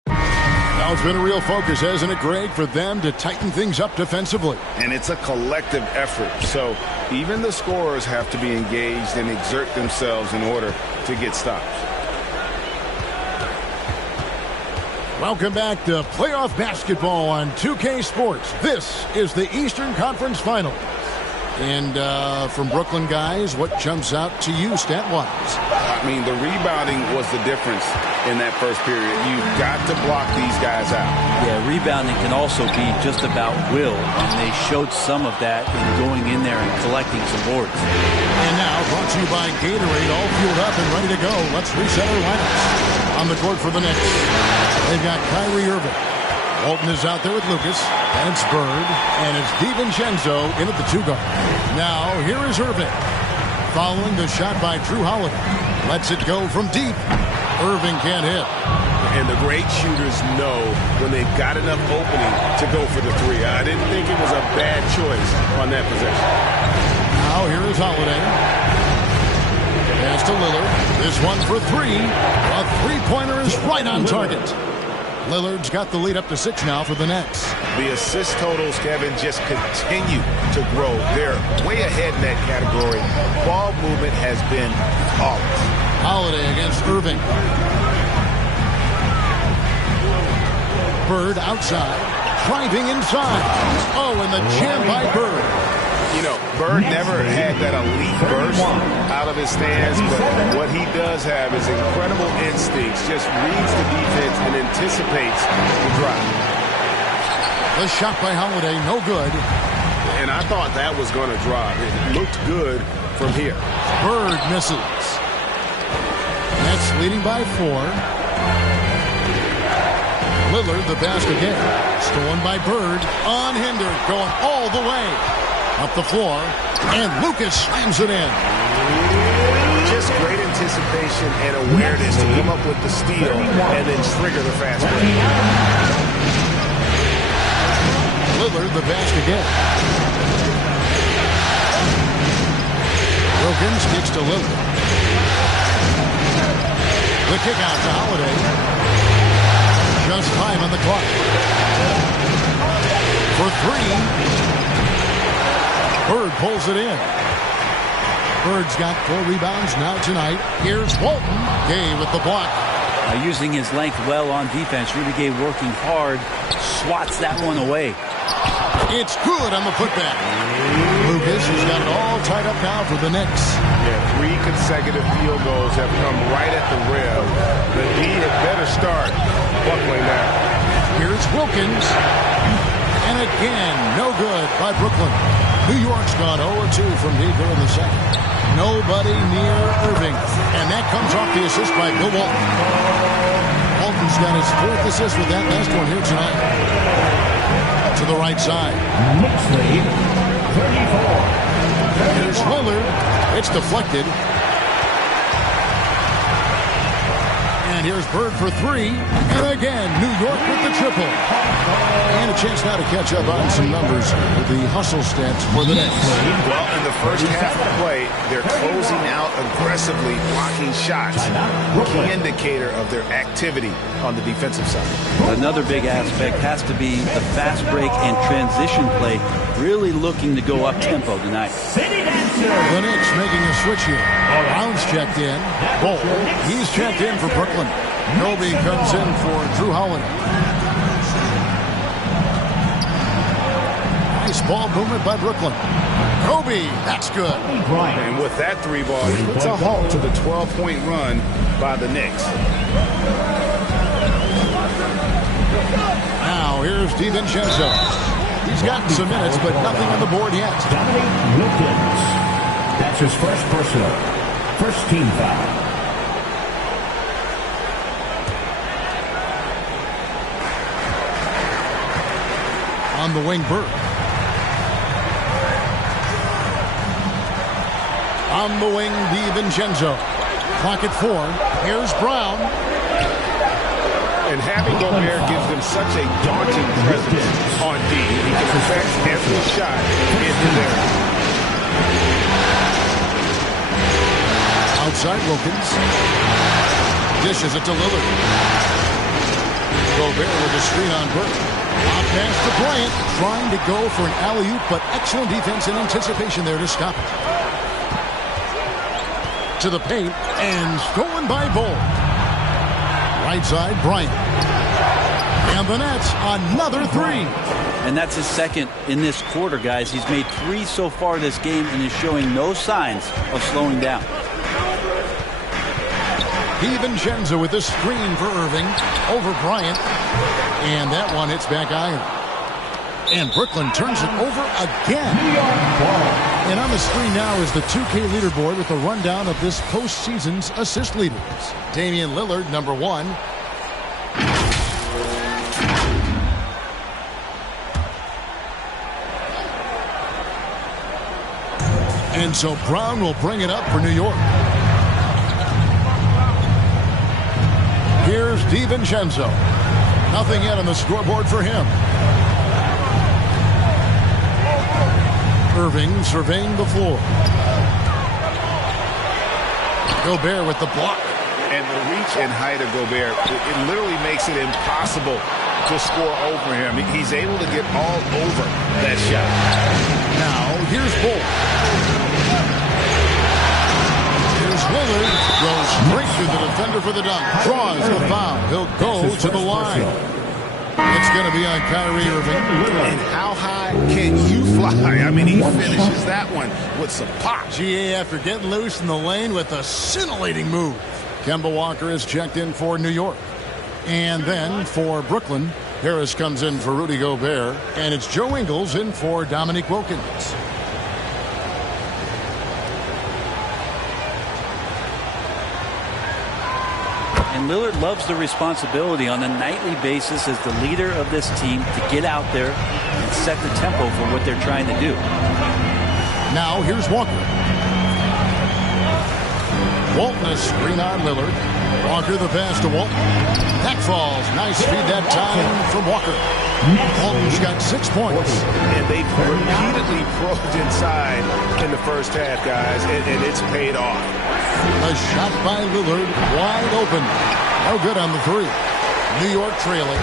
Now it's been a real focus, hasn't it, Greg, for them to tighten things up defensively? And it's a collective effort, so even the scorers have to be engaged and exert themselves in order to get stops. Welcome back to playoff basketball on 2K Sports. This is the Eastern Conference Final. And from Brooklyn, guys, what jumps out to you stat-wise? I mean, the rebounding was the difference in that first period. You've got to block these guys out. Yeah, rebounding can also be just about will, and they showed some of that in going in there and collecting some boards. And now, brought to you by Gatorade, all fueled up and ready to go. Let's reset our lineups. On the court for the Knicks, they've got Kyrie Irving. Walton is out there with Lucas, and it's Bird, and it's DiVincenzo in at the 2-guard. Now, here is Irving. Following the shot by Drew Holiday. Lets it go from deep. Irving can't hit. And the great shooters know when they've got enough opening to go for the three. I didn't think it was a bad choice on that possession. Now, here is Holiday. Pass to Lillard. This one for three. A three-pointer is right on target. Lillard's got the lead up to 6 now for the Nets. The assist totals, Kevin, just continue to grow. They're way ahead in that category. Ball movement has been flawless. Holiday against Irving. Bird outside, driving inside. Oh, and the jam by Bird. Bird never had that elite burst out of his stance, but what he does have is incredible instincts, just reads the defense and anticipates the drive. The shot by Holiday, no good. And I thought that was going to drop. It looked good from here. Bird misses. Nets leading by 4. Lillard, the basket again. Stolen by Bird, unhindered, going all the way. Up the floor, and Lucas slams it in. Just great anticipation and awareness to come up with the steal and then trigger the fast break. Lillard, the basket again. Wilkins kicks to Lillard. The kick out to Holiday. Just 5 on the clock. For 3. Bird pulls it in. Bird's got 4 rebounds now tonight. Here's Walton. Gay with the block. Using his length well on defense. Rudy Gay working hard. Swats that one away. It's good on the putback. Lucas has got it all tied up now for the Knicks. Yeah, 3 consecutive field goals have come right at the rim. The D had better start buckling now. Here's Wilkins. And again, no good by Brooklyn. New York's gone 0-2 from deep here in the second. Nobody near Irving. And that comes off the assist by Bill Walton. Walton's got his 4th assist with that last one here tonight. To the right side. Here's Lillard. It's deflected. And here's Bird for 3. And again, New York with the triple. And a chance now to catch up on some numbers with the hustle stats for the Nets. Well, in the first half of play, they're closing out aggressively, blocking shots. Key indicator of their activity on the defensive side. Another big aspect has to be the fast break and transition play. Really looking to go up tempo tonight. The Knicks making a switch here. Brown's checked in. Bull, he's checked in for Brooklyn. Kobe comes in for Drew Holiday. Nice ball movement by Brooklyn. Kobe, that's good. And with that 3 ball, he puts a halt to the 12-point run by the Knicks. Now here's DiVincenzo. He's gotten some minutes, but nothing on the board yet. Wilkins. That's his first personal. First team foul. On the wing, Bird. On the wing, DiVincenzo. Clock at 4. Here's Brown. And having Gobert gives them such a daunting presence on D. He can affect every shot in his area. Outside Wilkins. Dishes it to Lillard. Gobert with a screen on Burke. Off pass to Bryant. Trying to go for an alley-oop, but excellent defense and anticipation there to stop it. To the paint, and stolen by Bull. Right side, Bryant. And the Nets, another 3. And that's his second in this quarter, guys. He's made 3 so far this game and is showing no signs of slowing down. DiVincenzo with a screen for Irving over Bryant. And that one hits back iron. And Brooklyn turns it over again. And on the screen now is the 2K leaderboard with a rundown of this postseason's assist leaders. Damian Lillard, number 1. And so Brown will bring it up for New York. Here's DiVincenzo. Nothing yet on the scoreboard for him. Irving surveying the floor. Gobert with the block. And the reach and height of Gobert, it literally makes it impossible to score over him. He's able to get all over that shot. Now, here's Bull. Here's Lillard. Goes straight through the defender for the dunk. Draws the foul. He'll go to the line. It's going to be on Kyrie Irving. And how high can you fly? I mean, he finishes that one with some pop. GA after getting loose in the lane with a scintillating move. Kemba Walker is checked in for New York. And then for Brooklyn, Harris comes in for Rudy Gobert. And it's Joe Ingles in for Dominique Wilkins. And Lillard loves the responsibility on a nightly basis as the leader of this team to get out there and set the tempo for what they're trying to do. Now here's Walker. Walton a screen on Lillard. Walker the pass to Walton. That falls. Nice feed that time from Walker. Walton's got 6 points. And they repeatedly probed inside in the first half, guys, and it's paid off. A shot by Lillard, wide open. No good on the 3. New York trailing.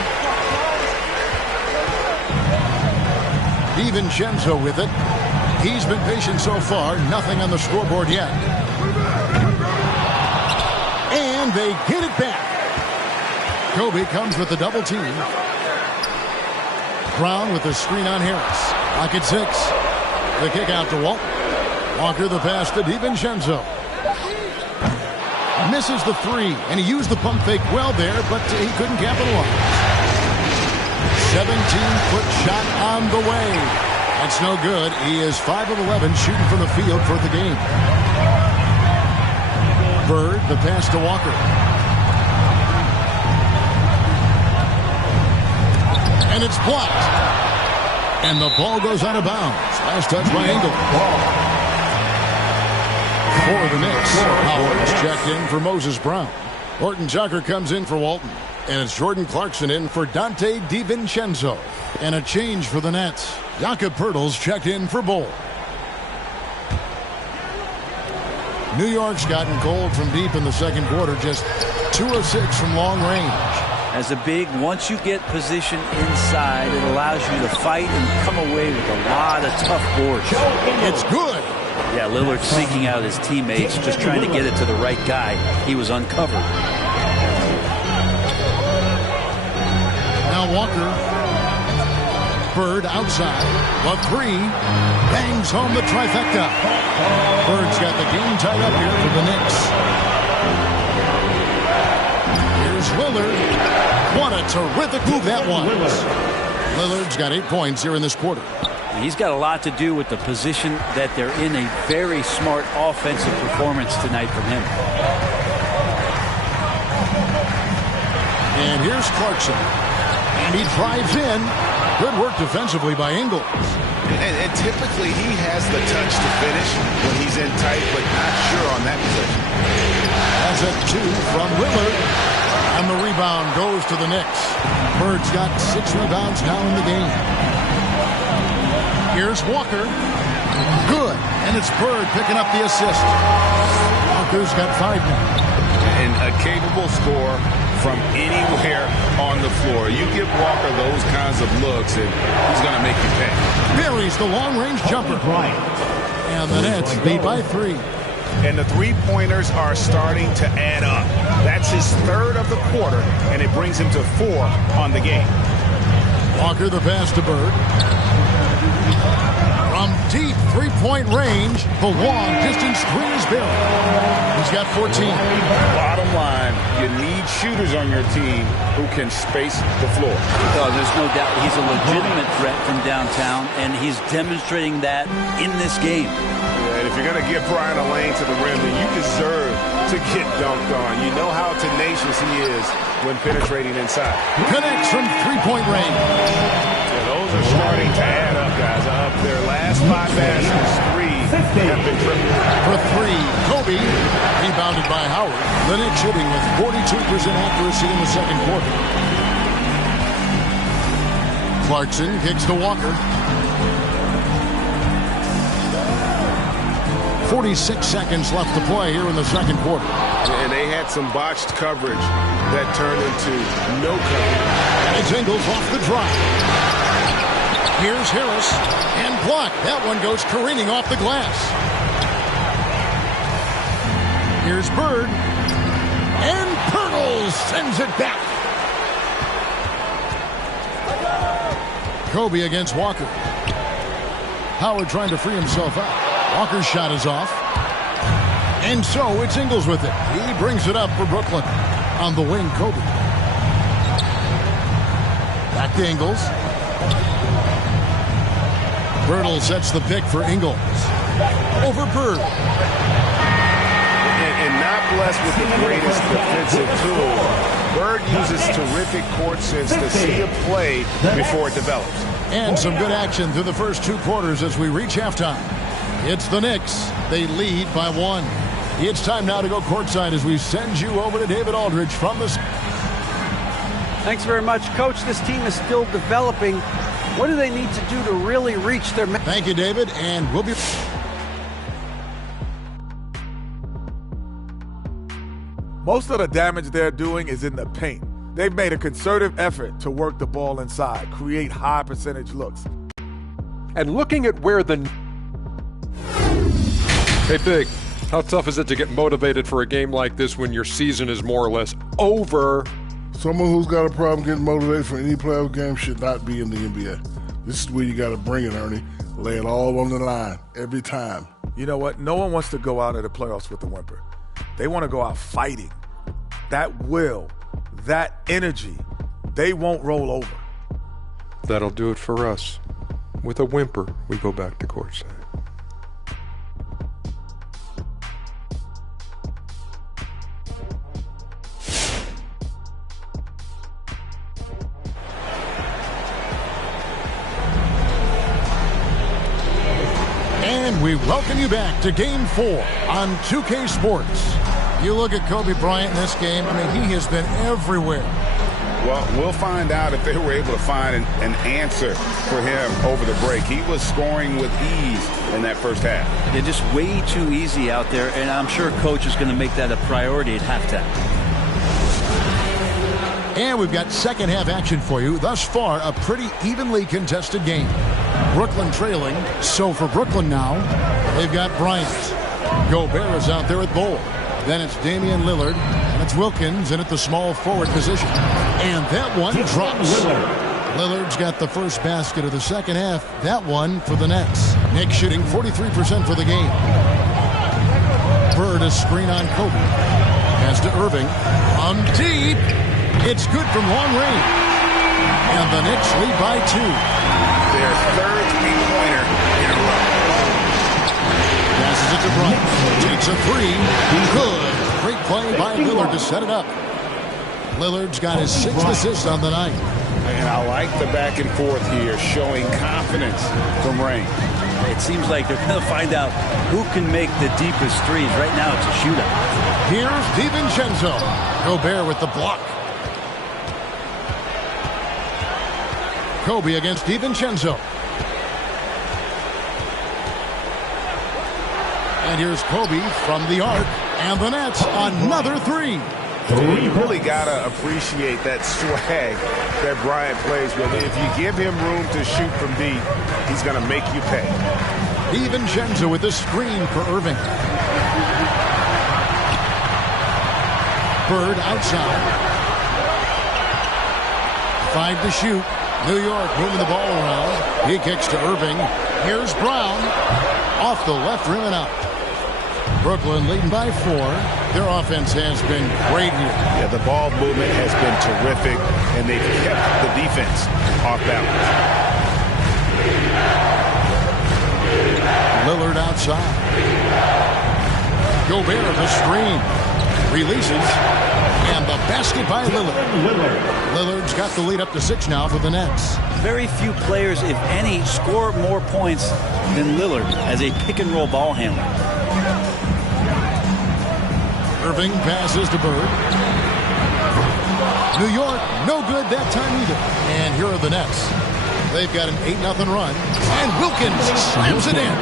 DiVincenzo with it. He's been patient so far. Nothing on the scoreboard yet. And they get it back. Kobe comes with the double team. Brown with the screen on Harris. Clock at 6. The kick out to Walton. Walker the pass to DiVincenzo. Misses the 3, and he used the pump fake well there, but he couldn't capitalize. 17-foot shot on the way. That's no good. He is 5 of 11 shooting from the field for the game. Bird, the pass to Walker. And it's blocked. And the ball goes out of bounds. Last touch by Engel. For the Knicks, Howard's checked in for Moses Brown. Horton Tucker comes in for Walton. And it's Jordan Clarkson in for Dante DiVincenzo. And a change for the Nets. Jakob Poeltl's checked in for Bull. New York's gotten cold from deep in the second quarter. Just 2 of 6 from long range. As a big, once you get position inside, it allows you to fight and come away with a lot of tough boards. It's good. Yeah, Lillard seeking out his teammates, just trying to get it to the right guy. He was uncovered. Now Walker. Bird outside. The 3. Bangs home the trifecta. Bird's got the game tied up here for the Knicks. Here's Lillard. What a terrific move that was. Lillard's got 8 points here in this quarter. He's got a lot to do with the position that they're in. A very smart offensive performance tonight from him. And here's Clarkson. And he drives in. Good work defensively by Ingles. And typically he has the touch to finish when he's in tight, but not sure on that possession. That's a 2 from Lillard. And the rebound goes to the Knicks. Bird's got 6 rebounds now in the game. Here's Walker. Good. And it's Bird picking up the assist. Walker's got 5 now. And a capable scorer from anywhere on the floor. You give Walker those kinds of looks, and he's going to make you pay. Buries the long-range jumper. And the Nets lead by 3. And the three-pointers are starting to add up. That's his 3rd of the quarter, and it brings him to 4 on the game. Walker the pass to Bird. From deep three-point range, the long distance 3 is buried. He's got 14. Bottom line, you need shooters on your team who can space the floor. Oh, there's no doubt he's a legitimate threat from downtown, and he's demonstrating that in this game. And if you're going to give Brian a lane to the rim, then you deserve to get dunked on. You know how tenacious he is when penetrating inside. Connects from three-point range. Yeah, those are starting to add up, guys. Up their last 5 baskets, 3 have been triple. For 3, Kobe, rebounded by Howard. The Knicks shooting with 42% accuracy in the second quarter. Clarkson kicks to Walker. 46 seconds left to play here in the second quarter. And they had some botched coverage that turned into no coverage. It's Ingles off the drop. Here's Harris, and blocked. That one goes careening off the glass. Here's Bird, and Pirtle sends it back. Kobe against Walker. Howard trying to free himself out. Walker's shot is off. And so it's Ingles with it. He brings it up for Brooklyn. On the wing, Kobe. Back to Ingles. Birtle sets the pick for Ingles. Over Bird. And not blessed with the greatest defensive tool. Bird uses terrific court sense to see a play before it develops. And some good action through the first 2 quarters as we reach halftime. It's the Knicks. They lead by 1. It's time now to go courtside as we send you over to David Aldridge from the... Thanks very much, Coach. This team is still developing. What do they need to do to really reach their... Thank you, David, and we'll be... Most of the damage they're doing is in the paint. They've made a concerted effort to work the ball inside, create high percentage looks. And looking at where the... Hey, Big, how tough is it to get motivated for a game like this when your season is more or less over? Someone who's got a problem getting motivated for any playoff game should not be in the NBA. This is where you got to bring it, Ernie. Lay it all on the line every time. You know what? No one wants to go out of the playoffs with a whimper. They want to go out fighting. That will, that energy, they won't roll over. That'll do it for us. With a whimper, we go back to courtside. And we welcome you back to Game 4 on 2K Sports. You look at Kobe Bryant in this game, I mean, he has been everywhere. Well, we'll find out if they were able to find an answer for him over the break. He was scoring with ease in that first half. They're just way too easy out there, and I'm sure Coach is going to make that a priority at halftime. And we've got second half action for you. Thus far, a pretty evenly contested game. Brooklyn trailing. So for Brooklyn now, they've got Bryant. Gobert is out there at goal. Then it's Damian Lillard, and it's Wilkins in at the small forward position. And that one drops. Lillard's got the first basket of the second half. That one for the Nets. Knicks shooting 43% for the game. Bird, a screen on Kobe. Pass to Irving. On deep. It's good from long range. And the Knicks lead by 2. Their third three-pointer in a row. Passes it to Bryant. Takes a 3. Good. Great play by Lillard to set it up. Lillard's got his 6th assist on the night. And I like the back and forth here, showing confidence from Rain. It seems like they're going to find out who can make the deepest threes. Right now, it's a shootout. Here's DiVincenzo. Gobert with the block. Kobe against DiVincenzo. And here's Kobe from the arc. And the Nets, another three. You really got to appreciate that swag that Bryant plays with. If you give him room to shoot from deep, he's going to make you pay. DiVincenzo with the screen for Irving. Bird outside. 5 to shoot. New York moving the ball around. He kicks to Irving. Here's Brown. Off the left rim and out. Brooklyn leading by 4. Their offense has been great here. Yeah, the ball movement has been terrific, and they've kept the defense off balance. Lillard outside. Gobert the screen. Releases. And the basket by Lillard. Lillard's got the lead up to 6 now for the Nets. Very few players, if any, score more points than Lillard as a pick-and-roll ball handler. Irving passes to Bird. New York, no good that time either. And here are the Nets. They've got an 8-0 run. And Wilkins slams it in.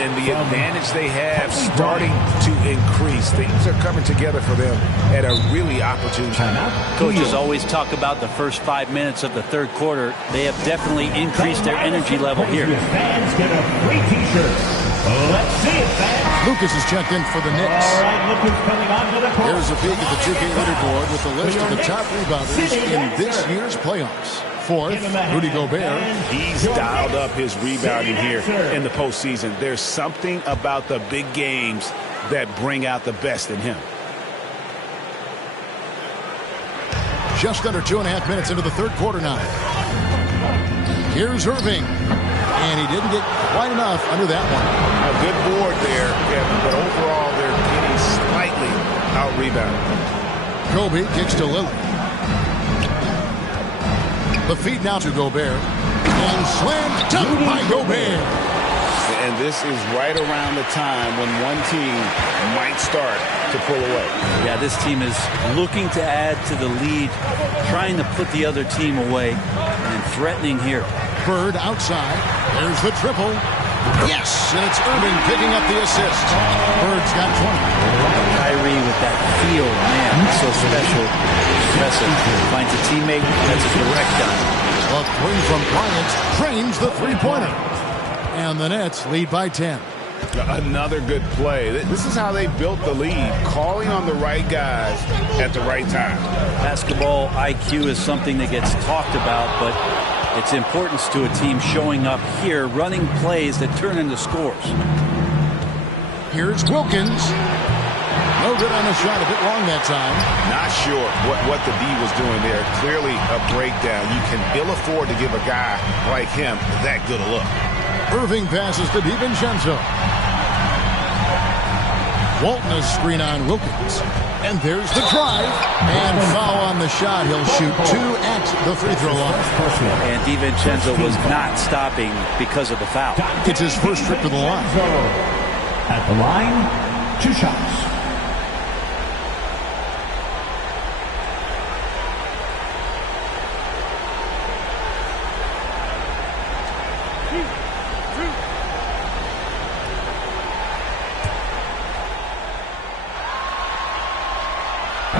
And the advantage they have starting to increase. Things are coming together for them at a really opportune time. Coaches always talk about the first 5 minutes of the third quarter. They have definitely increased their energy level here. Fans get a free t-shirt. Let's see it, fans. Lucas is checked in for the Knicks. All right, Lucas coming onto the court. Here's a peek at the 2K leaderboard with the list of the top rebounders in this year's playoffs. 4th, Rudy Gobert. He's dialed up his rebounding here in the postseason. There's something about the big games that bring out the best in him. Just under 2.5 minutes into the third quarter now. Here's Irving. And he didn't get quite enough under that one. A good board there, Kevin, but overall they're getting slightly out-rebounded. Kobe kicks to Lillard. The feed now to Gobert. And slam dunk by Gobert. And this is right around the time when one team might start to pull away. Yeah, this team is looking to add to the lead, trying to put the other team away, and threatening here. Bird outside. There's the triple. Yes, and it's Irving picking up the assist. Bird's got 20. Kyrie with that feel, man, so special. Impressive. Finds a teammate, that's a direct dime. A three from Bryant trains the three-pointer. And the Nets lead by 10. Another good play. This is how they built the lead, calling on the right guys at the right time. Basketball IQ is something that gets talked about, but its importance to a team showing up here, running plays that turn into scores. Here's Wilkins. No good on the shot, a bit long that time. Not sure what the D was doing there. Clearly a breakdown. You can ill afford to give a guy like him that good a look. Irving passes to DiVincenzo. Walton is screen on Wilkins. And there's the drive. And foul on the shot. He'll shoot 2 at the free throw line. And DiVincenzo was not stopping because of the foul. It's his first trip to the line. At the line, 2 shots.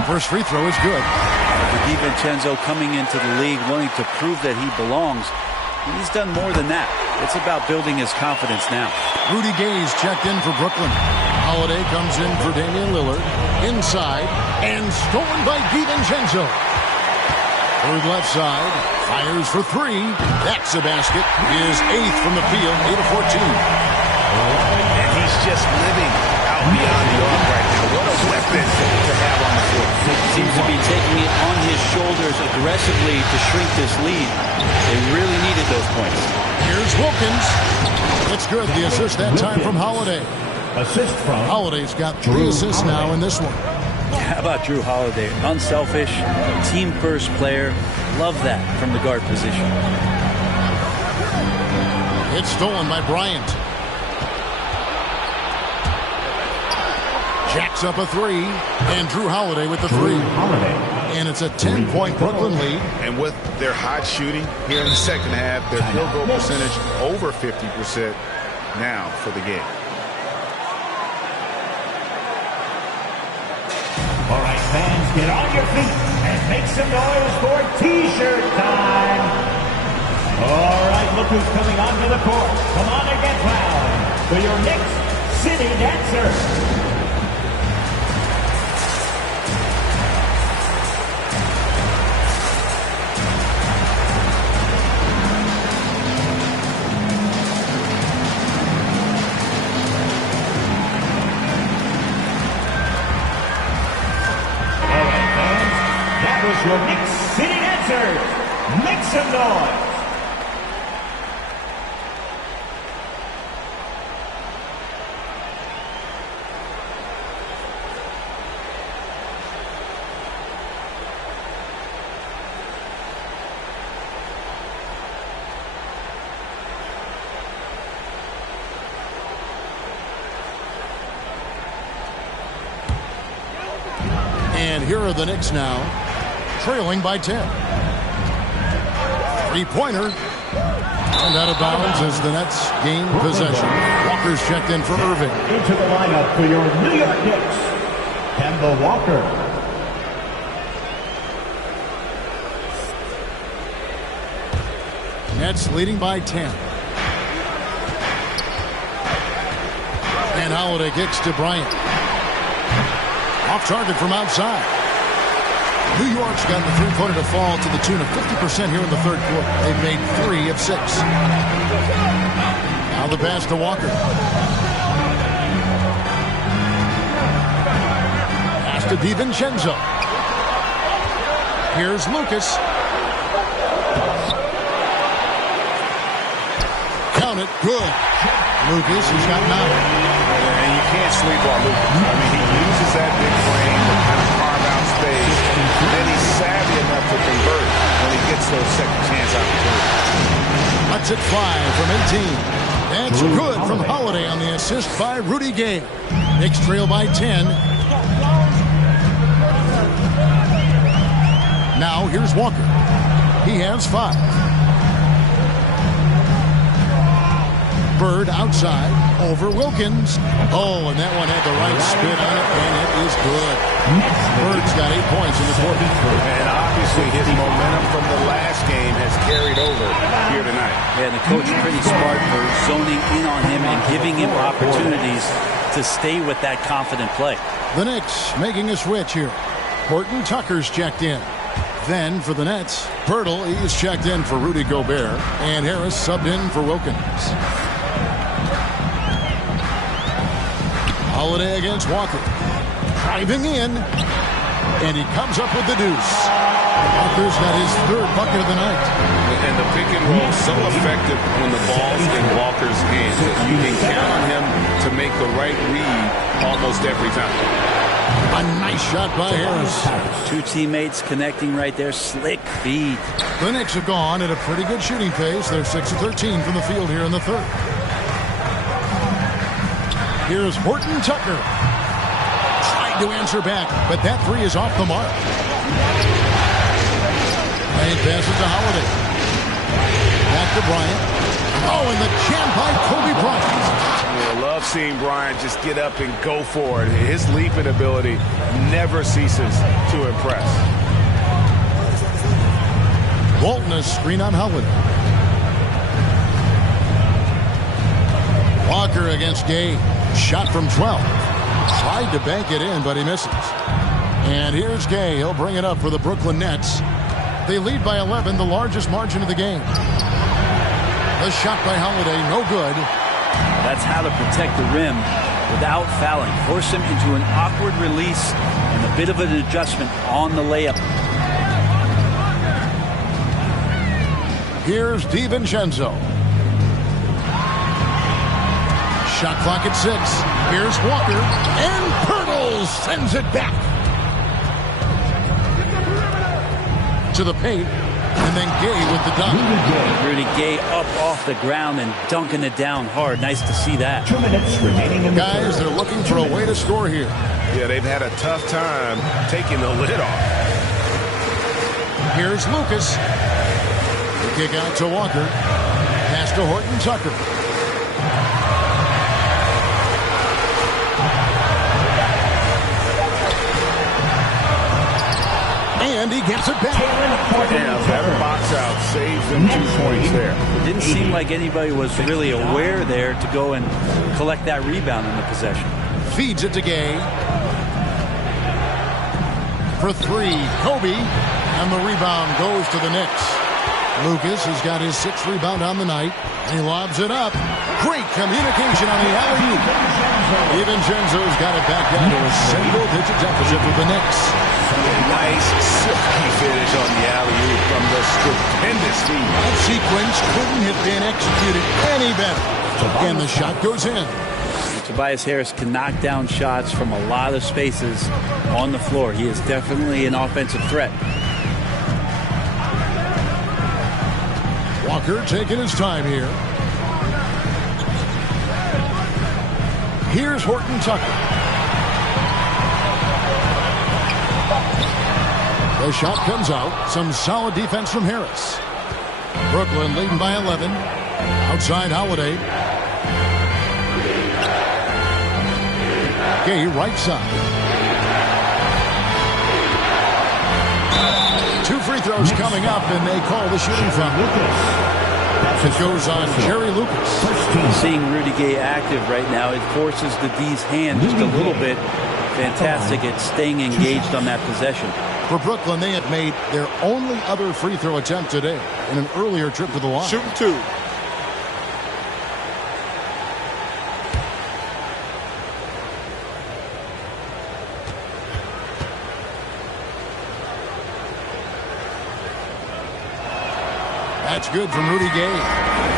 First free throw is good. For DiVincenzo coming into the league wanting to prove that he belongs, he's done more than that. It's about building his confidence now. Rudy Gay's checked in for Brooklyn. Holiday comes in for Damian Lillard. Inside and stolen by DiVincenzo. Third left side. Fires for 3. That's a basket. His 8th from the field. 8 of 14. And he's just living out beyond the arc right now. What a weapon to have on the floor. Seems to be taking it on his shoulders aggressively to shrink this lead. They really needed those points. Here's Wilkins. It's good. The assist that time from Holiday. Assist from Holiday's got 3 assists now in this one. How about Drew Holiday? Unselfish, team-first player. Love that from the guard position. It's stolen by Bryant. Jacks up a three, and Drew Holiday with the three. And it's a 10-point Brooklyn lead. And with their hot shooting here in the second half, their field goal percentage over 50% now for the game. All right, fans, get on your feet and make some noise for T-shirt time. All right, look who's coming onto the court. Come on and get loud for your next city dancer. Your Knicks City Dancers, make some noise. And here are the Knicks now, trailing by 10. Three-pointer. And out of bounds as the Nets gain possession. Walker's checked in for Irving. Into the lineup for your New York Knicks, Kemba Walker. Nets leading by 10. And Holiday kicks to Bryant. Off target from outside. New York's got the three-pointer to fall to the tune of 50% here in the third quarter. They've made 3 of 6. Now the pass to Walker. Pass to DiVincenzo. Here's Lucas. Count it. Good. Lucas, he's got 9. And you can't sleep on Lucas. I mean, he uses that big frame to kind of carve out space. And then he's savvy enough to convert when he gets those second chance opportunities. Cuts it 5 from 18. That's good from Holiday on the assist by Rudy Gay. Knicks trail by 10. Now here's Walker. He has 5. Bird outside over Wilkins. Oh, and that one had the right spin on it, and it is good. Bird's got 8 points in the quarter. And obviously his momentum from the last game has carried over here tonight. Yeah, and the coach pretty smart for zoning in on him and giving him opportunities to stay with that confident play. The Knicks making a switch here. Horton Tucker's checked in. Then for the Nets, Pirtle, he is checked in for Rudy Gobert, and Harris subbed in for Wilkins. Holiday against Walker. Driving in, and he comes up with the deuce. Walker's got his 3rd bucket of the night. And the pick and roll so effective when the ball's in Walker's hands. You can count on him to make the right read almost every time. A nice shot by Harris. 2 teammates connecting right there. Slick feed. The Knicks have gone at a pretty good shooting pace. They're 6 of 13 from the field here in the 3rd. Here's Horton Tucker. Tried to answer back, but that 3 is off the mark. And passes to Holiday. Back to Bryant. Oh, and the jam by Kobe Bryant. I love seeing Bryant just get up and go for it. His leaping ability never ceases to impress. Walton a screen on Holiday. Walker against Gay. Shot from 12. Tried to bank it in, but he misses. And here's Gay. He'll bring it up for the Brooklyn Nets. They lead by 11, the largest margin of the game. The shot by Holiday, no good. That's how to protect the rim without fouling. Force him into an awkward release and a bit of an adjustment on the layup. Here's DiVincenzo. Shot clock at 6. Here's Walker. And Pirtle sends it back. To the paint. And then Gay with the dunk. Rudy Gay up off the ground and dunking it down hard. Nice to see that. 2 minutes remaining in the Guys, they're looking for a way to score here. Yeah, they've had a tough time taking the lid off. Here's Lucas. The kick out to Walker. Pass to Horton Tucker. And he gets it back. Yeah, better box out saves them 2 points there. It didn't seem like anybody was really aware there to go and collect that rebound in the possession. Feeds it to Gay. For 3, Kobe. And the rebound goes to the Knicks. Lucas has got his 6th rebound on the night. He lobs it up. Great communication on the alley-oop. DiVincenzo's got it back down to a single-digit deficit with the Knicks. Nice silky finish on the alley-oop from the stupendous feed. That sequence couldn't have been executed any better. And the shot goes in. Tobias Harris can knock down shots from a lot of spaces on the floor. He is definitely an offensive threat. Walker taking his time here. Here's Horton Tucker. The shot comes out. Some solid defense from Harris. Brooklyn leading by 11. Outside Holiday. Gay right side. 2 free throws coming up, and they call the shooting foul. It goes on Jerry Lucas. Seeing Rudy Gay active right now, it forces the D's hand just a little bit. Fantastic at staying engaged on that possession. For Brooklyn, they had made their only other free throw attempt today in an earlier trip to the line. Shooting 2. That's good from Rudy Gay.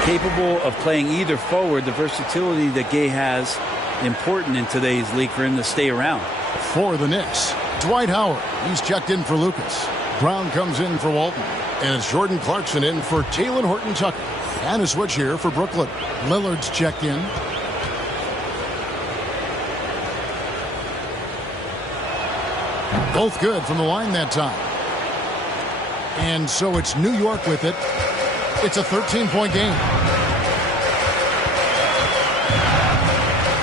Capable of playing either forward, the versatility that Gay has, important in today's league for him to stay around. For the Knicks, Dwight Howard. He's checked in for Lucas. Brown comes in for Walton. And it's Jordan Clarkson in for Talen Horton Tucker. And a switch here for Brooklyn. Lillard's checked in. Both good from the line that time. And so it's New York with it. It's a 13-point game.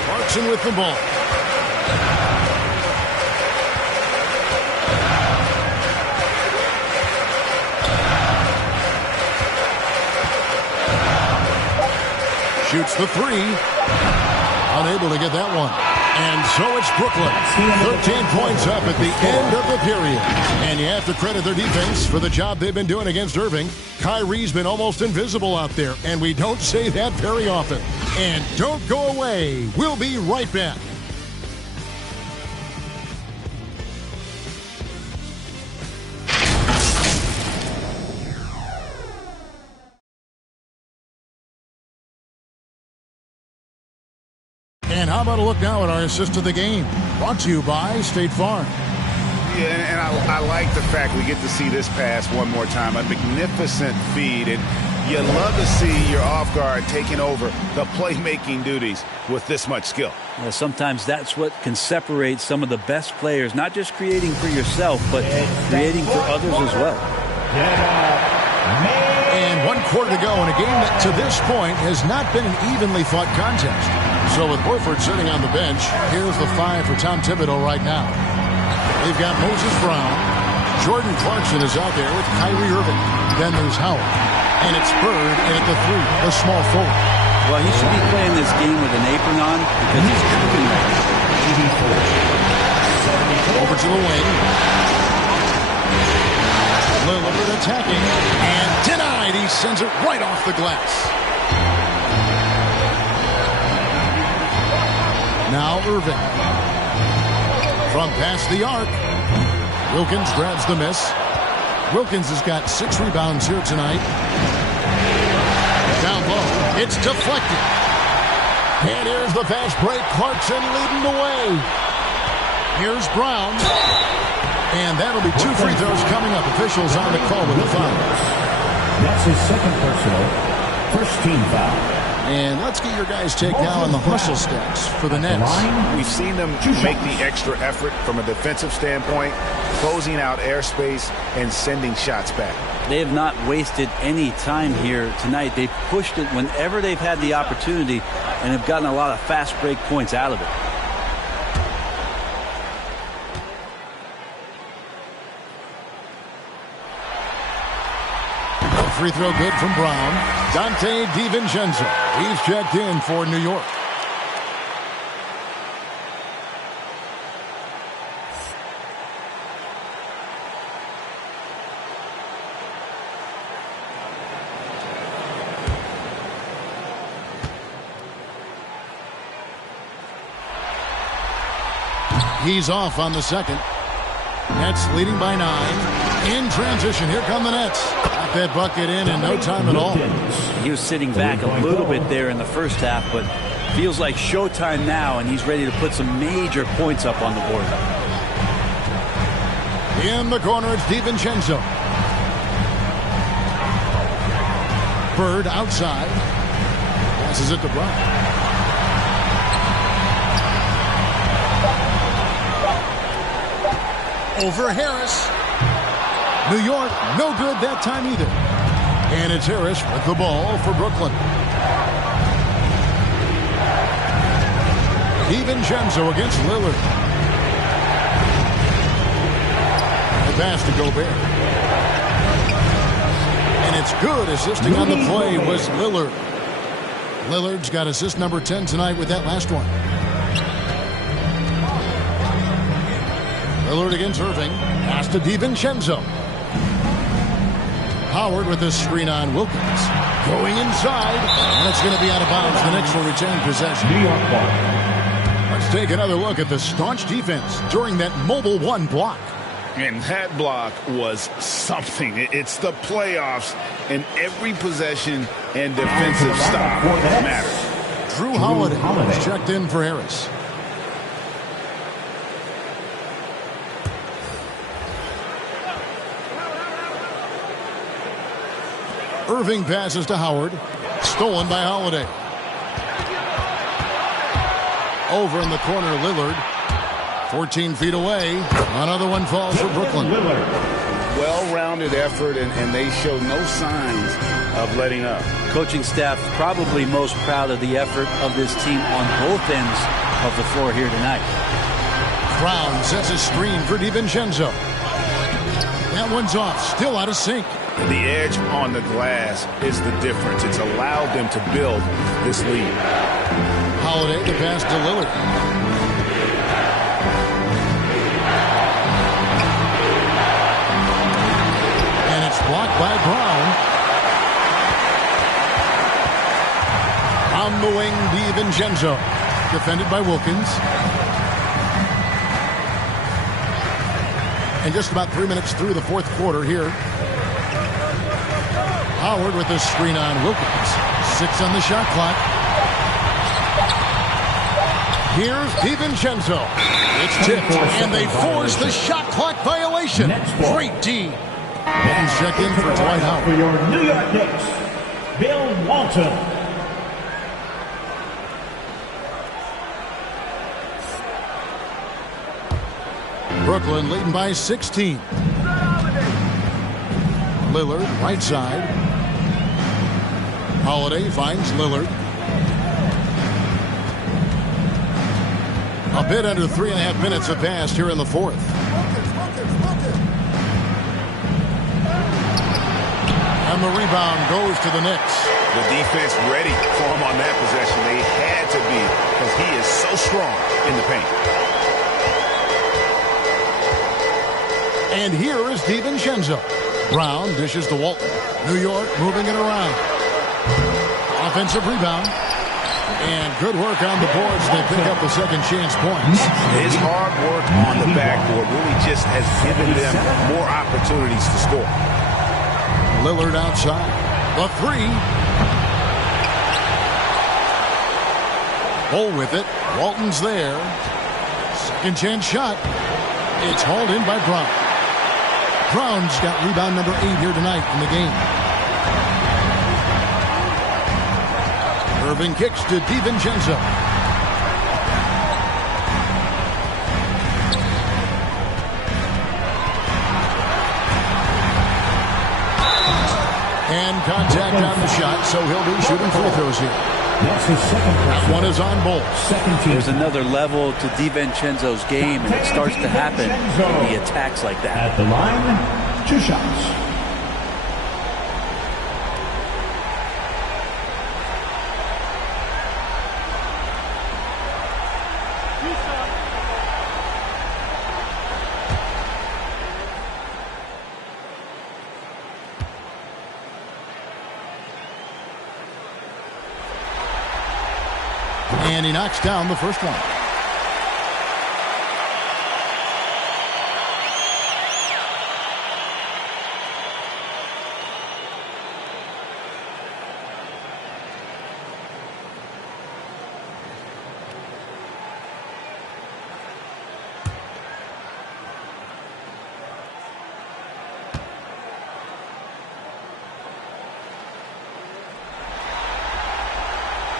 Clarkson with the ball. Shoots the 3. Unable to get that one. And so it's Brooklyn. 13 points up at the end of the period. And you have to credit their defense for the job they've been doing against Irving. Kyrie's been almost invisible out there, and we don't say that very often. And don't go away. We'll be right back. And how about a look now at our assist of the game? Brought to you by State Farm. Yeah, and I like the fact we get to see this pass one more time. A magnificent feed. And you love to see your off guard taking over the playmaking duties with this much skill. Well, sometimes that's what can separate some of the best players, not just creating for yourself, but creating for others as well. And 1 quarter to go in a game that to this point has not been an evenly fought contest. So with Horford sitting on the bench, here's the 5 for Tom Thibodeau right now. They've got Moses Brown. Jordan Clarkson is out there with Kyrie Irving. Then there's Howard. And it's Bird in at the 3, the small forward. Well, he should be playing this game with an apron on because he's cooking. Over to the wing. Lillard attacking. And denied. He sends it right off the glass. Now Irving. From past the arc. Wilkins grabs the miss. Wilkins has got 6 rebounds here tonight. Down low. It's deflected. And here's the fast break. Clarkson leading the way. Here's Brown. And that'll be 2 free throws coming up. Officials on the call with the foul. That's his second personal. First team foul. And let's get your guys' take now on the hustle stats for the Nets. We've seen them make the extra effort from a defensive standpoint, closing out airspace and sending shots back. They have not wasted any time here tonight. They've pushed it whenever they've had the opportunity and have gotten a lot of fast break points out of it. Free throw good from Brown. Dante DiVincenzo. He's checked in for New York. He's off on the second. Nets leading by 9. In transition, here come the Nets. Got that bucket in no time at all. He was sitting back a little bit there in the first half, but feels like showtime now, and he's ready to put some major points up on the board. In the corner, it's DiVincenzo. Bird outside. Passes it to Brown. Over Harris. New York, no good that time either. And it's Harris with the ball for Brooklyn. DiVincenzo against Lillard. The pass to Gobert. And it's good. Assisting on the play was Lillard. Lillard's got assist number 10 tonight with that last one. Lillard against Irving. Pass to DiVincenzo. Howard with a screen on Wilkins. Going inside. And it's going to be out of bounds. The Knicks will retain possession. New York ball. Let's take another look at the staunch defense during that Mobile One block. And that block was something. It's the playoffs, and every possession and defensive stop matters. Drew Holiday is checked in for Harris. Irving passes to Howard. Stolen by Holiday. Over in the corner, Lillard. 14 feet away. Another one falls for Brooklyn. Well-rounded effort, and they show no signs of letting up. Coaching staff probably most proud of the effort of this team on both ends of the floor here tonight. Brown sets a screen for DiVincenzo. That one's off. Still out of sync. The edge on the glass is the difference. It's allowed them to build this lead. Holiday the pass to Lillard. And it's blocked by Brown. On the wing, DiVincenzo. Defended by Wilkins. And just about 3 minutes through the fourth quarter here. Howard with a screen on Wilkins. 6 on the shot clock. Here's DiVincenzo. It's tipped, and they force the shot clock violation. Great D. And check in for Dwight Howard. For your New York Knicks, Bill Walton. Brooklyn leading by 16. Lillard, right side. Holiday finds Lillard. A bit under 3.5 minutes have passed here in the fourth. And the rebound goes to the Knicks. The defense ready for him on that possession. They had to be, because he is so strong in the paint. And here is DiVincenzo. Brown dishes to Walton. New York moving it around. Offensive rebound. And good work on the boards. They pick up the second chance points. His hard work on the backboard really just has given them more opportunities to score. Lillard outside. The three. Bull with it. Walton's there. Second chance shot. It's hauled in by Brown. Brown's got rebound number 8 here tonight in the game. Irving kicks to DiVincenzo. And contact on the shot, so he'll be shooting free throws here. That's his second. That one is on Bolt. There's another level to DiVincenzo's game, and it starts to happen when he attacks like that. At the line, 2 shots. And he knocks down the first one.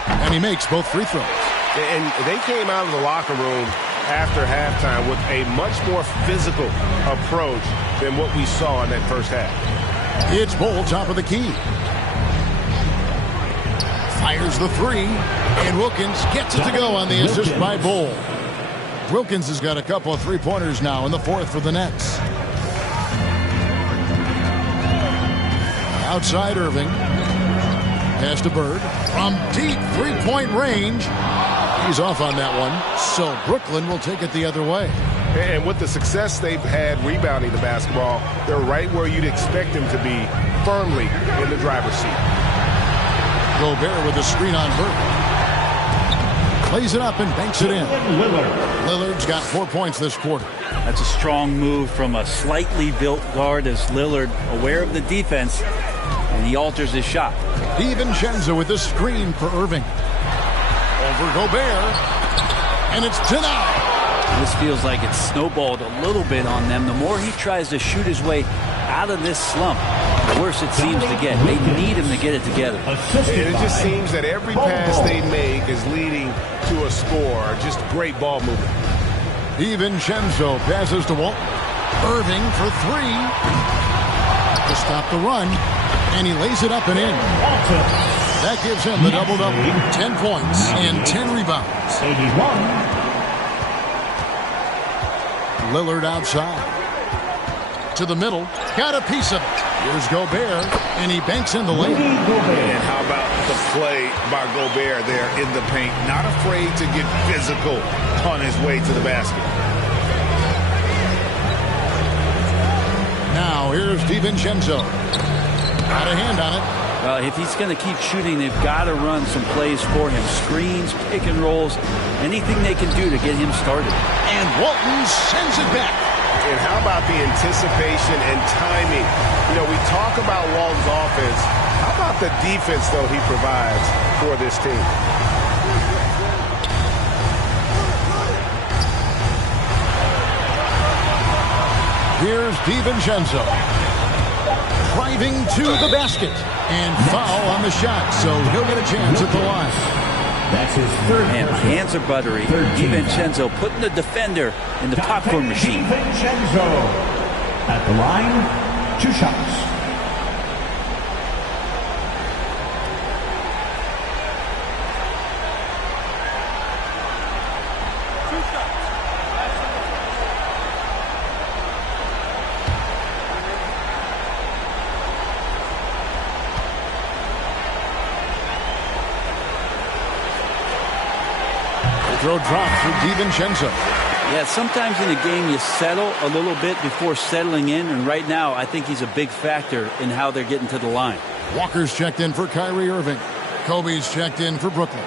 And he makes both free throws. And they came out of the locker room after halftime with a much more physical approach than what we saw in that first half. It's Bolt, top of the key. Fires the 3. And Wilkins gets it to go on the assist by Bolt. Wilkins has got a couple of three-pointers now in the fourth for the Nets. Outside Irving. Pass to Bird. From deep three-point range. He's off on that one. So Brooklyn will take it the other way. And with the success they've had rebounding the basketball, they're right where you'd expect them to be, firmly in the driver's seat. Gobert with a screen on Bird. Plays it up and banks it in. Lillard's got 4 points this quarter. That's a strong move from a slightly built guard as Lillard, aware of the defense, and he alters his shot. DiVincenzo with the screen for Irving. Over Gobert. And it's denied. This feels like it's snowballed a little bit on them. The more he tries to shoot his way out of this slump, the worse it seems to get. They need him to get it together. And it just seems that every pass they make is leading to a score. Just great ball movement. DiVincenzo passes to Walton. Irving for 3. To stop the run. And he lays it up and in. That gives him the double-double. 10 points and 10 rebounds. 81. Lillard outside. To the middle. Got a piece of it. Here's Gobert. And he banks in the lane. And how about the play by Gobert there in the paint? Not afraid to get physical on his way to the basket. Now here's DiVincenzo. Got a hand on it. Well, if he's going to keep shooting, they've got to run some plays for him. Screens, pick and rolls, anything they can do to get him started. And Walton sends it back. And how about the anticipation and timing? You know, we talk about Walton's offense. How about the defense, though, he provides for this team? Here's DiVincenzo. Driving to the basket. And foul on the shot, so he'll get a chance at the line. That's his third. Man, my hands are buttery. DiVincenzo putting the defender in the popcorn machine. DiVincenzo at the line, 2 shots. Throw drops for DiVincenzo. Yeah, sometimes in a game you settle a little bit before settling in, and right now I think he's a big factor in how they're getting to the line. Walker's checked in for Kyrie Irving. Kobe's checked in for Brooklyn.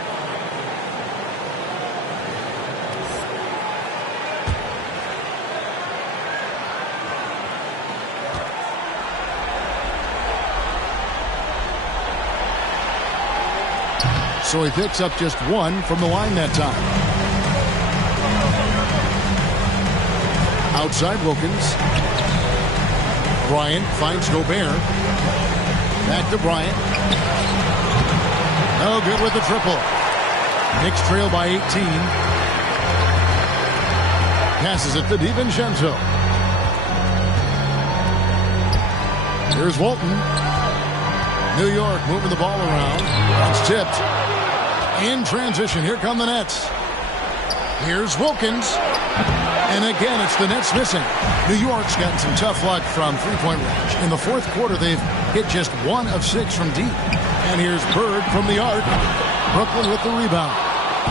So he picks up just 1 from the line that time. Outside Wilkins. Bryant finds Gobert. Back to Bryant. No good with the triple. Knicks trail by 18. Passes it to DiVincenzo. Here's Walton. New York moving the ball around. It's tipped. In transition, here come the Nets. Here's Wilkins. And again, it's the Nets missing. New York's gotten some tough luck from three-point range. In the fourth quarter, they've hit just 1 of 6 from deep. And here's Bird from the arc. Brooklyn with the rebound.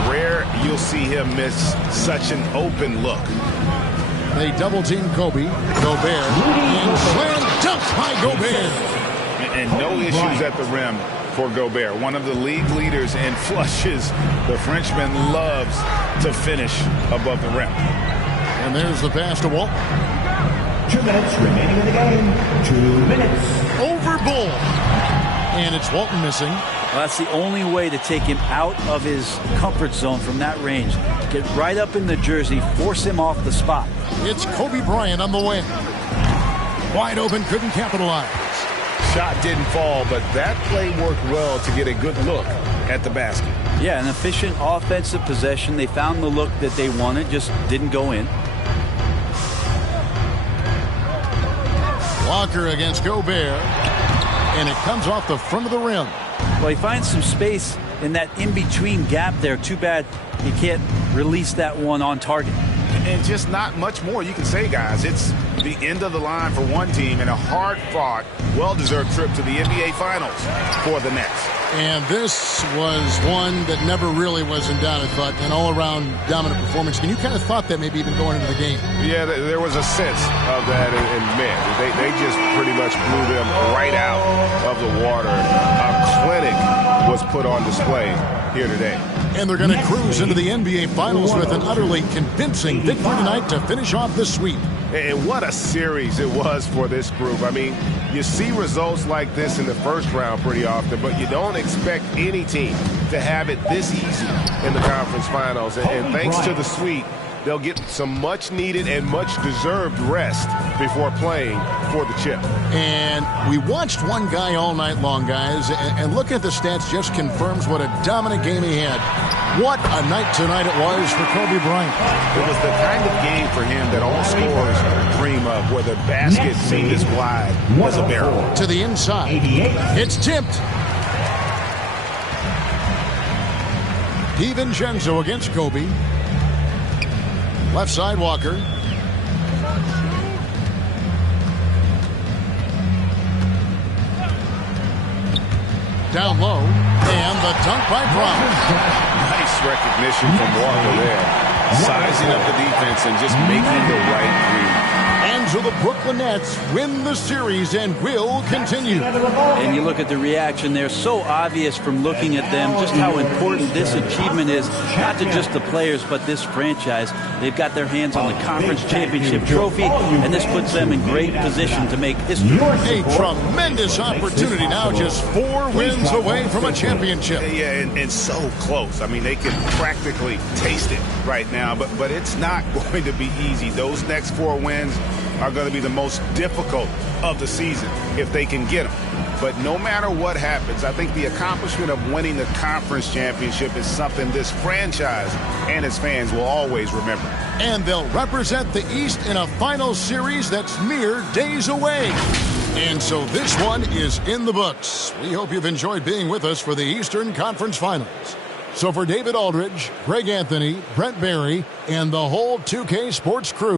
Rare you'll see him miss such an open look. They double-team Kobe. Gobert. And slam dunk by Gobert. And no issues at the rim for Gobert. One of the league leaders in flushes. The Frenchman loves to finish above the rim. And there's the pass to Walton. 2 minutes remaining in the game. 2 minutes. Over Bull. And it's Walton missing. Well, that's the only way to take him out of his comfort zone from that range. Get right up in the jersey, force him off the spot. It's Kobe Bryant on the wing. Wide open, couldn't capitalize. Shot didn't fall, but that play worked well to get a good look at the basket. Yeah, an efficient offensive possession. They found the look that they wanted, just didn't go in. Walker against Gobert. And it comes off the front of the rim. Well, he finds some space in that in-between gap there. Too bad he can't release that one on target. And just not much more you can say, guys. It's the end of the line for one team and a hard-fought, well-deserved trip to the NBA Finals for the Nets. And this was one that never really was in doubt, I thought, an all-around dominant performance. And you kind of thought that maybe even going into the game. Yeah, there was a sense of that, and man, they just pretty much blew them right out of the water. A clinic was put on display here today. And they're going to cruise into the NBA Finals with an utterly convincing victory tonight to finish off the sweep. And what a series it was for this group. I mean, you see results like this in the first round pretty often, but you don't expect any team to have it this easy in the conference finals. And thanks to the sweep, they'll get some much-needed and much-deserved rest before playing for the chip. And we watched one guy all night long, guys, and looking at the stats just confirms what a dominant game he had. What a night tonight it was for Kobe Bryant. It was the kind of game for him that all scorers dream of, where the basket seemed as wide as a barrel. To the inside. It's tipped. DiVincenzo against Kobe. Left side, Walker. Down low. And the dunk by Brown. Nice recognition from Walker there. Sizing up the defense and just making the right read. And so the Brooklyn Nets win the series and will continue. And you look at the reaction there, so obvious from looking at them just how important this achievement is, not to just the players, but this franchise. They've got their hands on the conference championship trophy, and this puts them in great position to make history. A tremendous opportunity now, just 4 wins away from a championship. Yeah, and so close. I mean, they can practically taste it right now, but it's not going to be easy. Those next 4 wins are going to be the most difficult of the season if they can get them. But no matter what happens, I think the accomplishment of winning the conference championship is something this franchise and its fans will always remember. And they'll represent the East in a final series that's mere days away. And so this one is in the books. We hope you've enjoyed being with us for the Eastern Conference Finals. So for David Aldridge, Greg Anthony, Brent Barry, and the whole 2K Sports crew,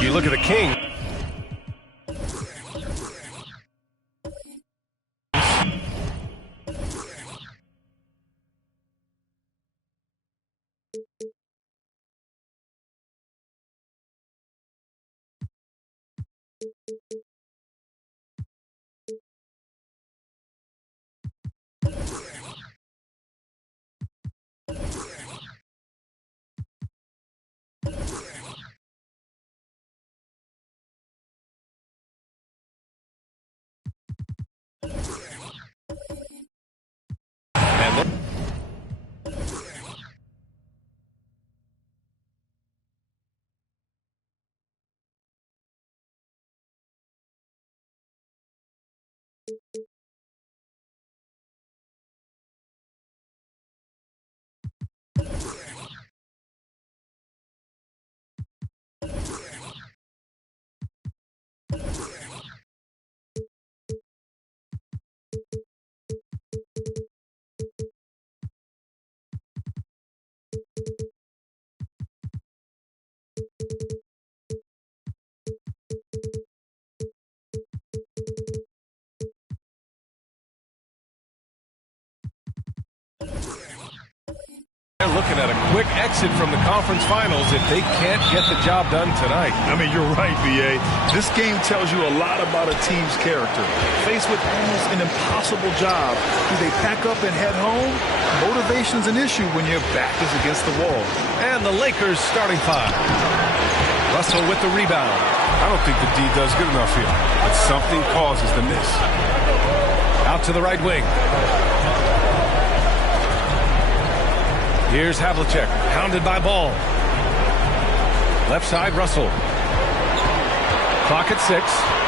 You look at the King. They're looking at a quick exit from the conference finals if they can't get the job done tonight. I mean, you're right, B.A. This game tells you a lot about a team's character. Faced with almost an impossible job, do they pack up and head home? Motivation's an issue when your back is against the wall. And the Lakers starting five. Russell with the rebound. I don't think the D does good enough here, but something causes the miss. Out to the right wing. Here's Havlicek, hounded by Ball. Left side, Russell. Clock at 6.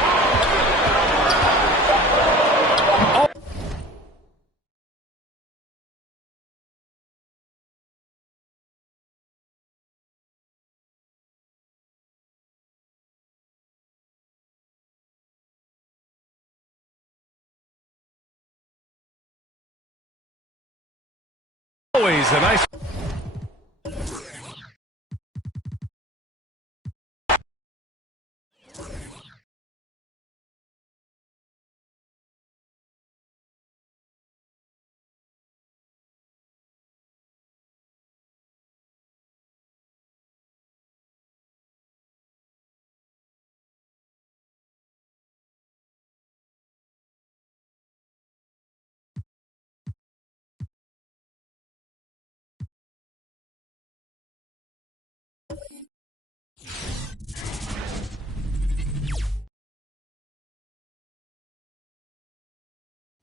Always a nice...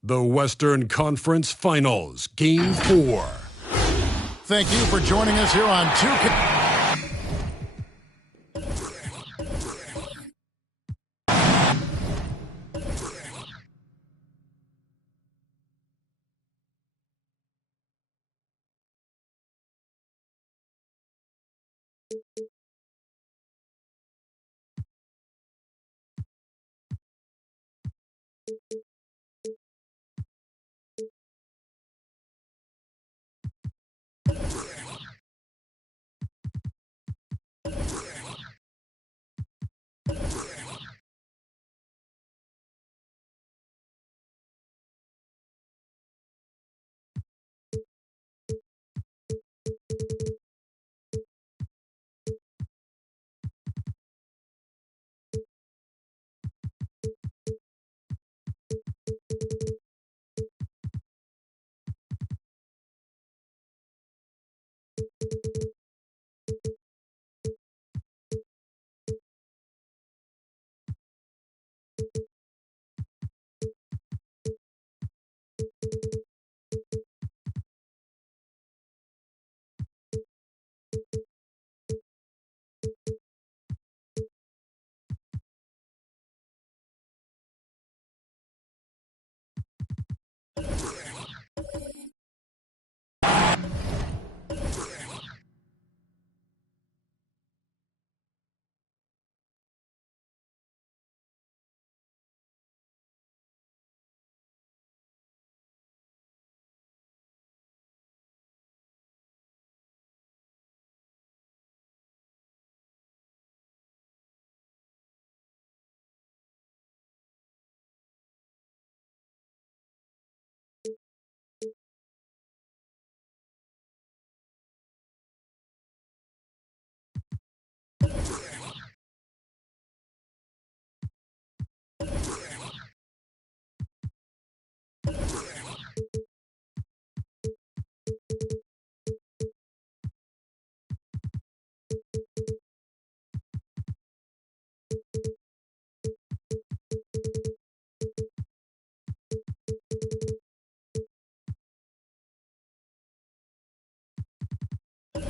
The Western Conference Finals, Game 4. Thank you for joining us here on 2K.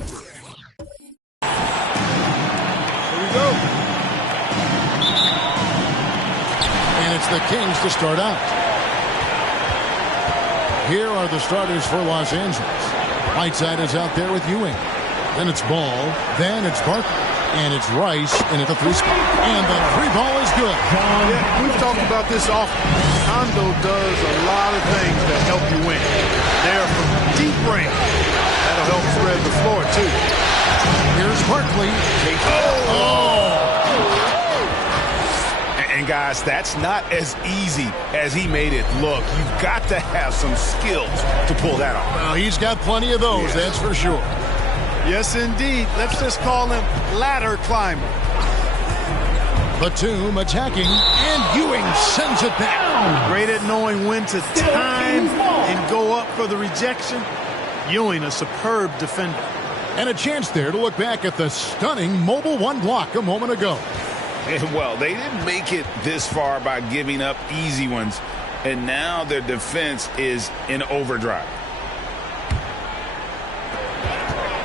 Here we go. And it's the Kings to start out. Here are the starters for Los Angeles. Whiteside is out there with Ewing. Then it's Ball. Then it's Barkley. And it's Rice in at the 3 spot. And the 3 ball is good. Yeah, we've talked about this often. Hondo does a lot of things that help you win. They're from deep range. That'll help spread the floor, too. Here's Barkley. And guys, that's not as easy as he made it look. You've got to have some skills to pull that off. Well, he's got plenty of those, that's for sure. Yes, indeed. Let's just call him ladder climber. Batum attacking, and Ewing sends it back. Great at knowing when to time and go up for the rejection. Ewing, a superb defender. And a chance there to look back at the stunning mobile 1 block a moment ago. Well, they didn't make it this far by giving up easy ones, and now their defense is in overdrive.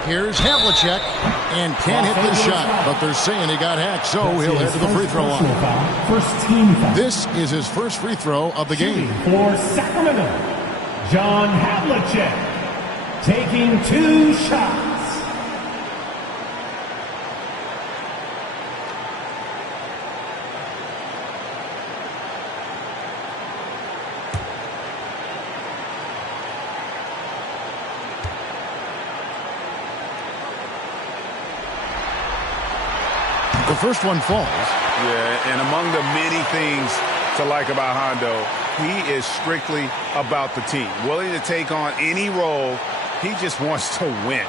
Here's Havlicek, and can't hit the shot, but they're saying he got hacked, so he'll head to the free throw line. First team foul. This is his first free throw of the game. For Sacramento, John Havlicek taking 2 shots. The first one falls. Yeah, and among the many things to like about Hondo, he is strictly about the team. Willing to take on any role. He just wants to win.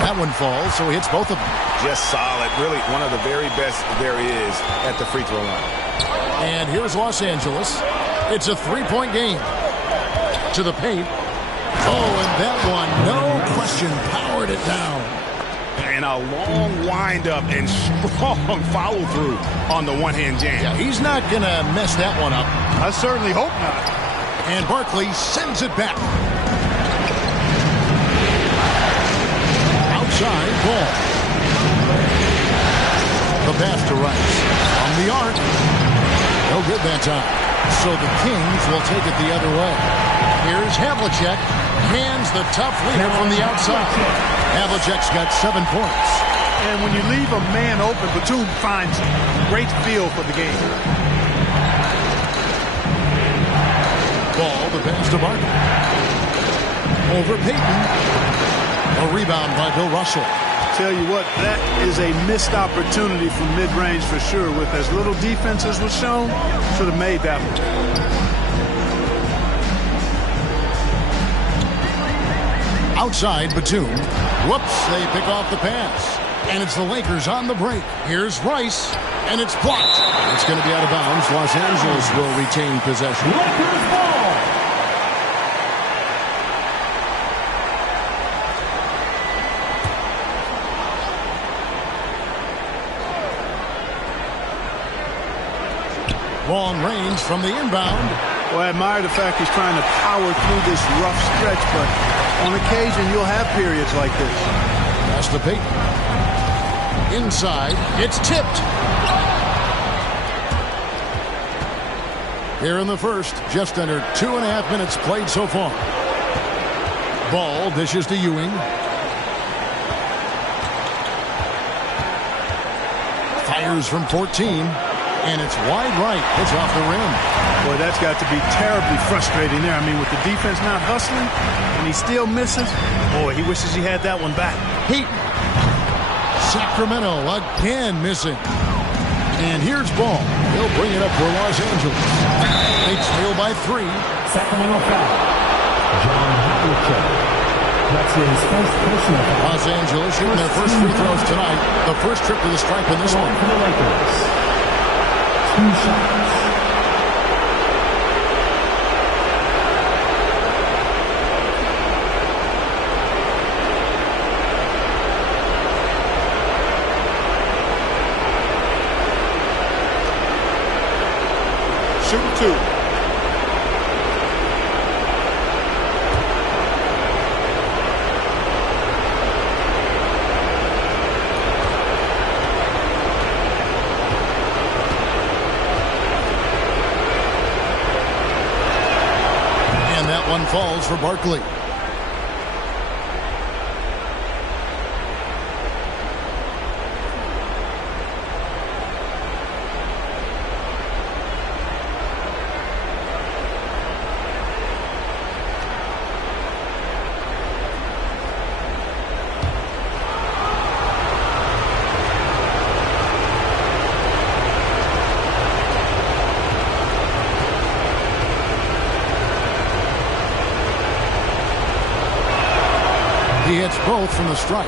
That one falls, so he hits both of them. Just solid. Really one of the very best there is at the free throw line. And here's Los Angeles. It's a 3-point game. To the paint. Oh, and that one, no question, powered it down. And a long windup and strong follow-through on the one-hand jam. Yeah, he's not going to mess that one up. I certainly hope not. And Barkley sends it back. Outside Ball. The pass to Rice. On the arc. No good that time. So the Kings will take it the other way. Here's Havlicek. Hands the tough leader from the outside. Havlicek's got 7 points. And when you leave a man open, Batum finds great feel for the game. Ball, the pass to Barkley. Over Payton. A rebound by Bill Russell. Tell you what, that is a missed opportunity from mid-range for sure. With as little defense as was shown, should have made that one. Outside Batum. Whoops, they pick off the pass. And it's the Lakers on the break. Here's Rice, and it's blocked. It's going to be out of bounds. Los Angeles will retain possession. Lakers ball. Long range from the inbound. Well, I admire the fact he's trying to power through this rough stretch, but on occasion you'll have periods like this. Pass to Payton. Inside, it's tipped. Here in the first, just under 2.5 minutes played so far. Ball dishes to Ewing. Fires from 14. And it's wide right. It's off the rim. Boy, that's got to be terribly frustrating there. I mean, with the defense not hustling, and he still misses. Boy, he wishes he had that one back. Heat. Sacramento again missing. And here's Ball. He'll bring it up for Los Angeles. They trail by 3. Sacramento foul. John Havlicek. That's his first personal foul. Los Angeles shooting their first free throws tonight. The first trip to the stripe in this one. For the Lakers. 2 shots. shooting 2. And that one falls for Barkley. He hits both from the stripe.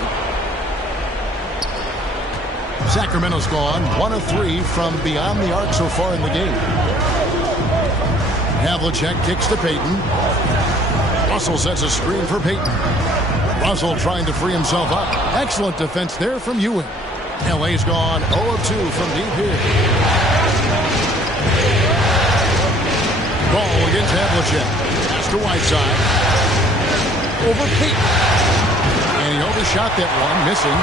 Sacramento's gone 1 of 3 from beyond the arc so far in the game. Havlicek kicks to Payton. Russell sets a screen for Payton. Russell trying to free himself up. Excellent defense there from Ewing. LA's gone 0 of 2 from deep here. Ball against Havlicek. Pass to Whiteside. Over Payton. And he overshot that one, missing.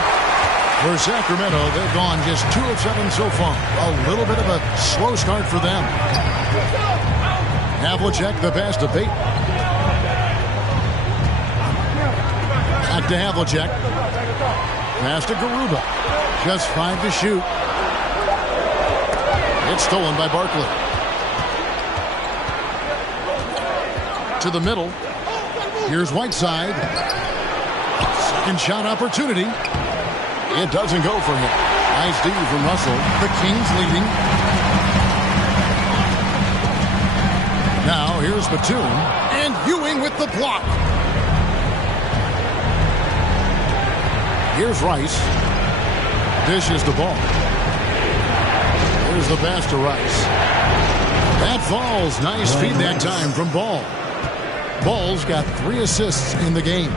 For Sacramento, they've gone just 2 of 7 so far. A little bit of a slow start for them. Havlicek, the pass to Payton. Back to Havlicek. Pass to Garuba. Just 5 to shoot. It's stolen by Barkley. To the middle. Here's Whiteside. Second shot opportunity. It doesn't go for him. Nice D from Russell. The Kings leading. Now here's Batum. And Ewing with the block. Here's Rice. Dishes the ball. Here's the pass to Rice. That falls. Nice feed that time from Ball. Ball's got 3 assists in the game.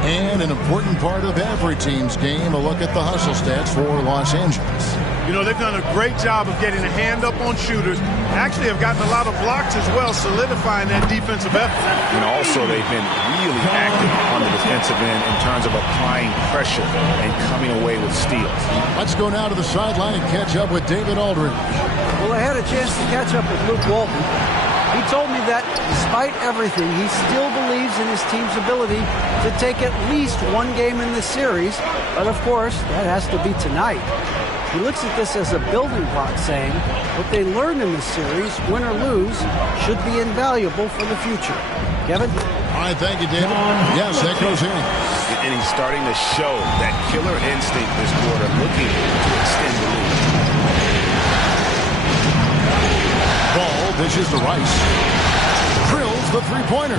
And an important part of every team's game, a look at the hustle stats for Los Angeles. You know, they've done a great job of getting a hand up on shooters. Actually have gotten a lot of blocks as well, solidifying that defensive effort. And also they've been really active on the defensive end in terms of applying pressure and coming away with steals. Let's go now to the sideline and catch up with David Aldridge. Well, I had a chance to catch up with Luke Walton. He told me that despite everything, he still believes in his team's ability to take at least 1 game in this series. But of course, that has to be tonight. He looks at this as a building block, saying what they learned in this series, win or lose, should be invaluable for the future. Kevin? All right, thank you, David. Yes, that goes in. And he's starting to show that killer instinct this quarter, looking to extend the lead. Ball dishes to Rice. Drills the three-pointer.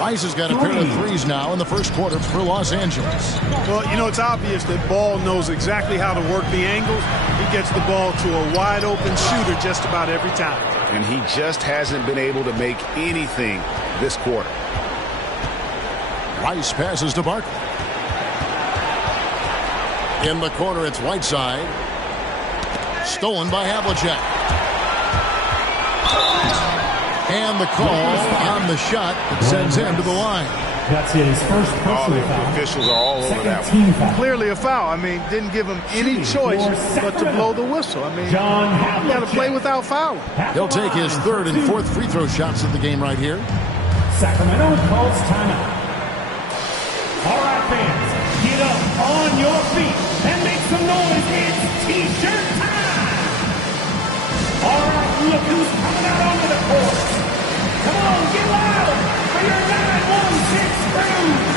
Rice has got a pair of threes now in the first quarter for Los Angeles. Well, you know, it's obvious that Ball knows exactly how to work the angles. He gets the ball to a wide-open shooter just about every time. And he just hasn't been able to make anything this quarter. Rice passes to Barkley. In the corner, it's Whiteside. Stolen by Havlicek. And the call on the shot that sends him to the line. That's his first personal foul. The officials are all over that one. Clearly a foul. I mean, didn't give him any choice but to blow the whistle. I mean, you got to play without fouling. He'll take his 3rd and 4th free throw shots of the game right here. Sacramento calls timeout. All right, fans, get up on your feet and make some noise. It's T-shirt time. All right, look who's coming out onto the court. Come on, get loud for your 916 crew.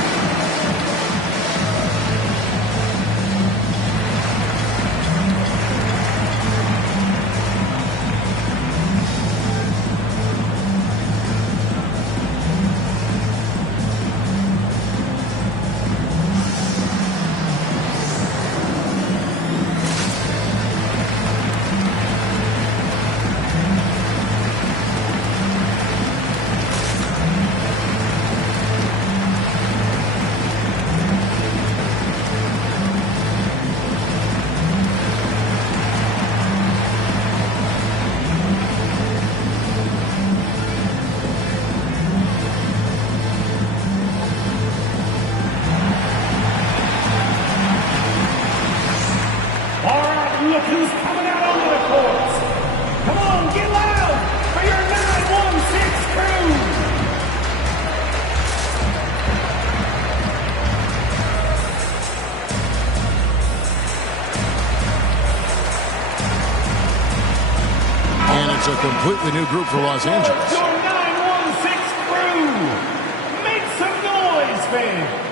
a completely new group for Los Angeles. Your 916 crew. Make some noise, fans.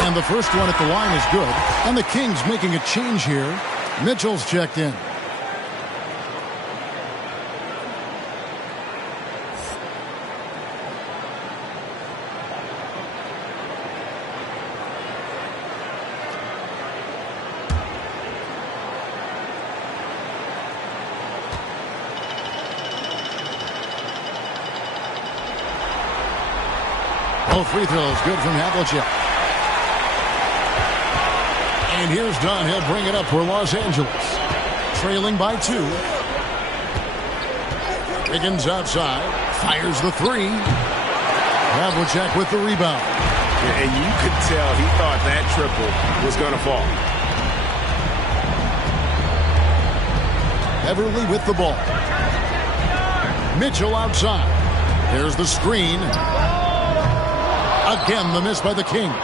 And the first one at the line is good. And the Kings making a change here. Mitchell's checked in. Both free throws good from Havlicek. And here's Dunn. He'll bring it up for Los Angeles. Trailing by 2. Wiggins outside. Fires the 3. Havlicek with the rebound. Yeah, and you could tell he thought that triple was going to fall. Everly with the ball. Mitchell outside. There's the screen. Again, the miss by the Kings.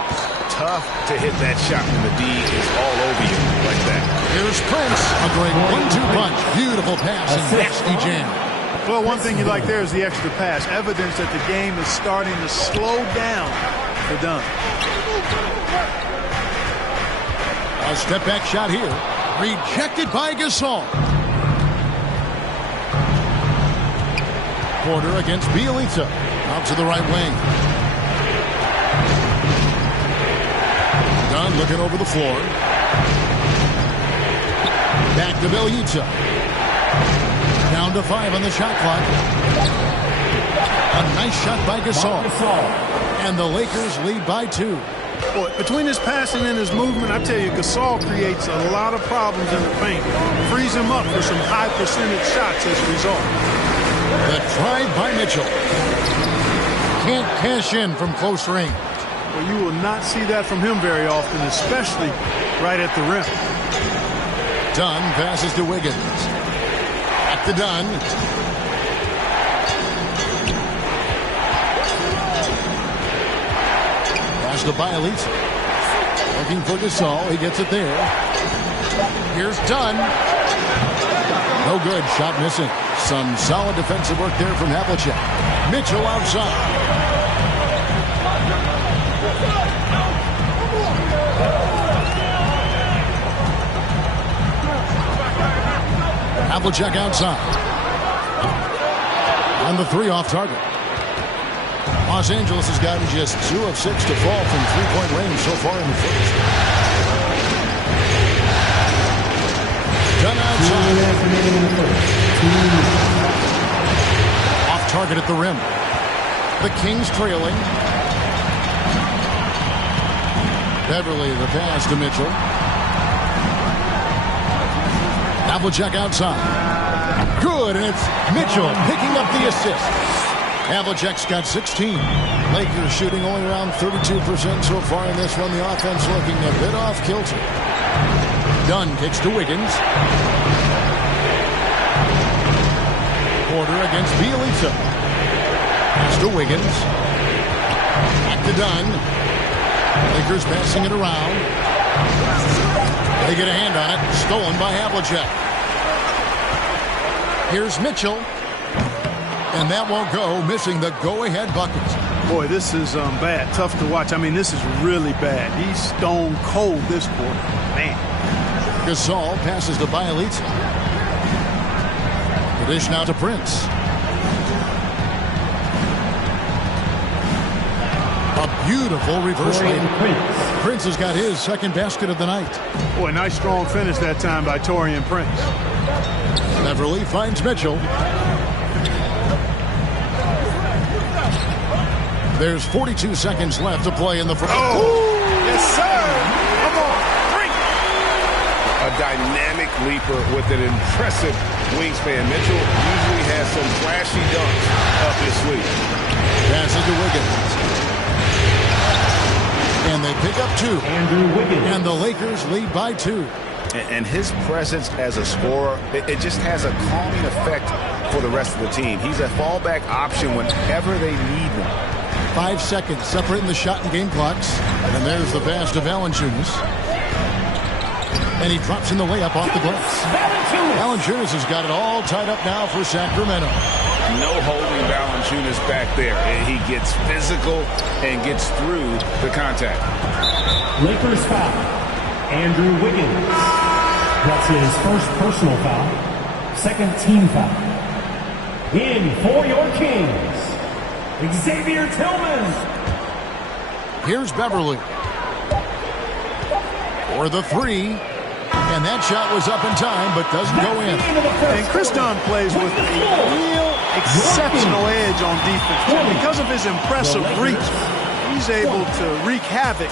Tough to hit that shot when the D is all over you like that. Here's Prince. A great 1-2 punch. Beautiful pass and nasty jam. Well, one thing you like there is the extra pass. Evidence that the game is starting to slow down for Dunn. A step-back shot here. Rejected by Gasol. Porter against Bielitsa. Out to the right wing. Dunn looking over the floor. Back to Bielitsa. Down to 5 on the shot clock. A nice shot by Gasol. And the Lakers lead by 2. Boy, between his passing and his movement, I tell you, Gasol creates a lot of problems in the paint. Frees him up for some high percentage shots as a result. The drive by Mitchell. Can't cash in from close range. Well, you will not see that from him very often, especially right at the rim. Dunn passes to Wiggins. Back to Dunn. Pass to Bielitsa. Looking for Gasol. He gets it there. Here's Dunn. No good. Shot missing. Some solid defensive work there from Havlicek. Mitchell outside. Havlicek outside. And the 3 off target. Los Angeles has gotten just 2 of 6 to fall from 3-point range so far in the first. Dunn outside. Off target at the rim. The Kings trailing. Beverly the pass to Mitchell. Havlicek outside. Good, and it's Mitchell picking up the assist. Havlicek's got 16. Lakers shooting only around 32% so far in this one. The offense looking a bit off kilter. Dunn kicks to Wiggins. Porter against Bielitsa. Pass to Wiggins. Back to Dunn. Lakers passing it around. They get a hand on it. Stolen by Havlicek. Here's Mitchell. And that won't go, missing the go-ahead bucket. Boy, this is bad. Tough to watch. I mean, this is really bad. He's stone cold this quarter. Man. Gasol passes to Bielitsa. The dish now to Prince. A beautiful reverse layup. Prince has got his second basket of the night. Boy, nice strong finish that time by Taurean Prince. Beverly finds Mitchell. There's 42 seconds left to play in the first. Oh! Yes, sir! Come on! dynamic leaper with an impressive wingspan. Mitchell usually has some flashy dunks up his sleeve. Passes to Wiggins. And they pick up 2. Andrew Wiggins. And the Lakers lead by 2. And his presence as a scorer, it just has a calming effect for the rest of the team. He's a fallback option whenever they need one. 5 seconds separating the shot and game clocks. And there's the pass to Valanciunas. And he drops in the layup off the glass. Valanciunas has got it all tied up now for Sacramento. No holding Valanciunas back there. He gets physical and gets through the contact. Lakers foul. Andrew Wiggins. That's his first personal foul. Second team foul. In for your Kings, Xavier Tillman. Here's Beverly. For the 3. And that shot was up in time, but doesn't go in. And Chris Dunn plays with a real exceptional edge on defense. Because of his impressive reach, he's able to wreak havoc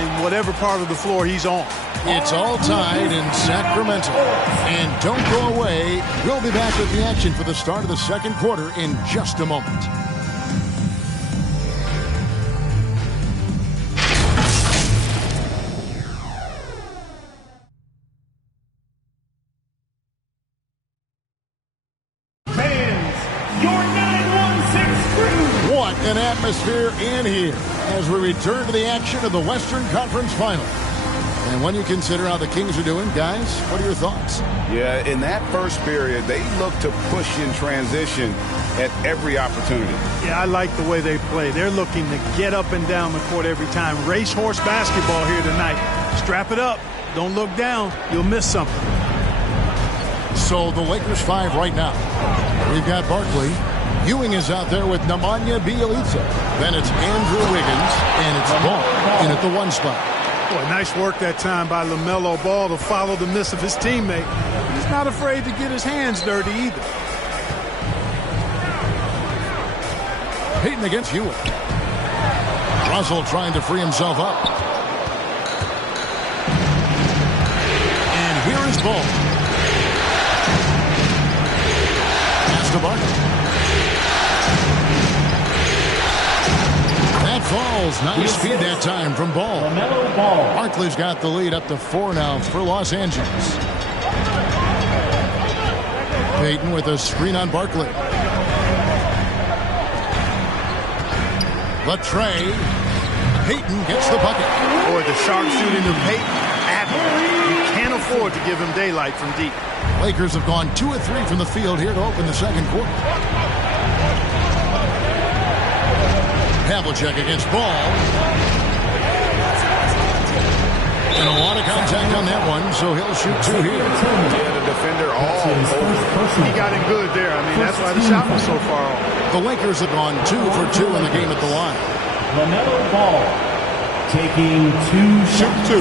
in whatever part of the floor he's on. It's all tied in Sacramento. And don't go away. We'll be back with the action for the start of the second quarter in just a moment. An atmosphere in here as we return to the action of the Western Conference Final. And when you consider how the Kings are doing, guys, what are your thoughts? Yeah, in that first period, they look to push in transition at every opportunity. Yeah, I like the way they play. They're looking to get up and down the court every time. Racehorse basketball here tonight. Strap it up. Don't look down. You'll miss something. So the Lakers 5 right now. We've got Barkley. Ewing is out there with Nemanja Bjelica. Then it's Andrew Wiggins, and it's Ball in at the 1 spot. Boy, nice work that time by LaMelo Ball to follow the miss of his teammate. He's not afraid to get his hands dirty either. Payton against Ewing. Russell trying to free himself up. And here is Ball. Pass to Barkley. That falls. Nice speed that time from Ball. Barkley's got the lead up to 4 now for Los Angeles. Payton with a screen on Barkley. Latrey. Payton gets the bucket. Boy, the sharpshooting of Payton. You can't afford to give him daylight from deep. Lakers have gone 2 of 3 from the field here to open the second quarter. Havlicek against Ball. And a lot of contact on that one, so he'll shoot 2 here. Yeah, the defender all over. He got him good there. I mean, that's why the shot was so far off. The Lakers have gone 2 for 2 in the game at the line. LaMelo Ball taking 2 shots. 2.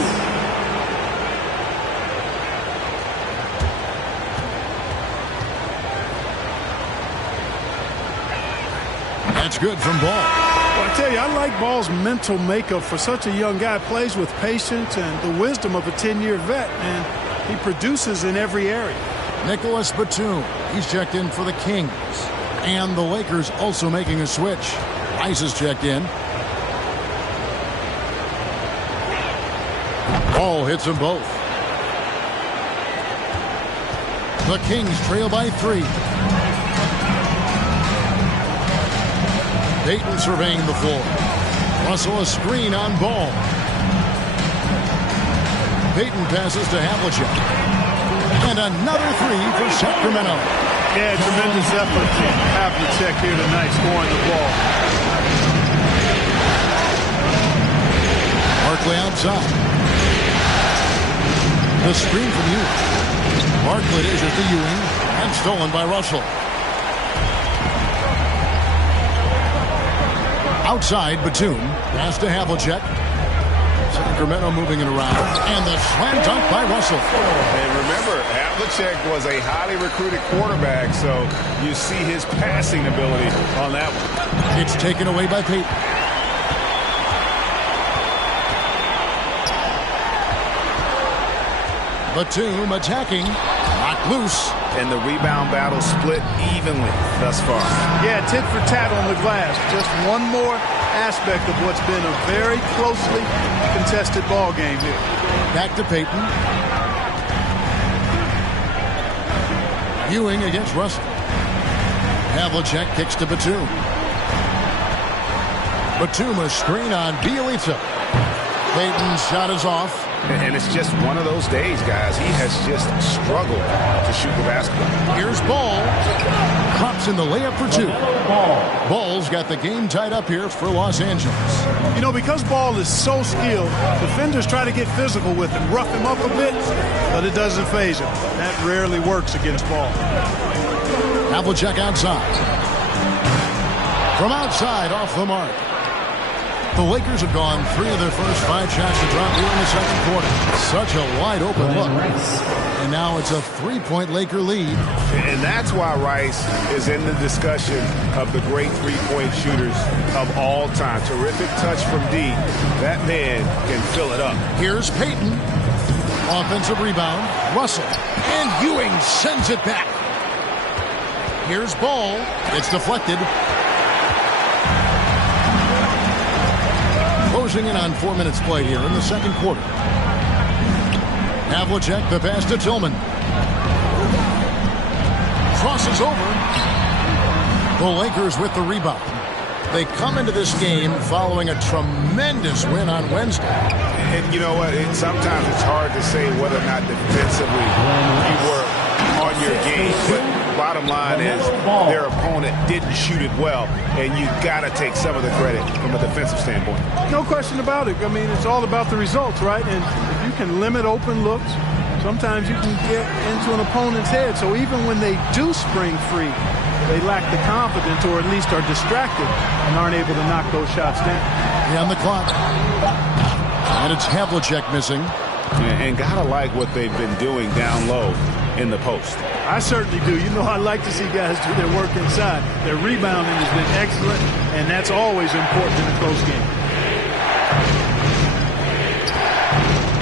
That's good from Ball. Well, I tell you, I like Ball's mental makeup for such a young guy. Plays with patience and the wisdom of a 10-year vet, and he produces in every area. Nicholas Batum, he's checked in for the Kings. And the Lakers also making a switch. Rice is checked in. Ball hits them both. The Kings trail by 3. Payton surveying the floor. Russell a screen on Ball. Payton passes to Havlicek. And another 3 for Sacramento. Yeah, tremendous effort from Havlicek here tonight, scoring the ball. Barkley outside. The screen from Ewing. Barkley dishes to Ewing and stolen by Russell. Outside, Batum. Pass to Havlicek. Sacramento moving it around. And the slam dunk by Russell. And remember, Havlicek was a highly recruited quarterback, so you see his passing ability on that one. It's taken away by Payton. Batum attacking. Knocked loose. And the rebound battle split evenly thus far. Yeah, tit for tat on the glass. Just one more aspect of what's been a very closely contested ball game here. Back to Payton. Ewing against Russell. Havlicek kicks to Batum. Batum a screen on Bielitsa. Payton's shot is off. And it's just one of those days, guys. He has just struggled to shoot the basketball. Here's Ball. Drops in the layup for two. Ball's got the game tied up here for Los Angeles. You know, because Ball is so skilled, defenders try to get physical with him, rough him up a bit, but it doesn't faze him. That rarely works against Ball. Havlicek outside. From outside, off the mark. The Lakers have gone 3 of their first 5 shots to drop here in the second quarter. Such a wide open look. And now it's a 3-point Laker lead. And that's why Rice is in the discussion of the great 3-point shooters of all time. Terrific touch from D. That man can fill it up. Here's Payton. Offensive rebound. Russell. And Ewing sends it back. Here's Ball. It's deflected. Closing in on 4 minutes played here in the second quarter. Havlicek, the pass to Tillman. Crosses over. The Lakers with the rebound. They come into this game following a tremendous win on Wednesday. And you know what? Sometimes it's hard to say whether or not defensively you were on your game. But bottom line is their opponent didn't shoot it well, and you got to take some of the credit from a defensive standpoint. No question about it. I mean, it's all about the results, right? And if you can limit open looks, sometimes you can get into an opponent's head. So even when they do spring free, they lack the confidence or at least are distracted and aren't able to knock those shots down. On the clock. And it's Havlicek missing. And gotta like what they've been doing down low in the post. I certainly do. You know, I like to see guys do their work inside. Their rebounding has been excellent, and that's always important in a close game.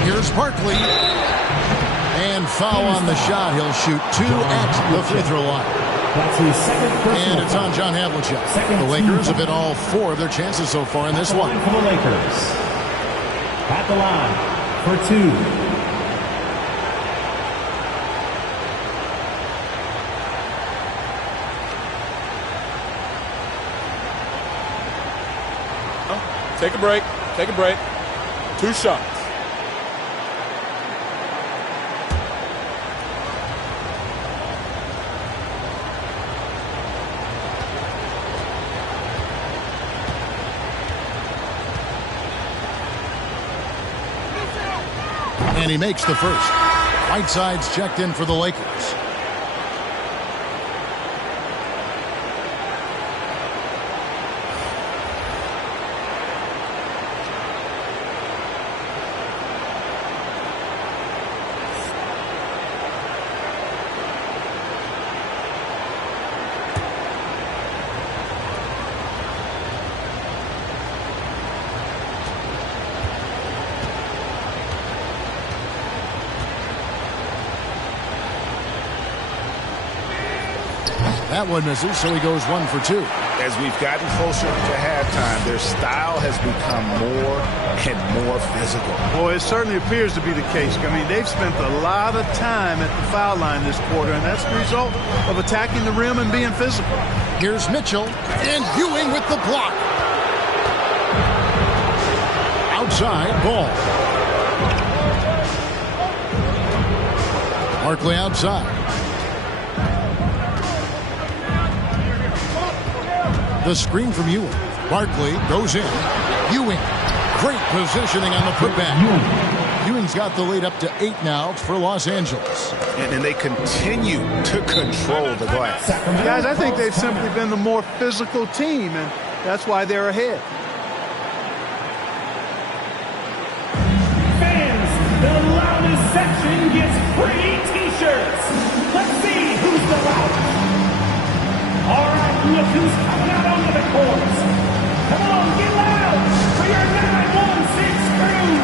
Here's Barkley. And foul on the shot. He'll shoot 2 at the free throw line. And it's on John Havlicek. The Lakers have hit all 4 of their chances so far in this one. For the Lakers. At the line for 2. Take a break. Take a break. 2 shots. And he makes the first. Whiteside's checked in for the Lakers. That one misses, so he goes 1 for 2. As we've gotten closer to halftime, their style has become more and more physical. Boy, it certainly appears to be the case. I mean, they've spent a lot of time at the foul line this quarter, and that's the result of attacking the rim and being physical. Here's Mitchell, and Ewing with the block. Outside, Ball. Barkley outside. The screen from Ewing. Barkley goes in. Ewing. Great positioning on the putback. Ewing's got the lead up to 8 now for Los Angeles. And they continue to control the glass. Guys, I think they've simply been the more physical team, and that's why they're ahead. Fans, the loudest section gets free T-shirts. Let's see who's the loudest. All right, look who's coming out onto the court. Come on, get loud for your 916 crew.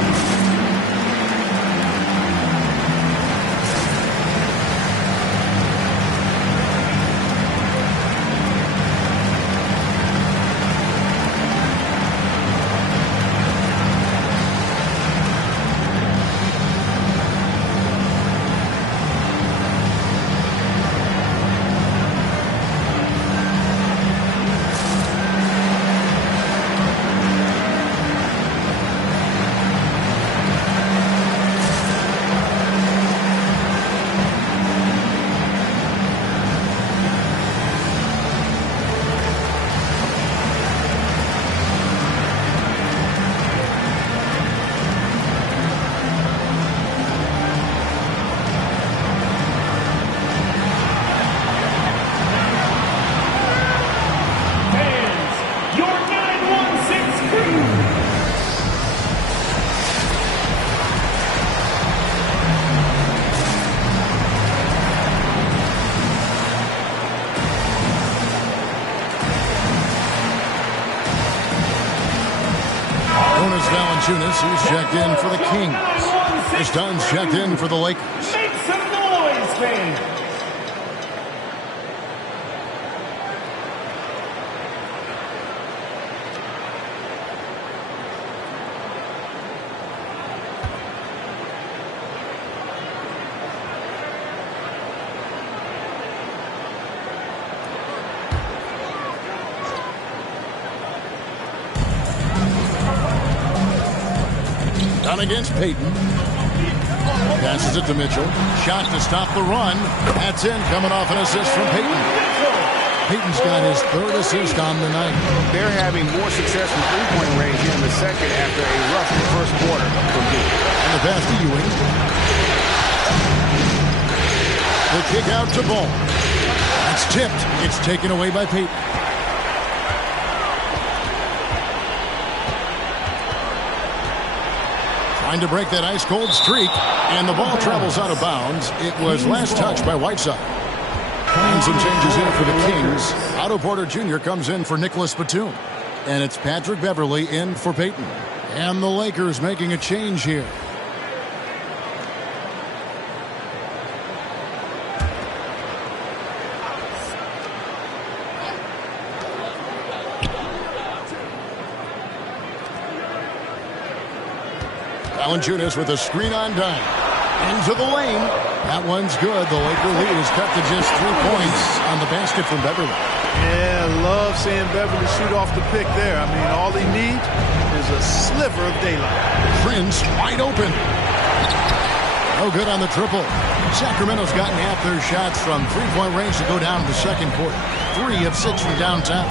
Valanciunas, who's checked in for the Kings. Chris Dunn's checked in for the Lakers. Make some noise, fans. Dunn against Payton. Passes it to Mitchell. Shot to stop the run. That's in, coming off an assist from Payton. Payton's got his third assist on the night. They're having more success from three-point range here in the second after a rough first quarter from deep. And the pass to Ewing. The kick out to Ball. That's tipped. It's taken away by Payton. Trying to break that ice-cold streak, and the ball travels out of bounds. It was last touched by Whiteside. And some changes here for the Kings. Otto Porter Jr. comes in for Nicholas Batum. And it's Patrick Beverley in for Payton. And the Lakers making a change here. Valanciunas with a screen on dime. Into the lane. That one's good. The Laker lead is cut to just 3 points on the basket from Beverley. Yeah, love seeing Beverley shoot off the pick there. I mean, all he needs is a sliver of daylight. Prince wide open. No good on the triple. Sacramento's gotten half their shots from three-point range to go down in the second quarter. 3 of 6 from downtown.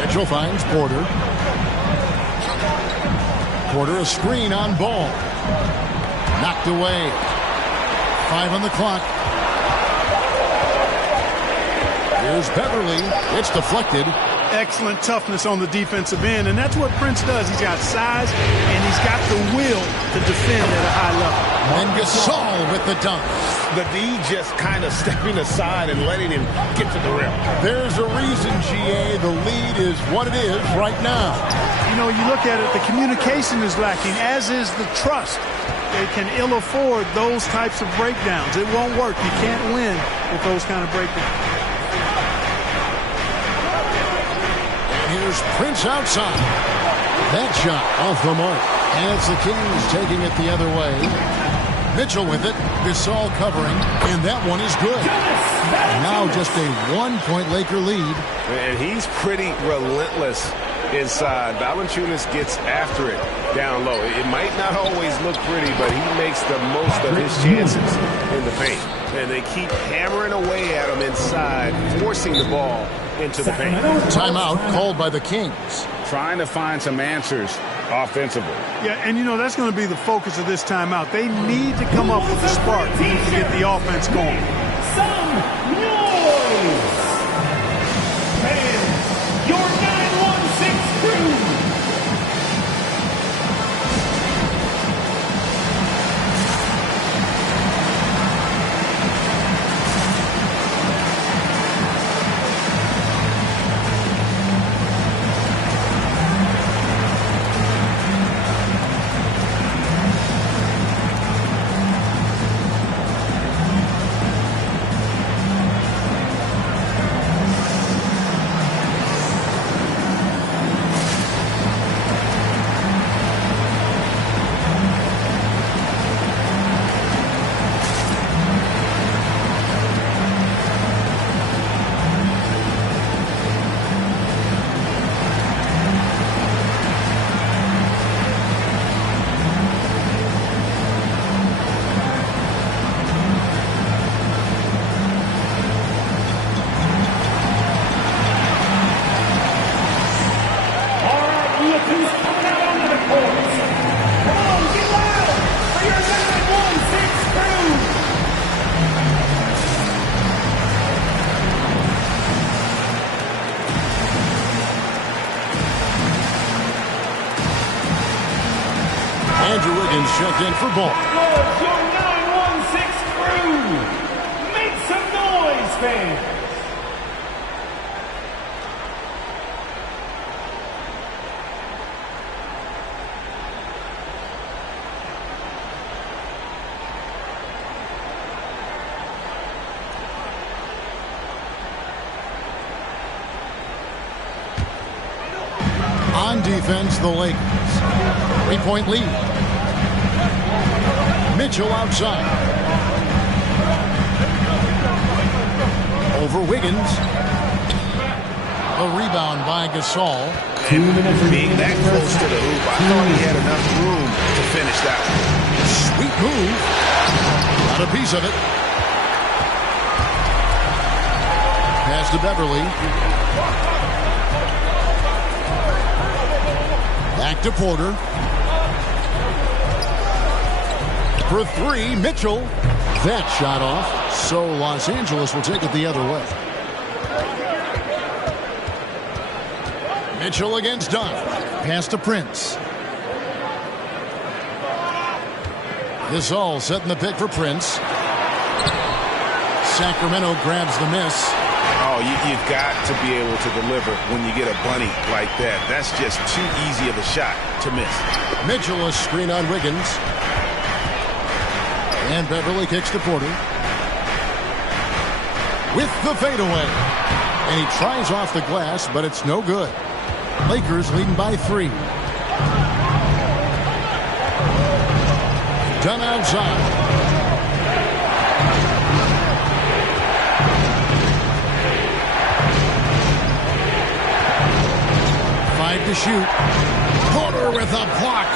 Mitchell finds Porter. Porter a screen on Ball. Knocked away. 5 on the clock. Here's Beverley. It's deflected. Excellent toughness on the defensive end, and that's what Prince does. He's got size, and he's got the will to defend at a high level. And Gasol with the dunk. The D just kind of stepping aside and letting him get to the rim. There's a reason, GA, the lead is what it is right now. You know, you look at it, the communication is lacking, as is the trust. They can ill afford those types of breakdowns. It won't work. You can't win with those kind of breakdowns. Here's Prince outside. That shot off the mark. And it's the Kings taking it the other way. Mitchell with it. Gasol covering. And that one is good. Now just a 1-point Laker lead. And he's pretty relentless inside. Valanciunas gets after it down low. It might not always look pretty, but he makes the most of his chances in the paint. And they keep hammering away at him inside, forcing the ball into the paint. Timeout called by the Kings. Trying to find some answers offensively. Yeah, and you know, that's going to be the focus of this timeout. They need to come up with a spark to get the offense going. Some noise! And your 916 crew! Checked in for Ball. That was your 916 crew. Make some noise, fans. On defense, the Lakers. 3-point lead. Mitchell outside. Over Wiggins. A rebound by Gasol. And being that close to the hoop, I thought he had enough room to finish that one. Sweet move. Got a piece of it. Pass to Beverly. Back to Porter. For three, Mitchell. That shot off. So Los Angeles will take it the other way. Mitchell against Dunn. Pass to Prince. Gasol setting the pick for Prince. Sacramento grabs the miss. Oh, you've got to be able to deliver when you get a bunny like that. That's just too easy of a shot to miss. Mitchell a screen on Wiggins. And Beverly kicks to Porter. With the fadeaway. And he tries off the glass, but it's no good. Lakers leading by 3. Dunn outside. Five to shoot. Porter with a block.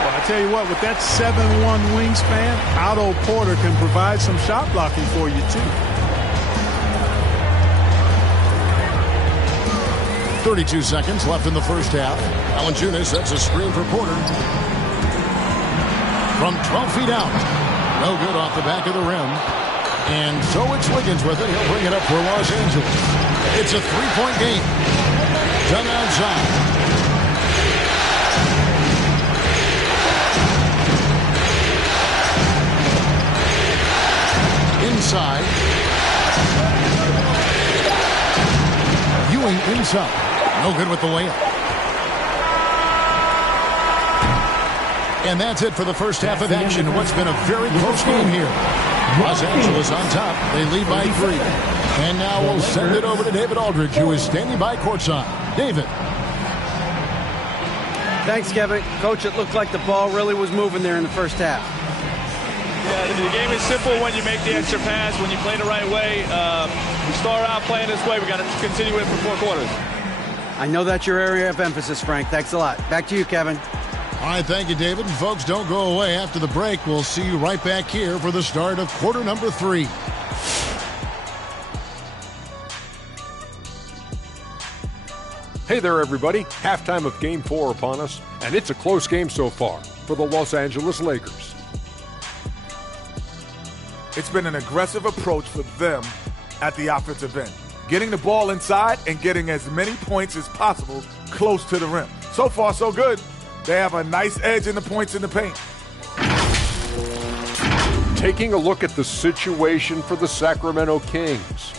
Well, I tell you what, with that 7'1" wingspan, Otto Porter can provide some shot blocking for you, too. 32 seconds left in the first half. Valanciunas sets a screen for Porter. From 12 feet out. No good off the back of the rim. And so it's Wiggins with it. He'll bring it up for Los Angeles. It's a 3-point game. Done outside. Inside. Ewing inside. No good with the layup. And that's it for the first half of action in what's been a very close game here. Los Angeles on top. They lead by 3. And now we'll send it over to David Aldridge, who is standing by courtside. David. Thanks, Kevin. Coach, it looked like the ball really was moving there in the first half. Yeah, the game is simple when you make the extra pass, when you play the right way. We start out playing this way. We got to continue it for 4 quarters. I know that's your area of emphasis, Frank. Thanks a lot. Back to you, Kevin. All right, thank you, David. And folks, don't go away. After the break, we'll see you right back here for the start of quarter number 3. Hey there, everybody. Halftime of Game 4 upon us, and it's a close game so far for the Los Angeles Lakers. It's been an aggressive approach for them at the offensive end. Getting the ball inside and getting as many points as possible close to the rim. So far, so good. They have a nice edge in the points in the paint. Taking a look at the situation for the Sacramento Kings.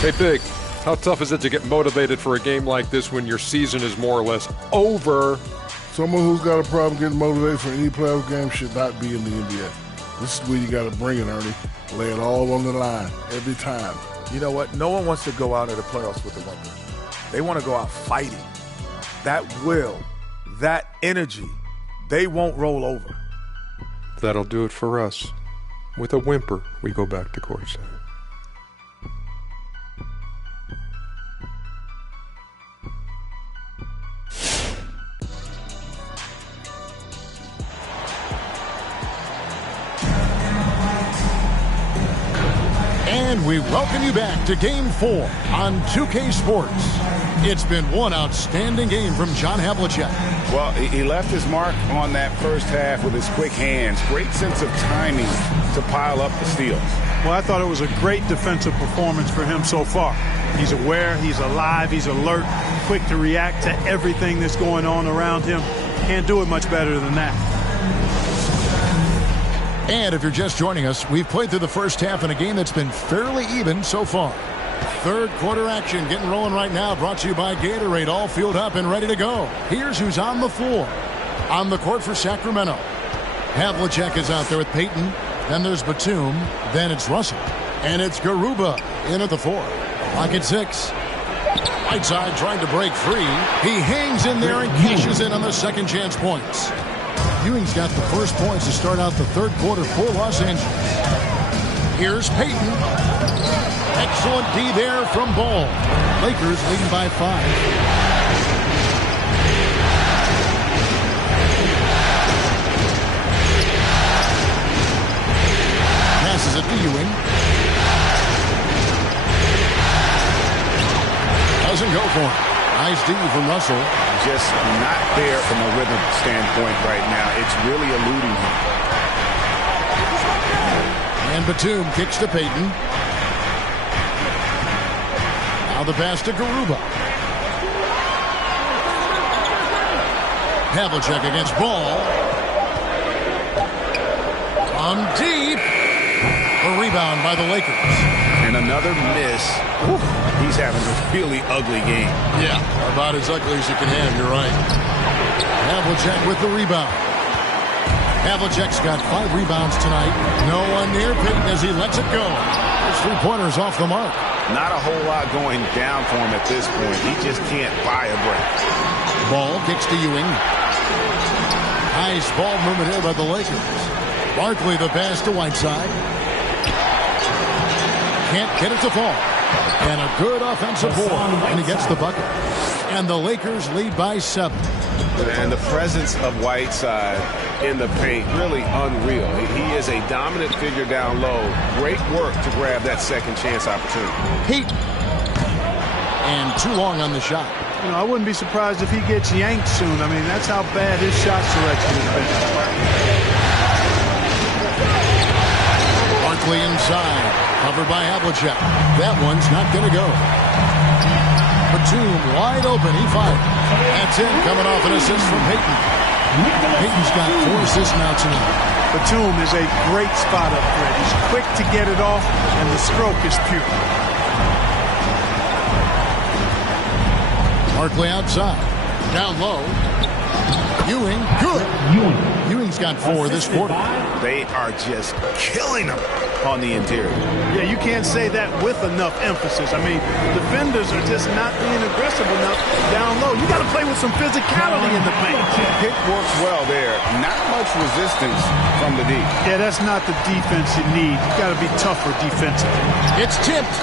Hey, Big, how tough is it to get motivated for a game like this when your season is more or less over? Someone who's got a problem getting motivated for any playoff game should not be in the NBA. This is where you got to bring it, Ernie. Lay it all on the line every time. You know what? No one wants to go out of the playoffs with a whimper. They want to go out fighting. That will, that energy, they won't roll over. That'll do it for us. With a whimper, we go back to courtside. And we welcome you back to Game 4 on 2K Sports. It's been one outstanding game from John Havlicek. Well, he left his mark on that first half with his quick hands. Great sense of timing to pile up the steals. Well, I thought it was a great defensive performance for him so far. He's aware, he's alive, he's alert, quick to react to everything that's going on around him. Can't do it much better than that. And if you're just joining us, we've played through the first half in a game that's been fairly even so far. Third quarter action getting rolling right now, brought to you by Gatorade, all fueled up and ready to go. Here's who's on the floor. On the court for Sacramento, Havlicek is out there with Payton. Then there's Batum. Then it's Russell. And it's Garuba in at the 4. Clock at 6. Whiteside trying to break free. He hangs in there and cashes in on the second chance points. Ewing's got the first points to start out the third quarter for Los Angeles. Here's Payton. Excellent D there from Ball. Lakers leading by 5. Passes it to Ewing. Doesn't go for it. Nice D from Russell. Just not there from a rhythm standpoint right now. It's really eluding him. And Batum kicks to Payton. Now the pass to Garuba. Havlicek against Ball. On deep. The rebound by the Lakers. And another miss. Whew. He's having a really ugly game. Yeah, about as ugly as you can have, you're right. Havlicek with the rebound. Havlicek's got 5 rebounds tonight. No one near Payton as he lets it go. His three-pointer's off the mark. Not a whole lot going down for him at this point. He just can't buy a break. Ball kicks to Ewing. Nice ball movement here by the Lakers. Barkley the pass to Whiteside. Can't get it to fall. And a good offensive board. And he gets the bucket. And the Lakers lead by 7. And the presence of Whiteside in the paint, really unreal. He is a dominant figure down low. Great work to grab that second chance opportunity. Heat. And too long on the shot. You know, I wouldn't be surprised if he gets yanked soon. I mean, that's how bad his shot selection has been. Barkley inside. Covered by Havlicek. That one's not going to go. Batum wide open. He fired. That's in. Coming off an assist from Payton. Payton's got 4 assists now tonight. Batum is a great spot up threat. He's quick to get it off, and the stroke is pure. Barkley outside. Down low. Ewing. Good. Ewing's got 4 this quarter. They are just killing him on the interior. Yeah, you can't say that with enough emphasis. I mean, defenders are just not being aggressive enough down low. You got to play with some physicality in the paint. Pick works well there. Not much resistance from the D. Yeah, that's not the defense you need. You got to be tougher defensively. It's tipped.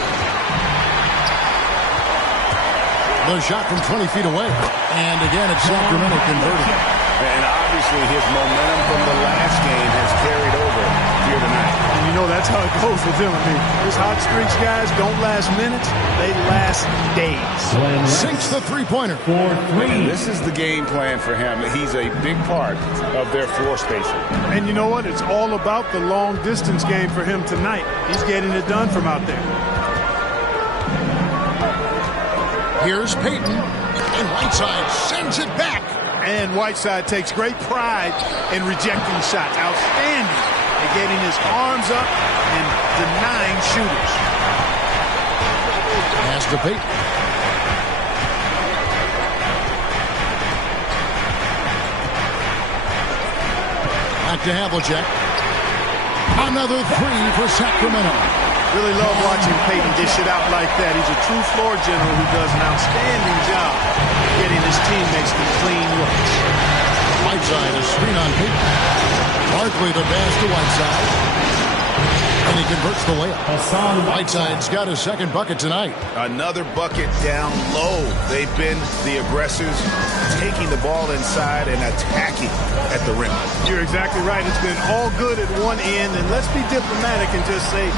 The shot from 20 feet away. And again, it's Sacramento converted. And obviously his momentum from the last game has carried over here tonight. And you know that's how it goes with him. I mean, his hot streaks, guys, don't last minutes. They last days. Sinks the three-pointer. And this is the game plan for him. He's a big part of their floor spacing. And you know what? It's all about the long-distance game for him tonight. He's getting it done from out there. Here's Payton, and Whiteside sends it back. And Whiteside takes great pride in rejecting shots. Outstanding at getting his arms up and denying shooters. Pass to Payton. Back to Havlicek. Another 3 for Sacramento. Really love watching Payton dish it out like that. He's a true floor general who does an outstanding job getting his teammates to clean looks. Whiteside, a screen on Payton. Barkley the pass to Whiteside. And he converts the layup. Whiteside's got his second bucket tonight. Another bucket down low. They've been the aggressors, taking the ball inside and attacking at the rim. You're exactly right. It's been all good at one end, and let's be diplomatic and just say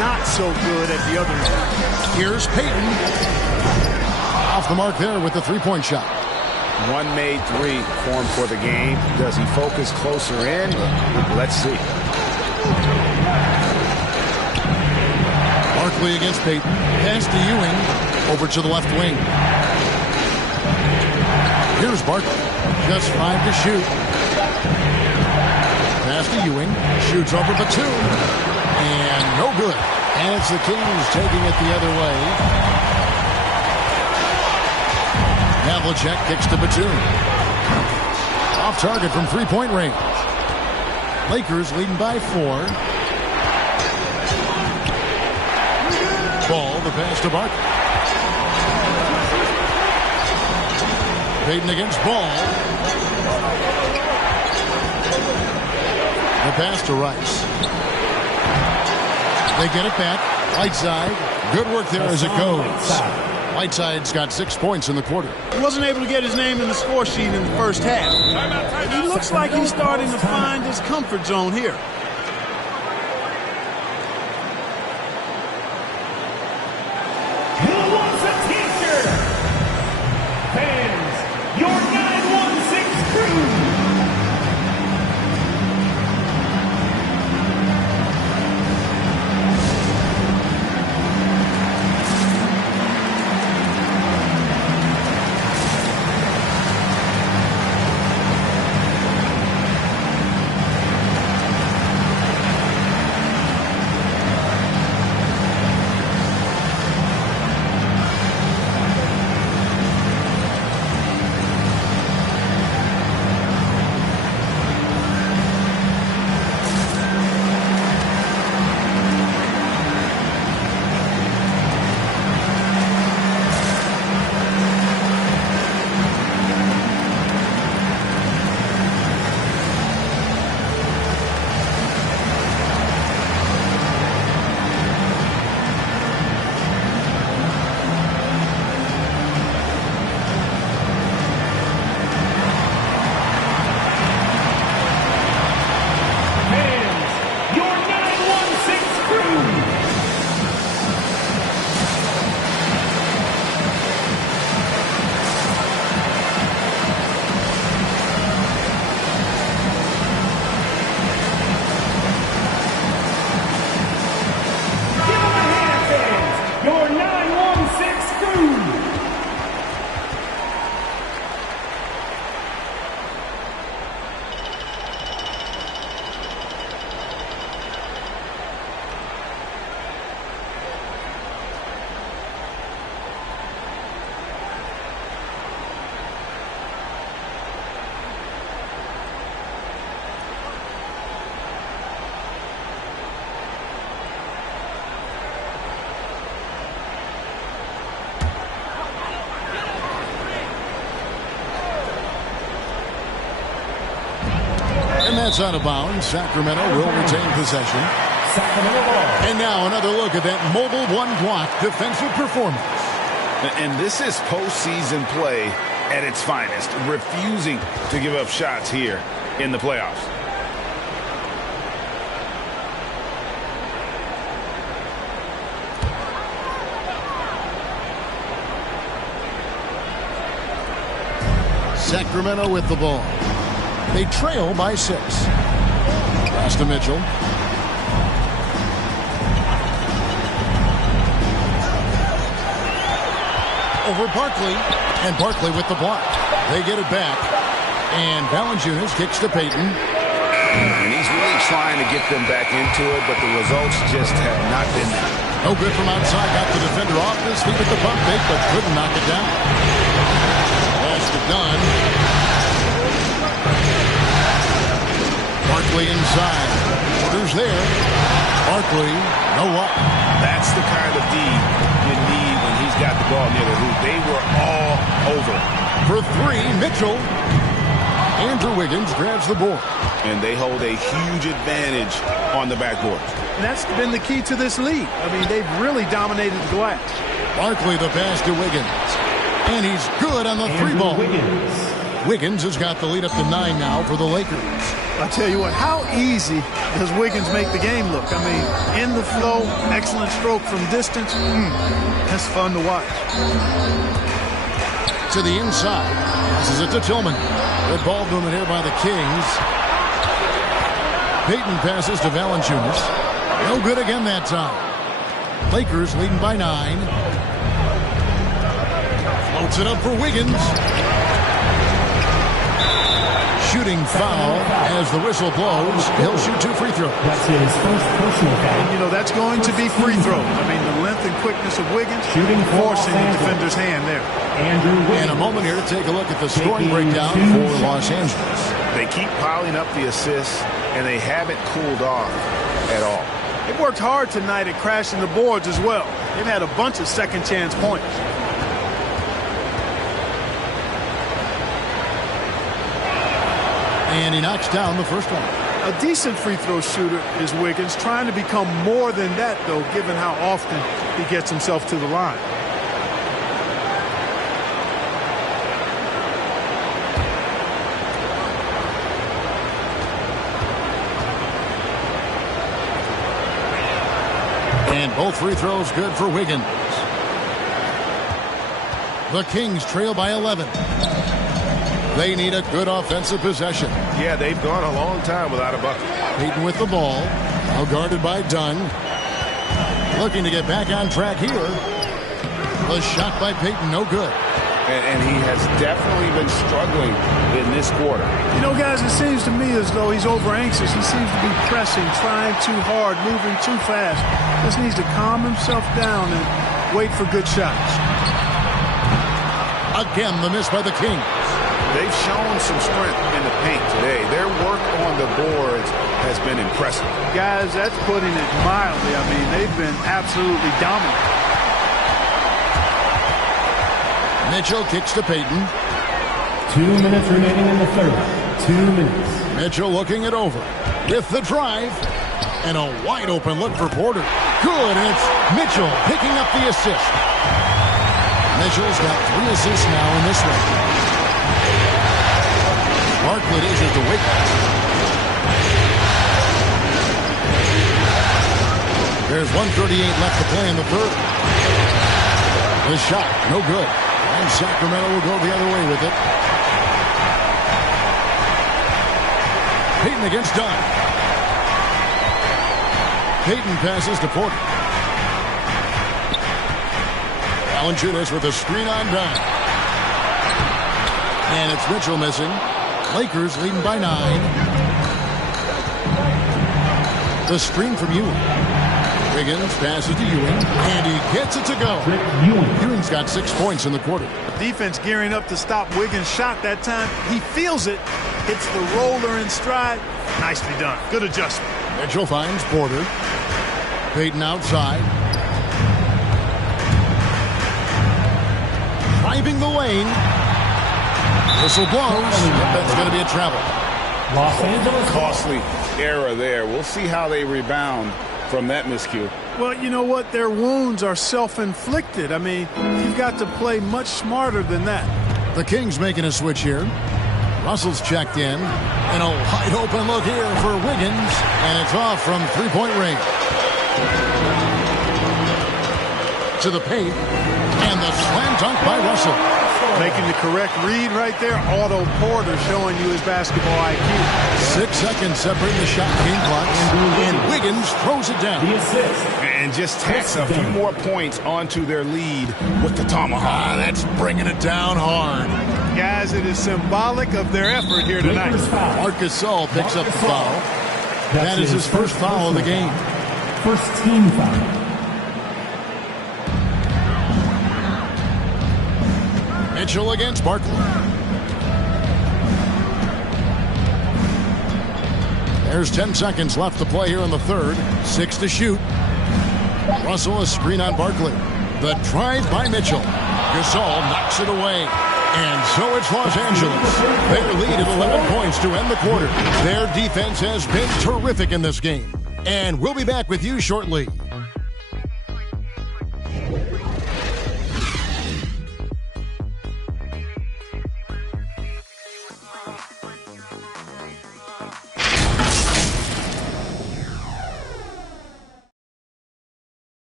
not so good at the other end. Here's Payton. Off the mark there with the three-point shot. One made 3 formed for the game. Does he focus closer in? Let's see. Barkley against Payton. Pass to Ewing. Over to the left wing. Here's Barkley. Just 5 to shoot. Pass to Ewing. Shoots over Batum. And no good. And it's the Kings taking it the other way. Havlicek kicks to Batum. Off target from three-point range. Lakers leading by 4. Ball, the pass to Barkley. Payton against Ball. The pass to Rice. They get it back. Whiteside. Good work there as it goes. Whiteside's got 6 points in the quarter. He wasn't able to get his name in the score sheet in the first half. He looks like he's starting to find his comfort zone here. Who wants a t-shirt? Fans, your 916 crew. And that's out of bounds. Sacramento will retain possession. And now another look at that mobile one-block defensive performance. And this is postseason play at its finest, refusing to give up shots here in the playoffs. Sacramento with the ball. They trail by 6. Pass to Mitchell. Over Barkley. And Barkley with the block. They get it back. And Valanciunas kicks to Payton. And he's really trying to get them back into it, but the results just have not been there. No good from outside. Got the defender off his feet with the pump fake, but couldn't knock it down. Pass to Dunn. Barkley inside. Orders there. Barkley, no up. That's the kind of D you need when he's got the ball near the hoop. They were all over. For 3, Mitchell. Andrew Wiggins grabs the board. And they hold a huge advantage on the backboard. And that's been the key to this league. I mean, they've really dominated the glass. Barkley the pass to Wiggins. And he's good on the 3-ball. Wiggins has got the lead up to 9 now for the Lakers. I tell you what, how easy does Wiggins make the game look? I mean, in the flow, excellent stroke from distance. That's fun to watch. To the inside. Passes it to Tillman. Good ball movement here by the Kings. Payton passes to Valanciunas. No good again that time. Lakers leading by 9. Floats it up for Wiggins. Shooting foul as the whistle blows. He'll shoot 2 free throws. That's his first personal foul. And, you know, that's going to be free throws. I mean, the length and quickness of Wiggins forcing the defender's hand there. In a moment here to take a look at the scoring breakdown for Los Angeles. They keep piling up the assists, and they haven't cooled off at all. They worked hard tonight at crashing the boards as well. They've had a bunch of second chance points. And he knocks down the first one. A decent free throw shooter is Wiggins, trying to become more than that, though, given how often he gets himself to the line. And both free throws good for Wiggins. The Kings trail by 11. They need a good offensive possession. Yeah, they've gone a long time without a bucket. Payton with the ball. Now guarded by Dunn. Looking to get back on track here. The shot by Payton, no good. And he has definitely been struggling in this quarter. You know, guys, it seems to me as though he's over anxious. He seems to be pressing, trying too hard, moving too fast. Just needs to calm himself down and wait for good shots. Again, the miss by the Kings. They've shown some strength in the paint today. Their work on the boards has been impressive. Guys, that's putting it mildly. I mean, they've been absolutely dominant. Mitchell kicks to Payton. 2 minutes remaining in the third. 2 minutes. Mitchell looking it over with the drive. And a wide open look for Porter. Good, and it's Mitchell picking up the assist. Mitchell's got 3 assists now in this one. Barkley dishes to Wiggins. There's 1:38 left to play in the third. The shot, no good. And Sacramento will go the other way with it. Payton against Dunn. Payton passes to Porter. Valanciunas with a screen on Dunn. And it's Mitchell missing. Lakers leading by 9. The screen from Ewing. Wiggins passes to Ewing, and he gets it to go. Ewing's got 6 points in the quarter. Defense gearing up to stop Wiggins' shot that time. He feels it, hits the roller in stride. Nicely done. Good adjustment. Mitchell finds Porter. Payton outside. Driving the lane. Whistle blows. That's going to be a travel. Los Angeles. Costly error there. We'll see how they rebound from that miscue. Well, you know what? Their wounds are self-inflicted. I mean, you've got to play much smarter than that. The Kings making a switch here. Russell's checked in. And a wide open look here for Wiggins. And it's off from three-point range. To the paint. And the slam dunk by Russell. Making the correct read right there. Otto Porter showing you his basketball IQ. 6 seconds separating the shot game clock. And Wiggins throws it down. And just tacks a few more points onto their lead with the tomahawk. That's bringing it down hard. Guys, it is symbolic of their effort here tonight. Marcus Gasol picks up the foul. That is his first foul of the game. First team foul. Mitchell against Barkley. There's 10 seconds left to play here in the third. 6 to shoot. Russell a screen on Barkley. The drive by Mitchell. Gasol knocks it away. And so it's Los Angeles. Their lead at 11 points to end the quarter. Their defense has been terrific in this game. And we'll be back with you shortly.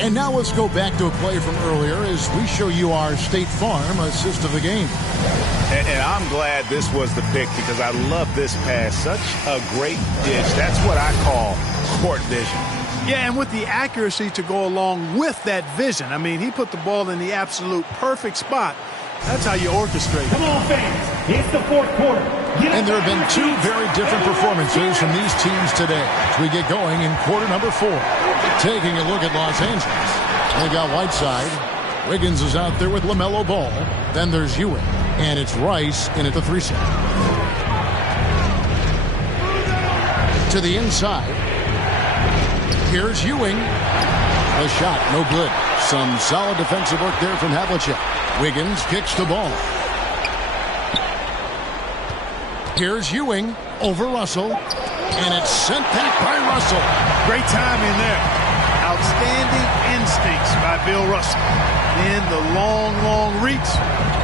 And now let's go back to a play from earlier as we show you our State Farm assist of the game. And I'm glad this was the pick because I love this pass. Such a great dish. That's what I call court vision. Yeah, and with the accuracy to go along with that vision. I mean, he put the ball in the absolute perfect spot. That's how you orchestrate. Come on, fans. It's the fourth quarter. And there have been 2 very different performances from these teams today as we get going in quarter number 4. Taking a look at Los Angeles. They got Whiteside. Wiggins is out there with LaMelo Ball. Then there's Ewing. And it's Rice in at the 3-set. To the inside. Here's Ewing. The shot, no good. Some solid defensive work there from Havlicek. Wiggins kicks the ball. Here's Ewing over Russell, and it's sent back by Russell. Great timing there. Outstanding instincts by Bill Russell. In the long reach,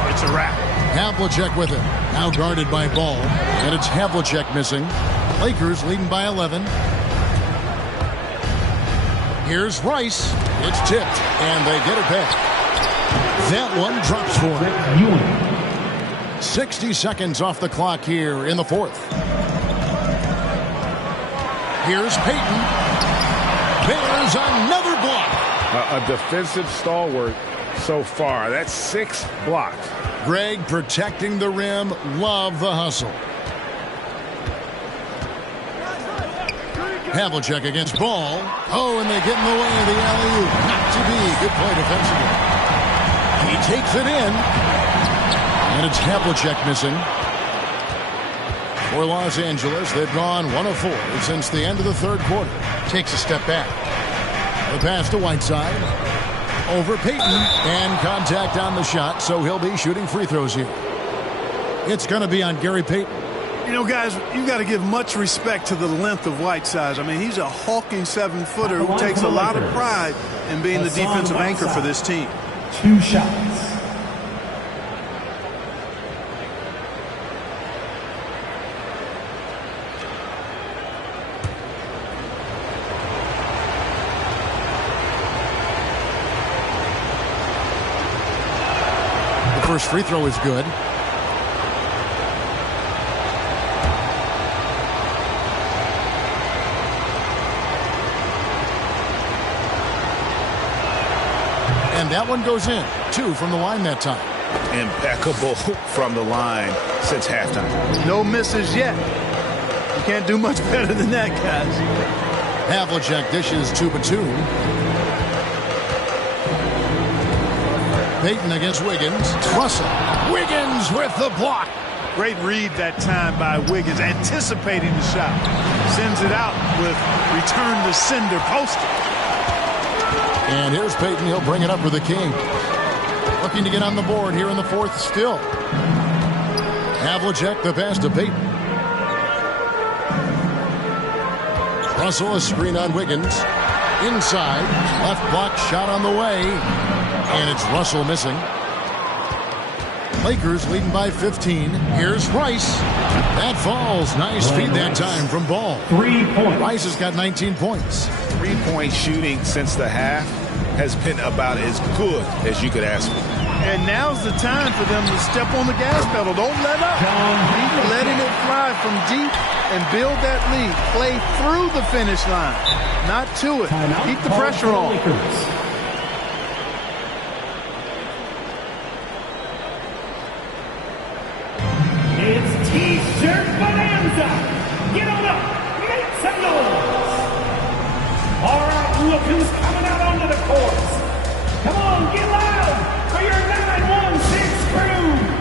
it's a wrap. Havlicek with it. Now guarded by Ball, and it's Havlicek missing. Lakers leading by 11. Here's Rice. It's tipped, and they get it back. That one drops for him. 60 seconds off the clock here in the fourth. Here's Payton. There's another block. A defensive stalwart so far. That's 6 blocks. Greg protecting the rim. Love the hustle. Havlicek against Ball. Oh, and they get in the way of the alley-oop. Not to be. Good play defensively. He takes it in. And it's Havlicek missing. For Los Angeles, they've gone 1 of 4 since the end of the third quarter. Takes a step back. The pass to Whiteside. Over Payton. And contact on the shot, so he'll be shooting free throws here. It's going to be on Gary Payton. You know, guys, you got to give much respect to the length of Whiteside. I mean, he's a hulking 7-footer who takes a lot of pride in being the defensive anchor for this team. 2 shots. The first free throw is good. And that one goes in. 2 from the line that time. Impeccable from the line since halftime. No misses yet. You can't do much better than that, guys. Havlicek dishes to Batum. Payton against Wiggins. Russell. Wiggins with the block. Great read that time by Wiggins, anticipating the shot. Sends it out with return to sender poster. And here's Payton. He'll bring it up for the King. Looking to get on the board here in the fourth still. Havlicek, the pass to Payton. Russell, a screen on Wiggins. Inside. Left block shot on the way. And it's Russell missing. Lakers leading by 15. Here's Rice. That falls. Nice feed that time from Ball. 3 points. Rice has got 19 points. 3-point shooting since the half has been about as good as you could ask for. And now's the time for them to step on the gas pedal. Don't let up. Keep letting it fly from deep and build that lead. Play through the finish line, not to it. Keep the pressure on. It's T-shirt bonanza. Get on up. Make some noise. All right, look who's coming out onto the court. Come on, get loud for your 916 crew.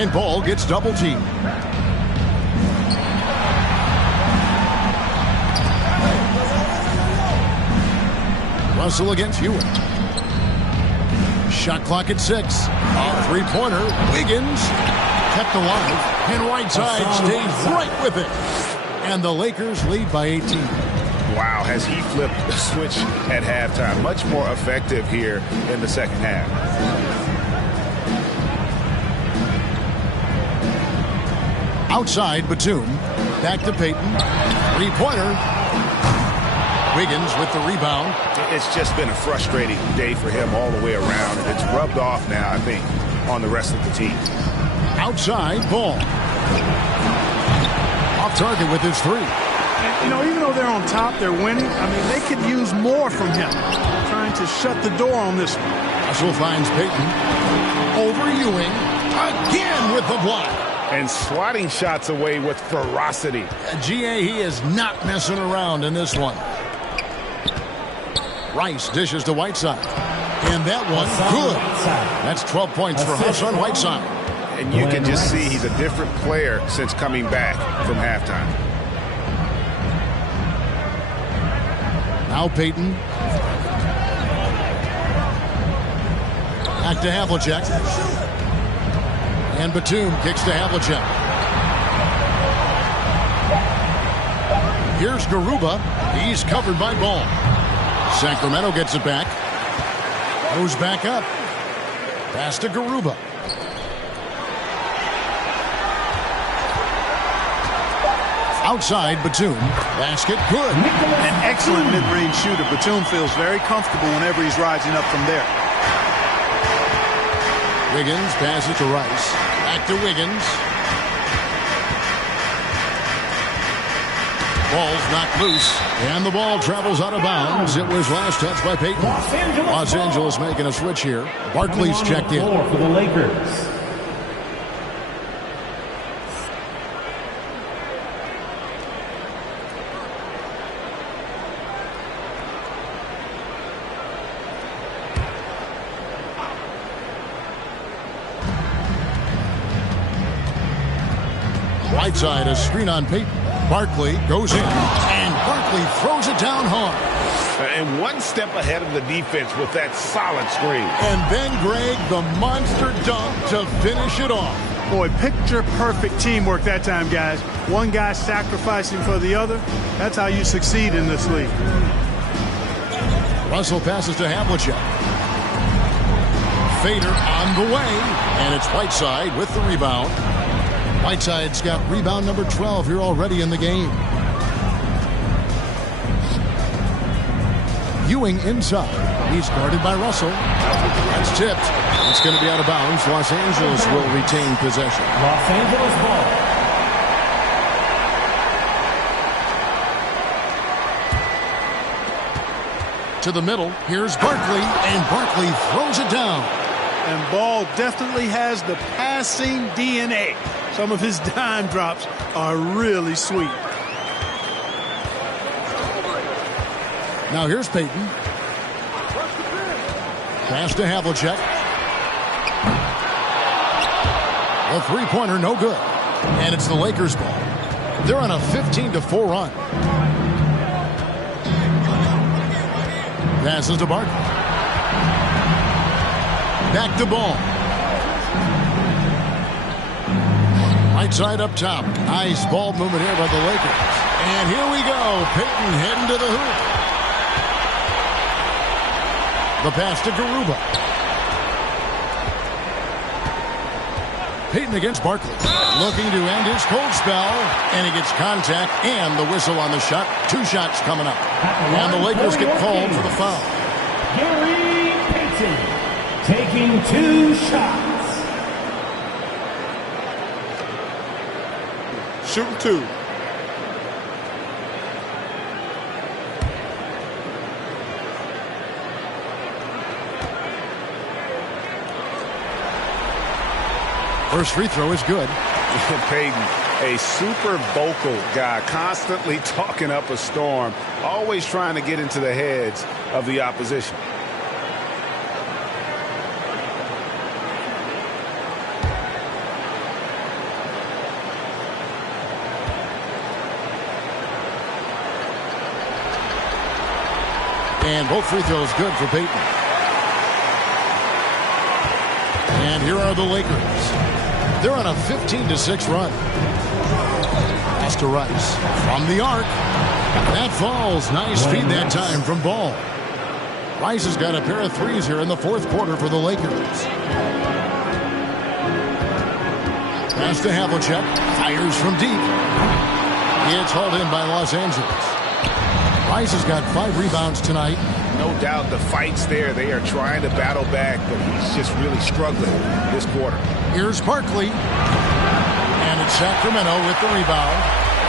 And Ball gets double teamed. Russell against Ewing. Shot clock at 6. A three-pointer. Wiggins kept alive. And Whiteside stays right with it. And the Lakers lead by 18. Wow, has he flipped the switch at halftime. Much more effective here in the second half. Outside, Batum. Back to Payton. Three-pointer. Wiggins with the rebound. It's just been a frustrating day for him all the way around, and it's rubbed off now, I think, on the rest of the team. Outside, Ball. Off target with his three. You know, even though they're on top, they're winning. I mean, they could use more from him. Trying to shut the door on this one. Russell finds Payton. Over Ewing. Again with the block. And swatting shots away with ferocity. GA, he is not messing around in this one. Rice dishes to Whiteside. And that one, good. That's 12 points for Hassan Whiteside. And you can just see he's a different player since coming back from halftime. Now Payton. Back to Havlicek. And Batum kicks to Havlicek. Here's Garuba. He's covered by Ball. Sacramento gets it back. Goes back up. Pass to Garuba. Outside, Batum. Basket, good. An excellent mid-range shooter. Batum feels very comfortable whenever he's rising up from there. Wiggins passes to Rice. Back to Wiggins. Ball's knocked loose, and the ball travels out of bounds. It was last touched by Payton. Los Angeles making a switch here. Barkley's checked in. For the Lakers. Whiteside, a screen on Payton. Barkley goes in, and Barkley throws it down hard. And one step ahead of the defense with that solid screen. And then Greg, the monster dunk to finish it off. Boy, picture-perfect teamwork that time, guys. One guy sacrificing for the other. That's how you succeed in this league. Russell passes to Havlicek. Fader on the way, and it's Whiteside with the rebound. Whiteside's got rebound number 12 here already in the game. Ewing inside. He's guarded by Russell. That's tipped. It's going to be out of bounds. Los Angeles will retain possession. Los Angeles ball. To the middle. Here's Barkley, and Barkley throws it down. And Ball definitely has the passing DNA. Some of his dime drops are really sweet. Now here's Payton. Pass to Havlicek. A three-pointer, no good. And it's the Lakers' ball. They're on a 15-4 run. Passes to Barkley. Back to Ball. Right side up top. Nice ball movement here by the Lakers. And here we go. Payton heading to the hoop. The pass to Garuba. Payton against Barkley. Looking to end his cold spell. And he gets contact and the whistle on the shot. 2 shots coming up. And the Lakers get called for the foul. Gary Payton taking 2 shots. Shooting 2. First free throw is good. Payton, a super vocal guy, constantly talking up a storm, always trying to get into the heads of the opposition. And both free throws good for Payton. And here are the Lakers. They're on a 15-6 run. Pass to Rice from the arc. That falls. Nice feed that time from Ball. Rice has got a pair of threes here in the fourth quarter for the Lakers. Pass to Havlicek. Fires from deep. It's hauled in by Los Angeles. Rice has got 5 rebounds tonight. No doubt the fight's there. They are trying to battle back, but he's just really struggling this quarter. Here's Barkley. And it's Sacramento with the rebound.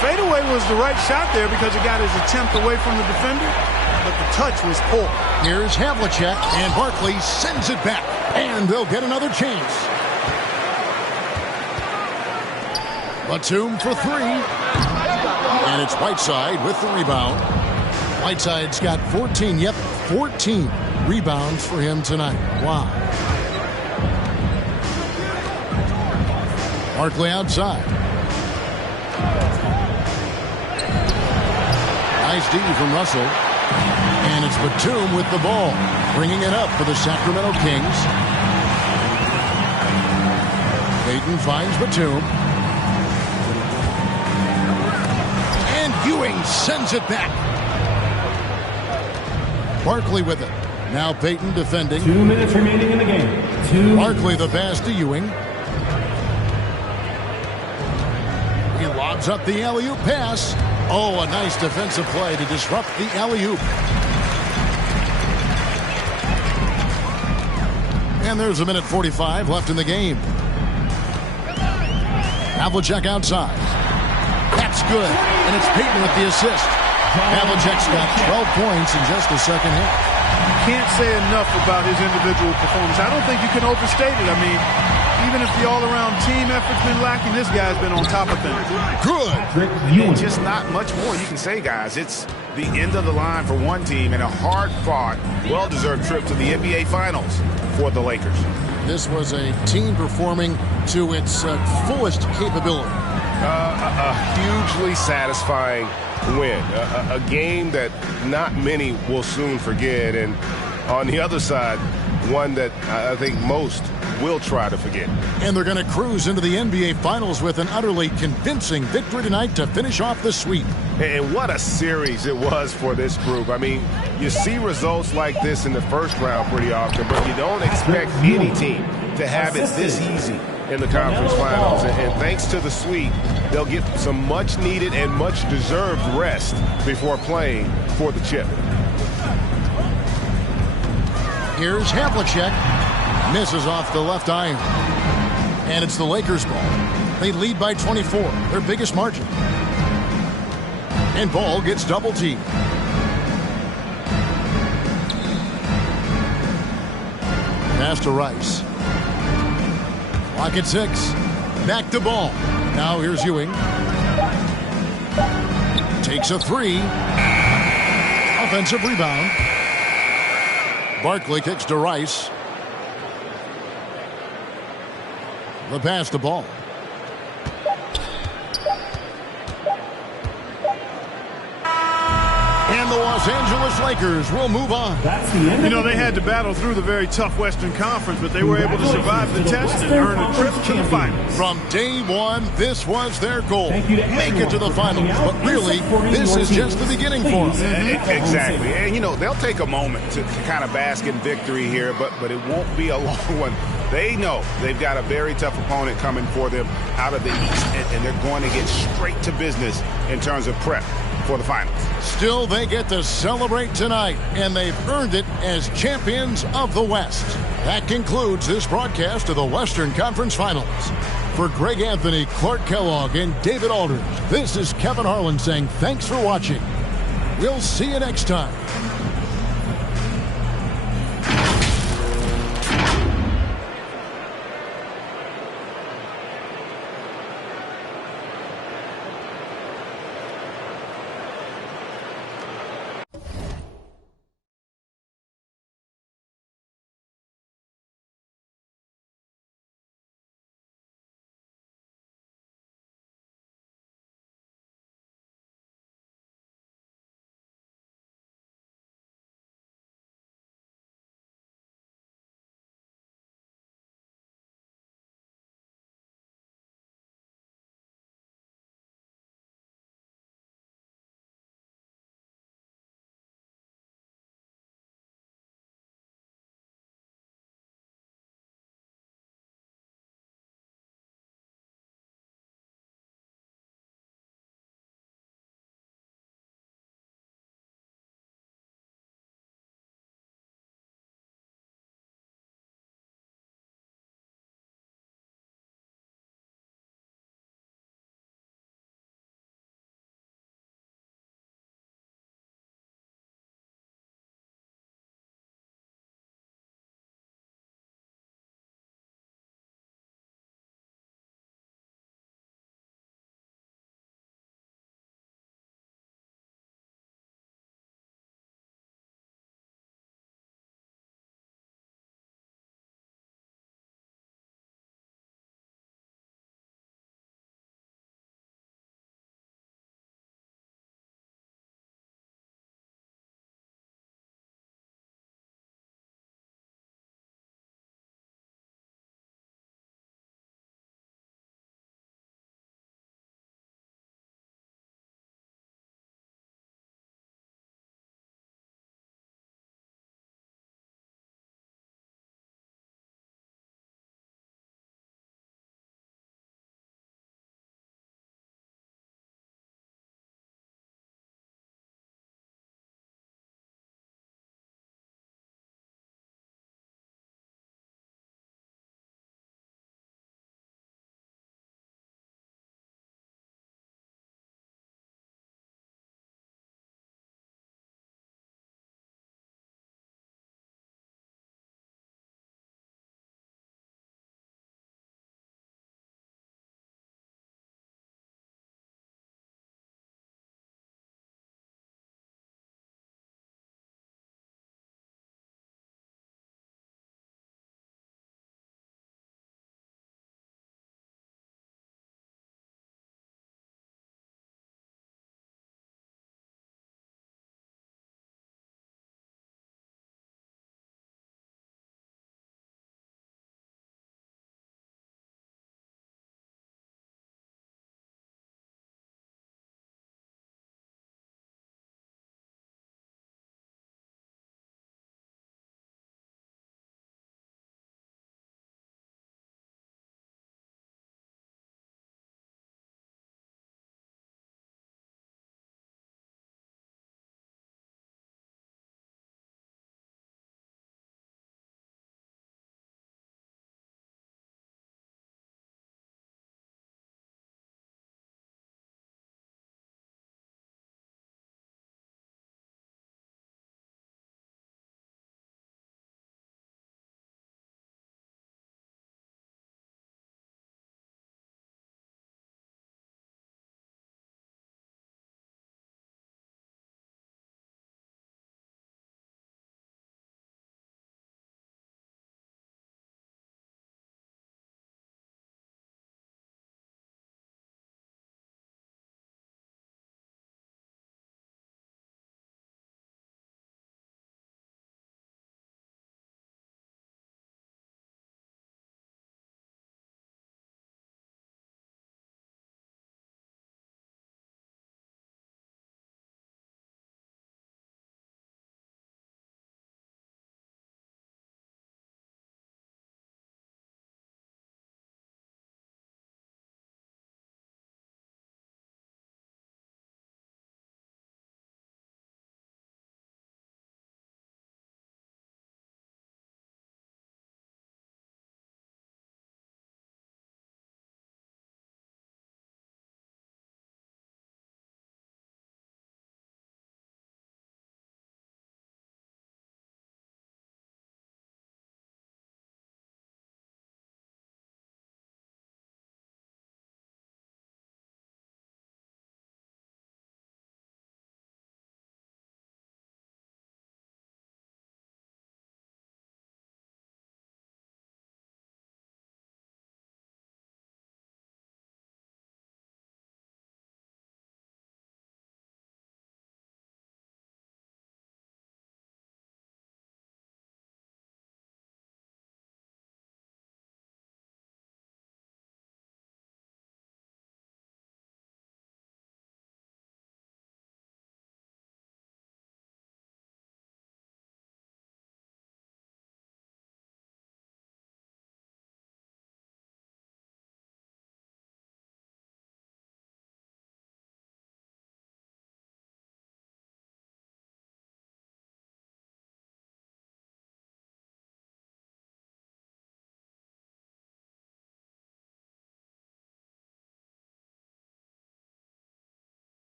Fadeaway was the right shot there because it got his attempt away from the defender, but the touch was poor. Here's Havlicek, and Barkley sends it back. And they'll get another chance. Batum for 3. And it's Whiteside with the rebound. Whiteside's got 14 rebounds for him tonight. Wow. Barkley outside. Nice D from Russell. And it's Batum with the ball, bringing it up for the Sacramento Kings. Payton finds Batum. And Ewing sends it back. Barkley with it. Now Payton defending. 2 minutes remaining in the game. Barkley the pass to Ewing. He lobs up the alley-oop pass. Oh, a nice defensive play to disrupt the alley-oop. And there's 1:45 left in the game. Havlicek outside. That's good. And it's Payton with the assist. Havlicek's got 12 points in just the second half. Can't say enough about his individual performance. I don't think you can overstate it. I mean, even if the all-around team effort's been lacking, this guy's been on top of things. Good. And just not much more you can say, guys. It's the end of the line for one team and a hard-fought, well-deserved trip to the NBA Finals for the Lakers. This was a team performing to its fullest capability. A hugely satisfying win. A game that not many will soon forget. And on the other side, one that I think most will try to forget. And they're going to cruise into the NBA Finals with an utterly convincing victory tonight to finish off the sweep. And what a series it was for this group. I mean, you see results like this in the first round pretty often, but you don't expect any team to have it this easy in the conference finals. And thanks to the sweep, they'll get some much-needed and much-deserved rest before playing for the chip. Here's Havlicek. Misses off the left iron. And it's the Lakers' ball. They lead by 24, their biggest margin. And Ball gets double teamed. Pass to Rice. Clock at 6. Back to Ball. Now here's Ewing. Takes a 3. Offensive rebound. Barkley kicks to Rice. The pass to Ball. And the Los Angeles Lakers will move on. You know, they had to battle through the very tough Western Conference, but they were able to survive the test and earn a trip to the finals. From day one, this was their goal. Make it to the finals. But really, this is just the beginning for them. Exactly. And, you know, they'll take a moment to kind of bask in victory here, but it won't be a long one. They know they've got a very tough opponent coming for them out of the East, and they're going to get straight to business in terms of prep for the finals. Still, they get to celebrate tonight, and they've earned it as champions of the West. That concludes this broadcast of the Western Conference Finals. For Greg Anthony, Clark Kellogg, and David Aldridge, this is Kevin Harlan saying thanks for watching. We'll see you next time.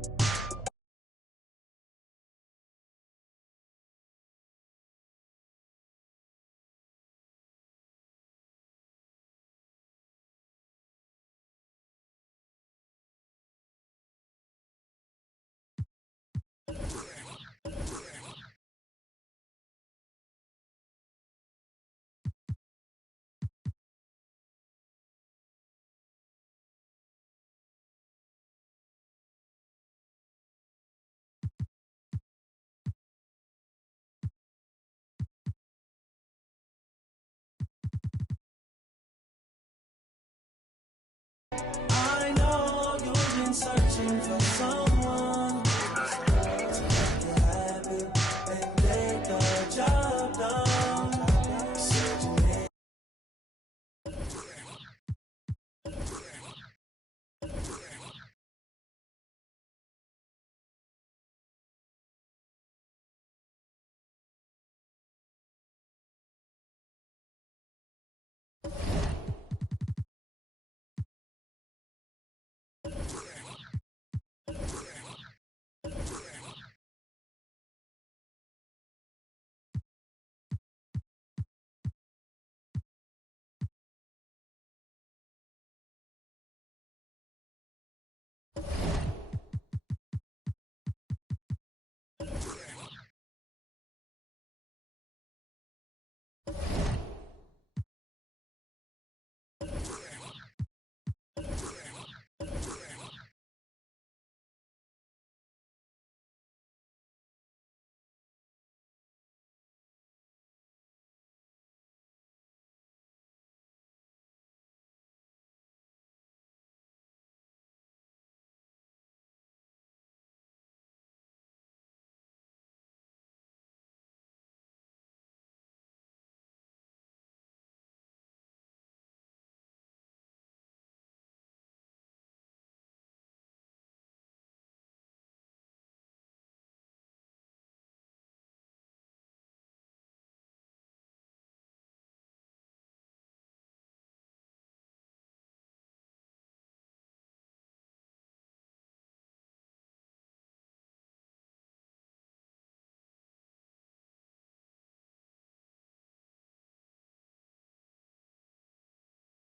You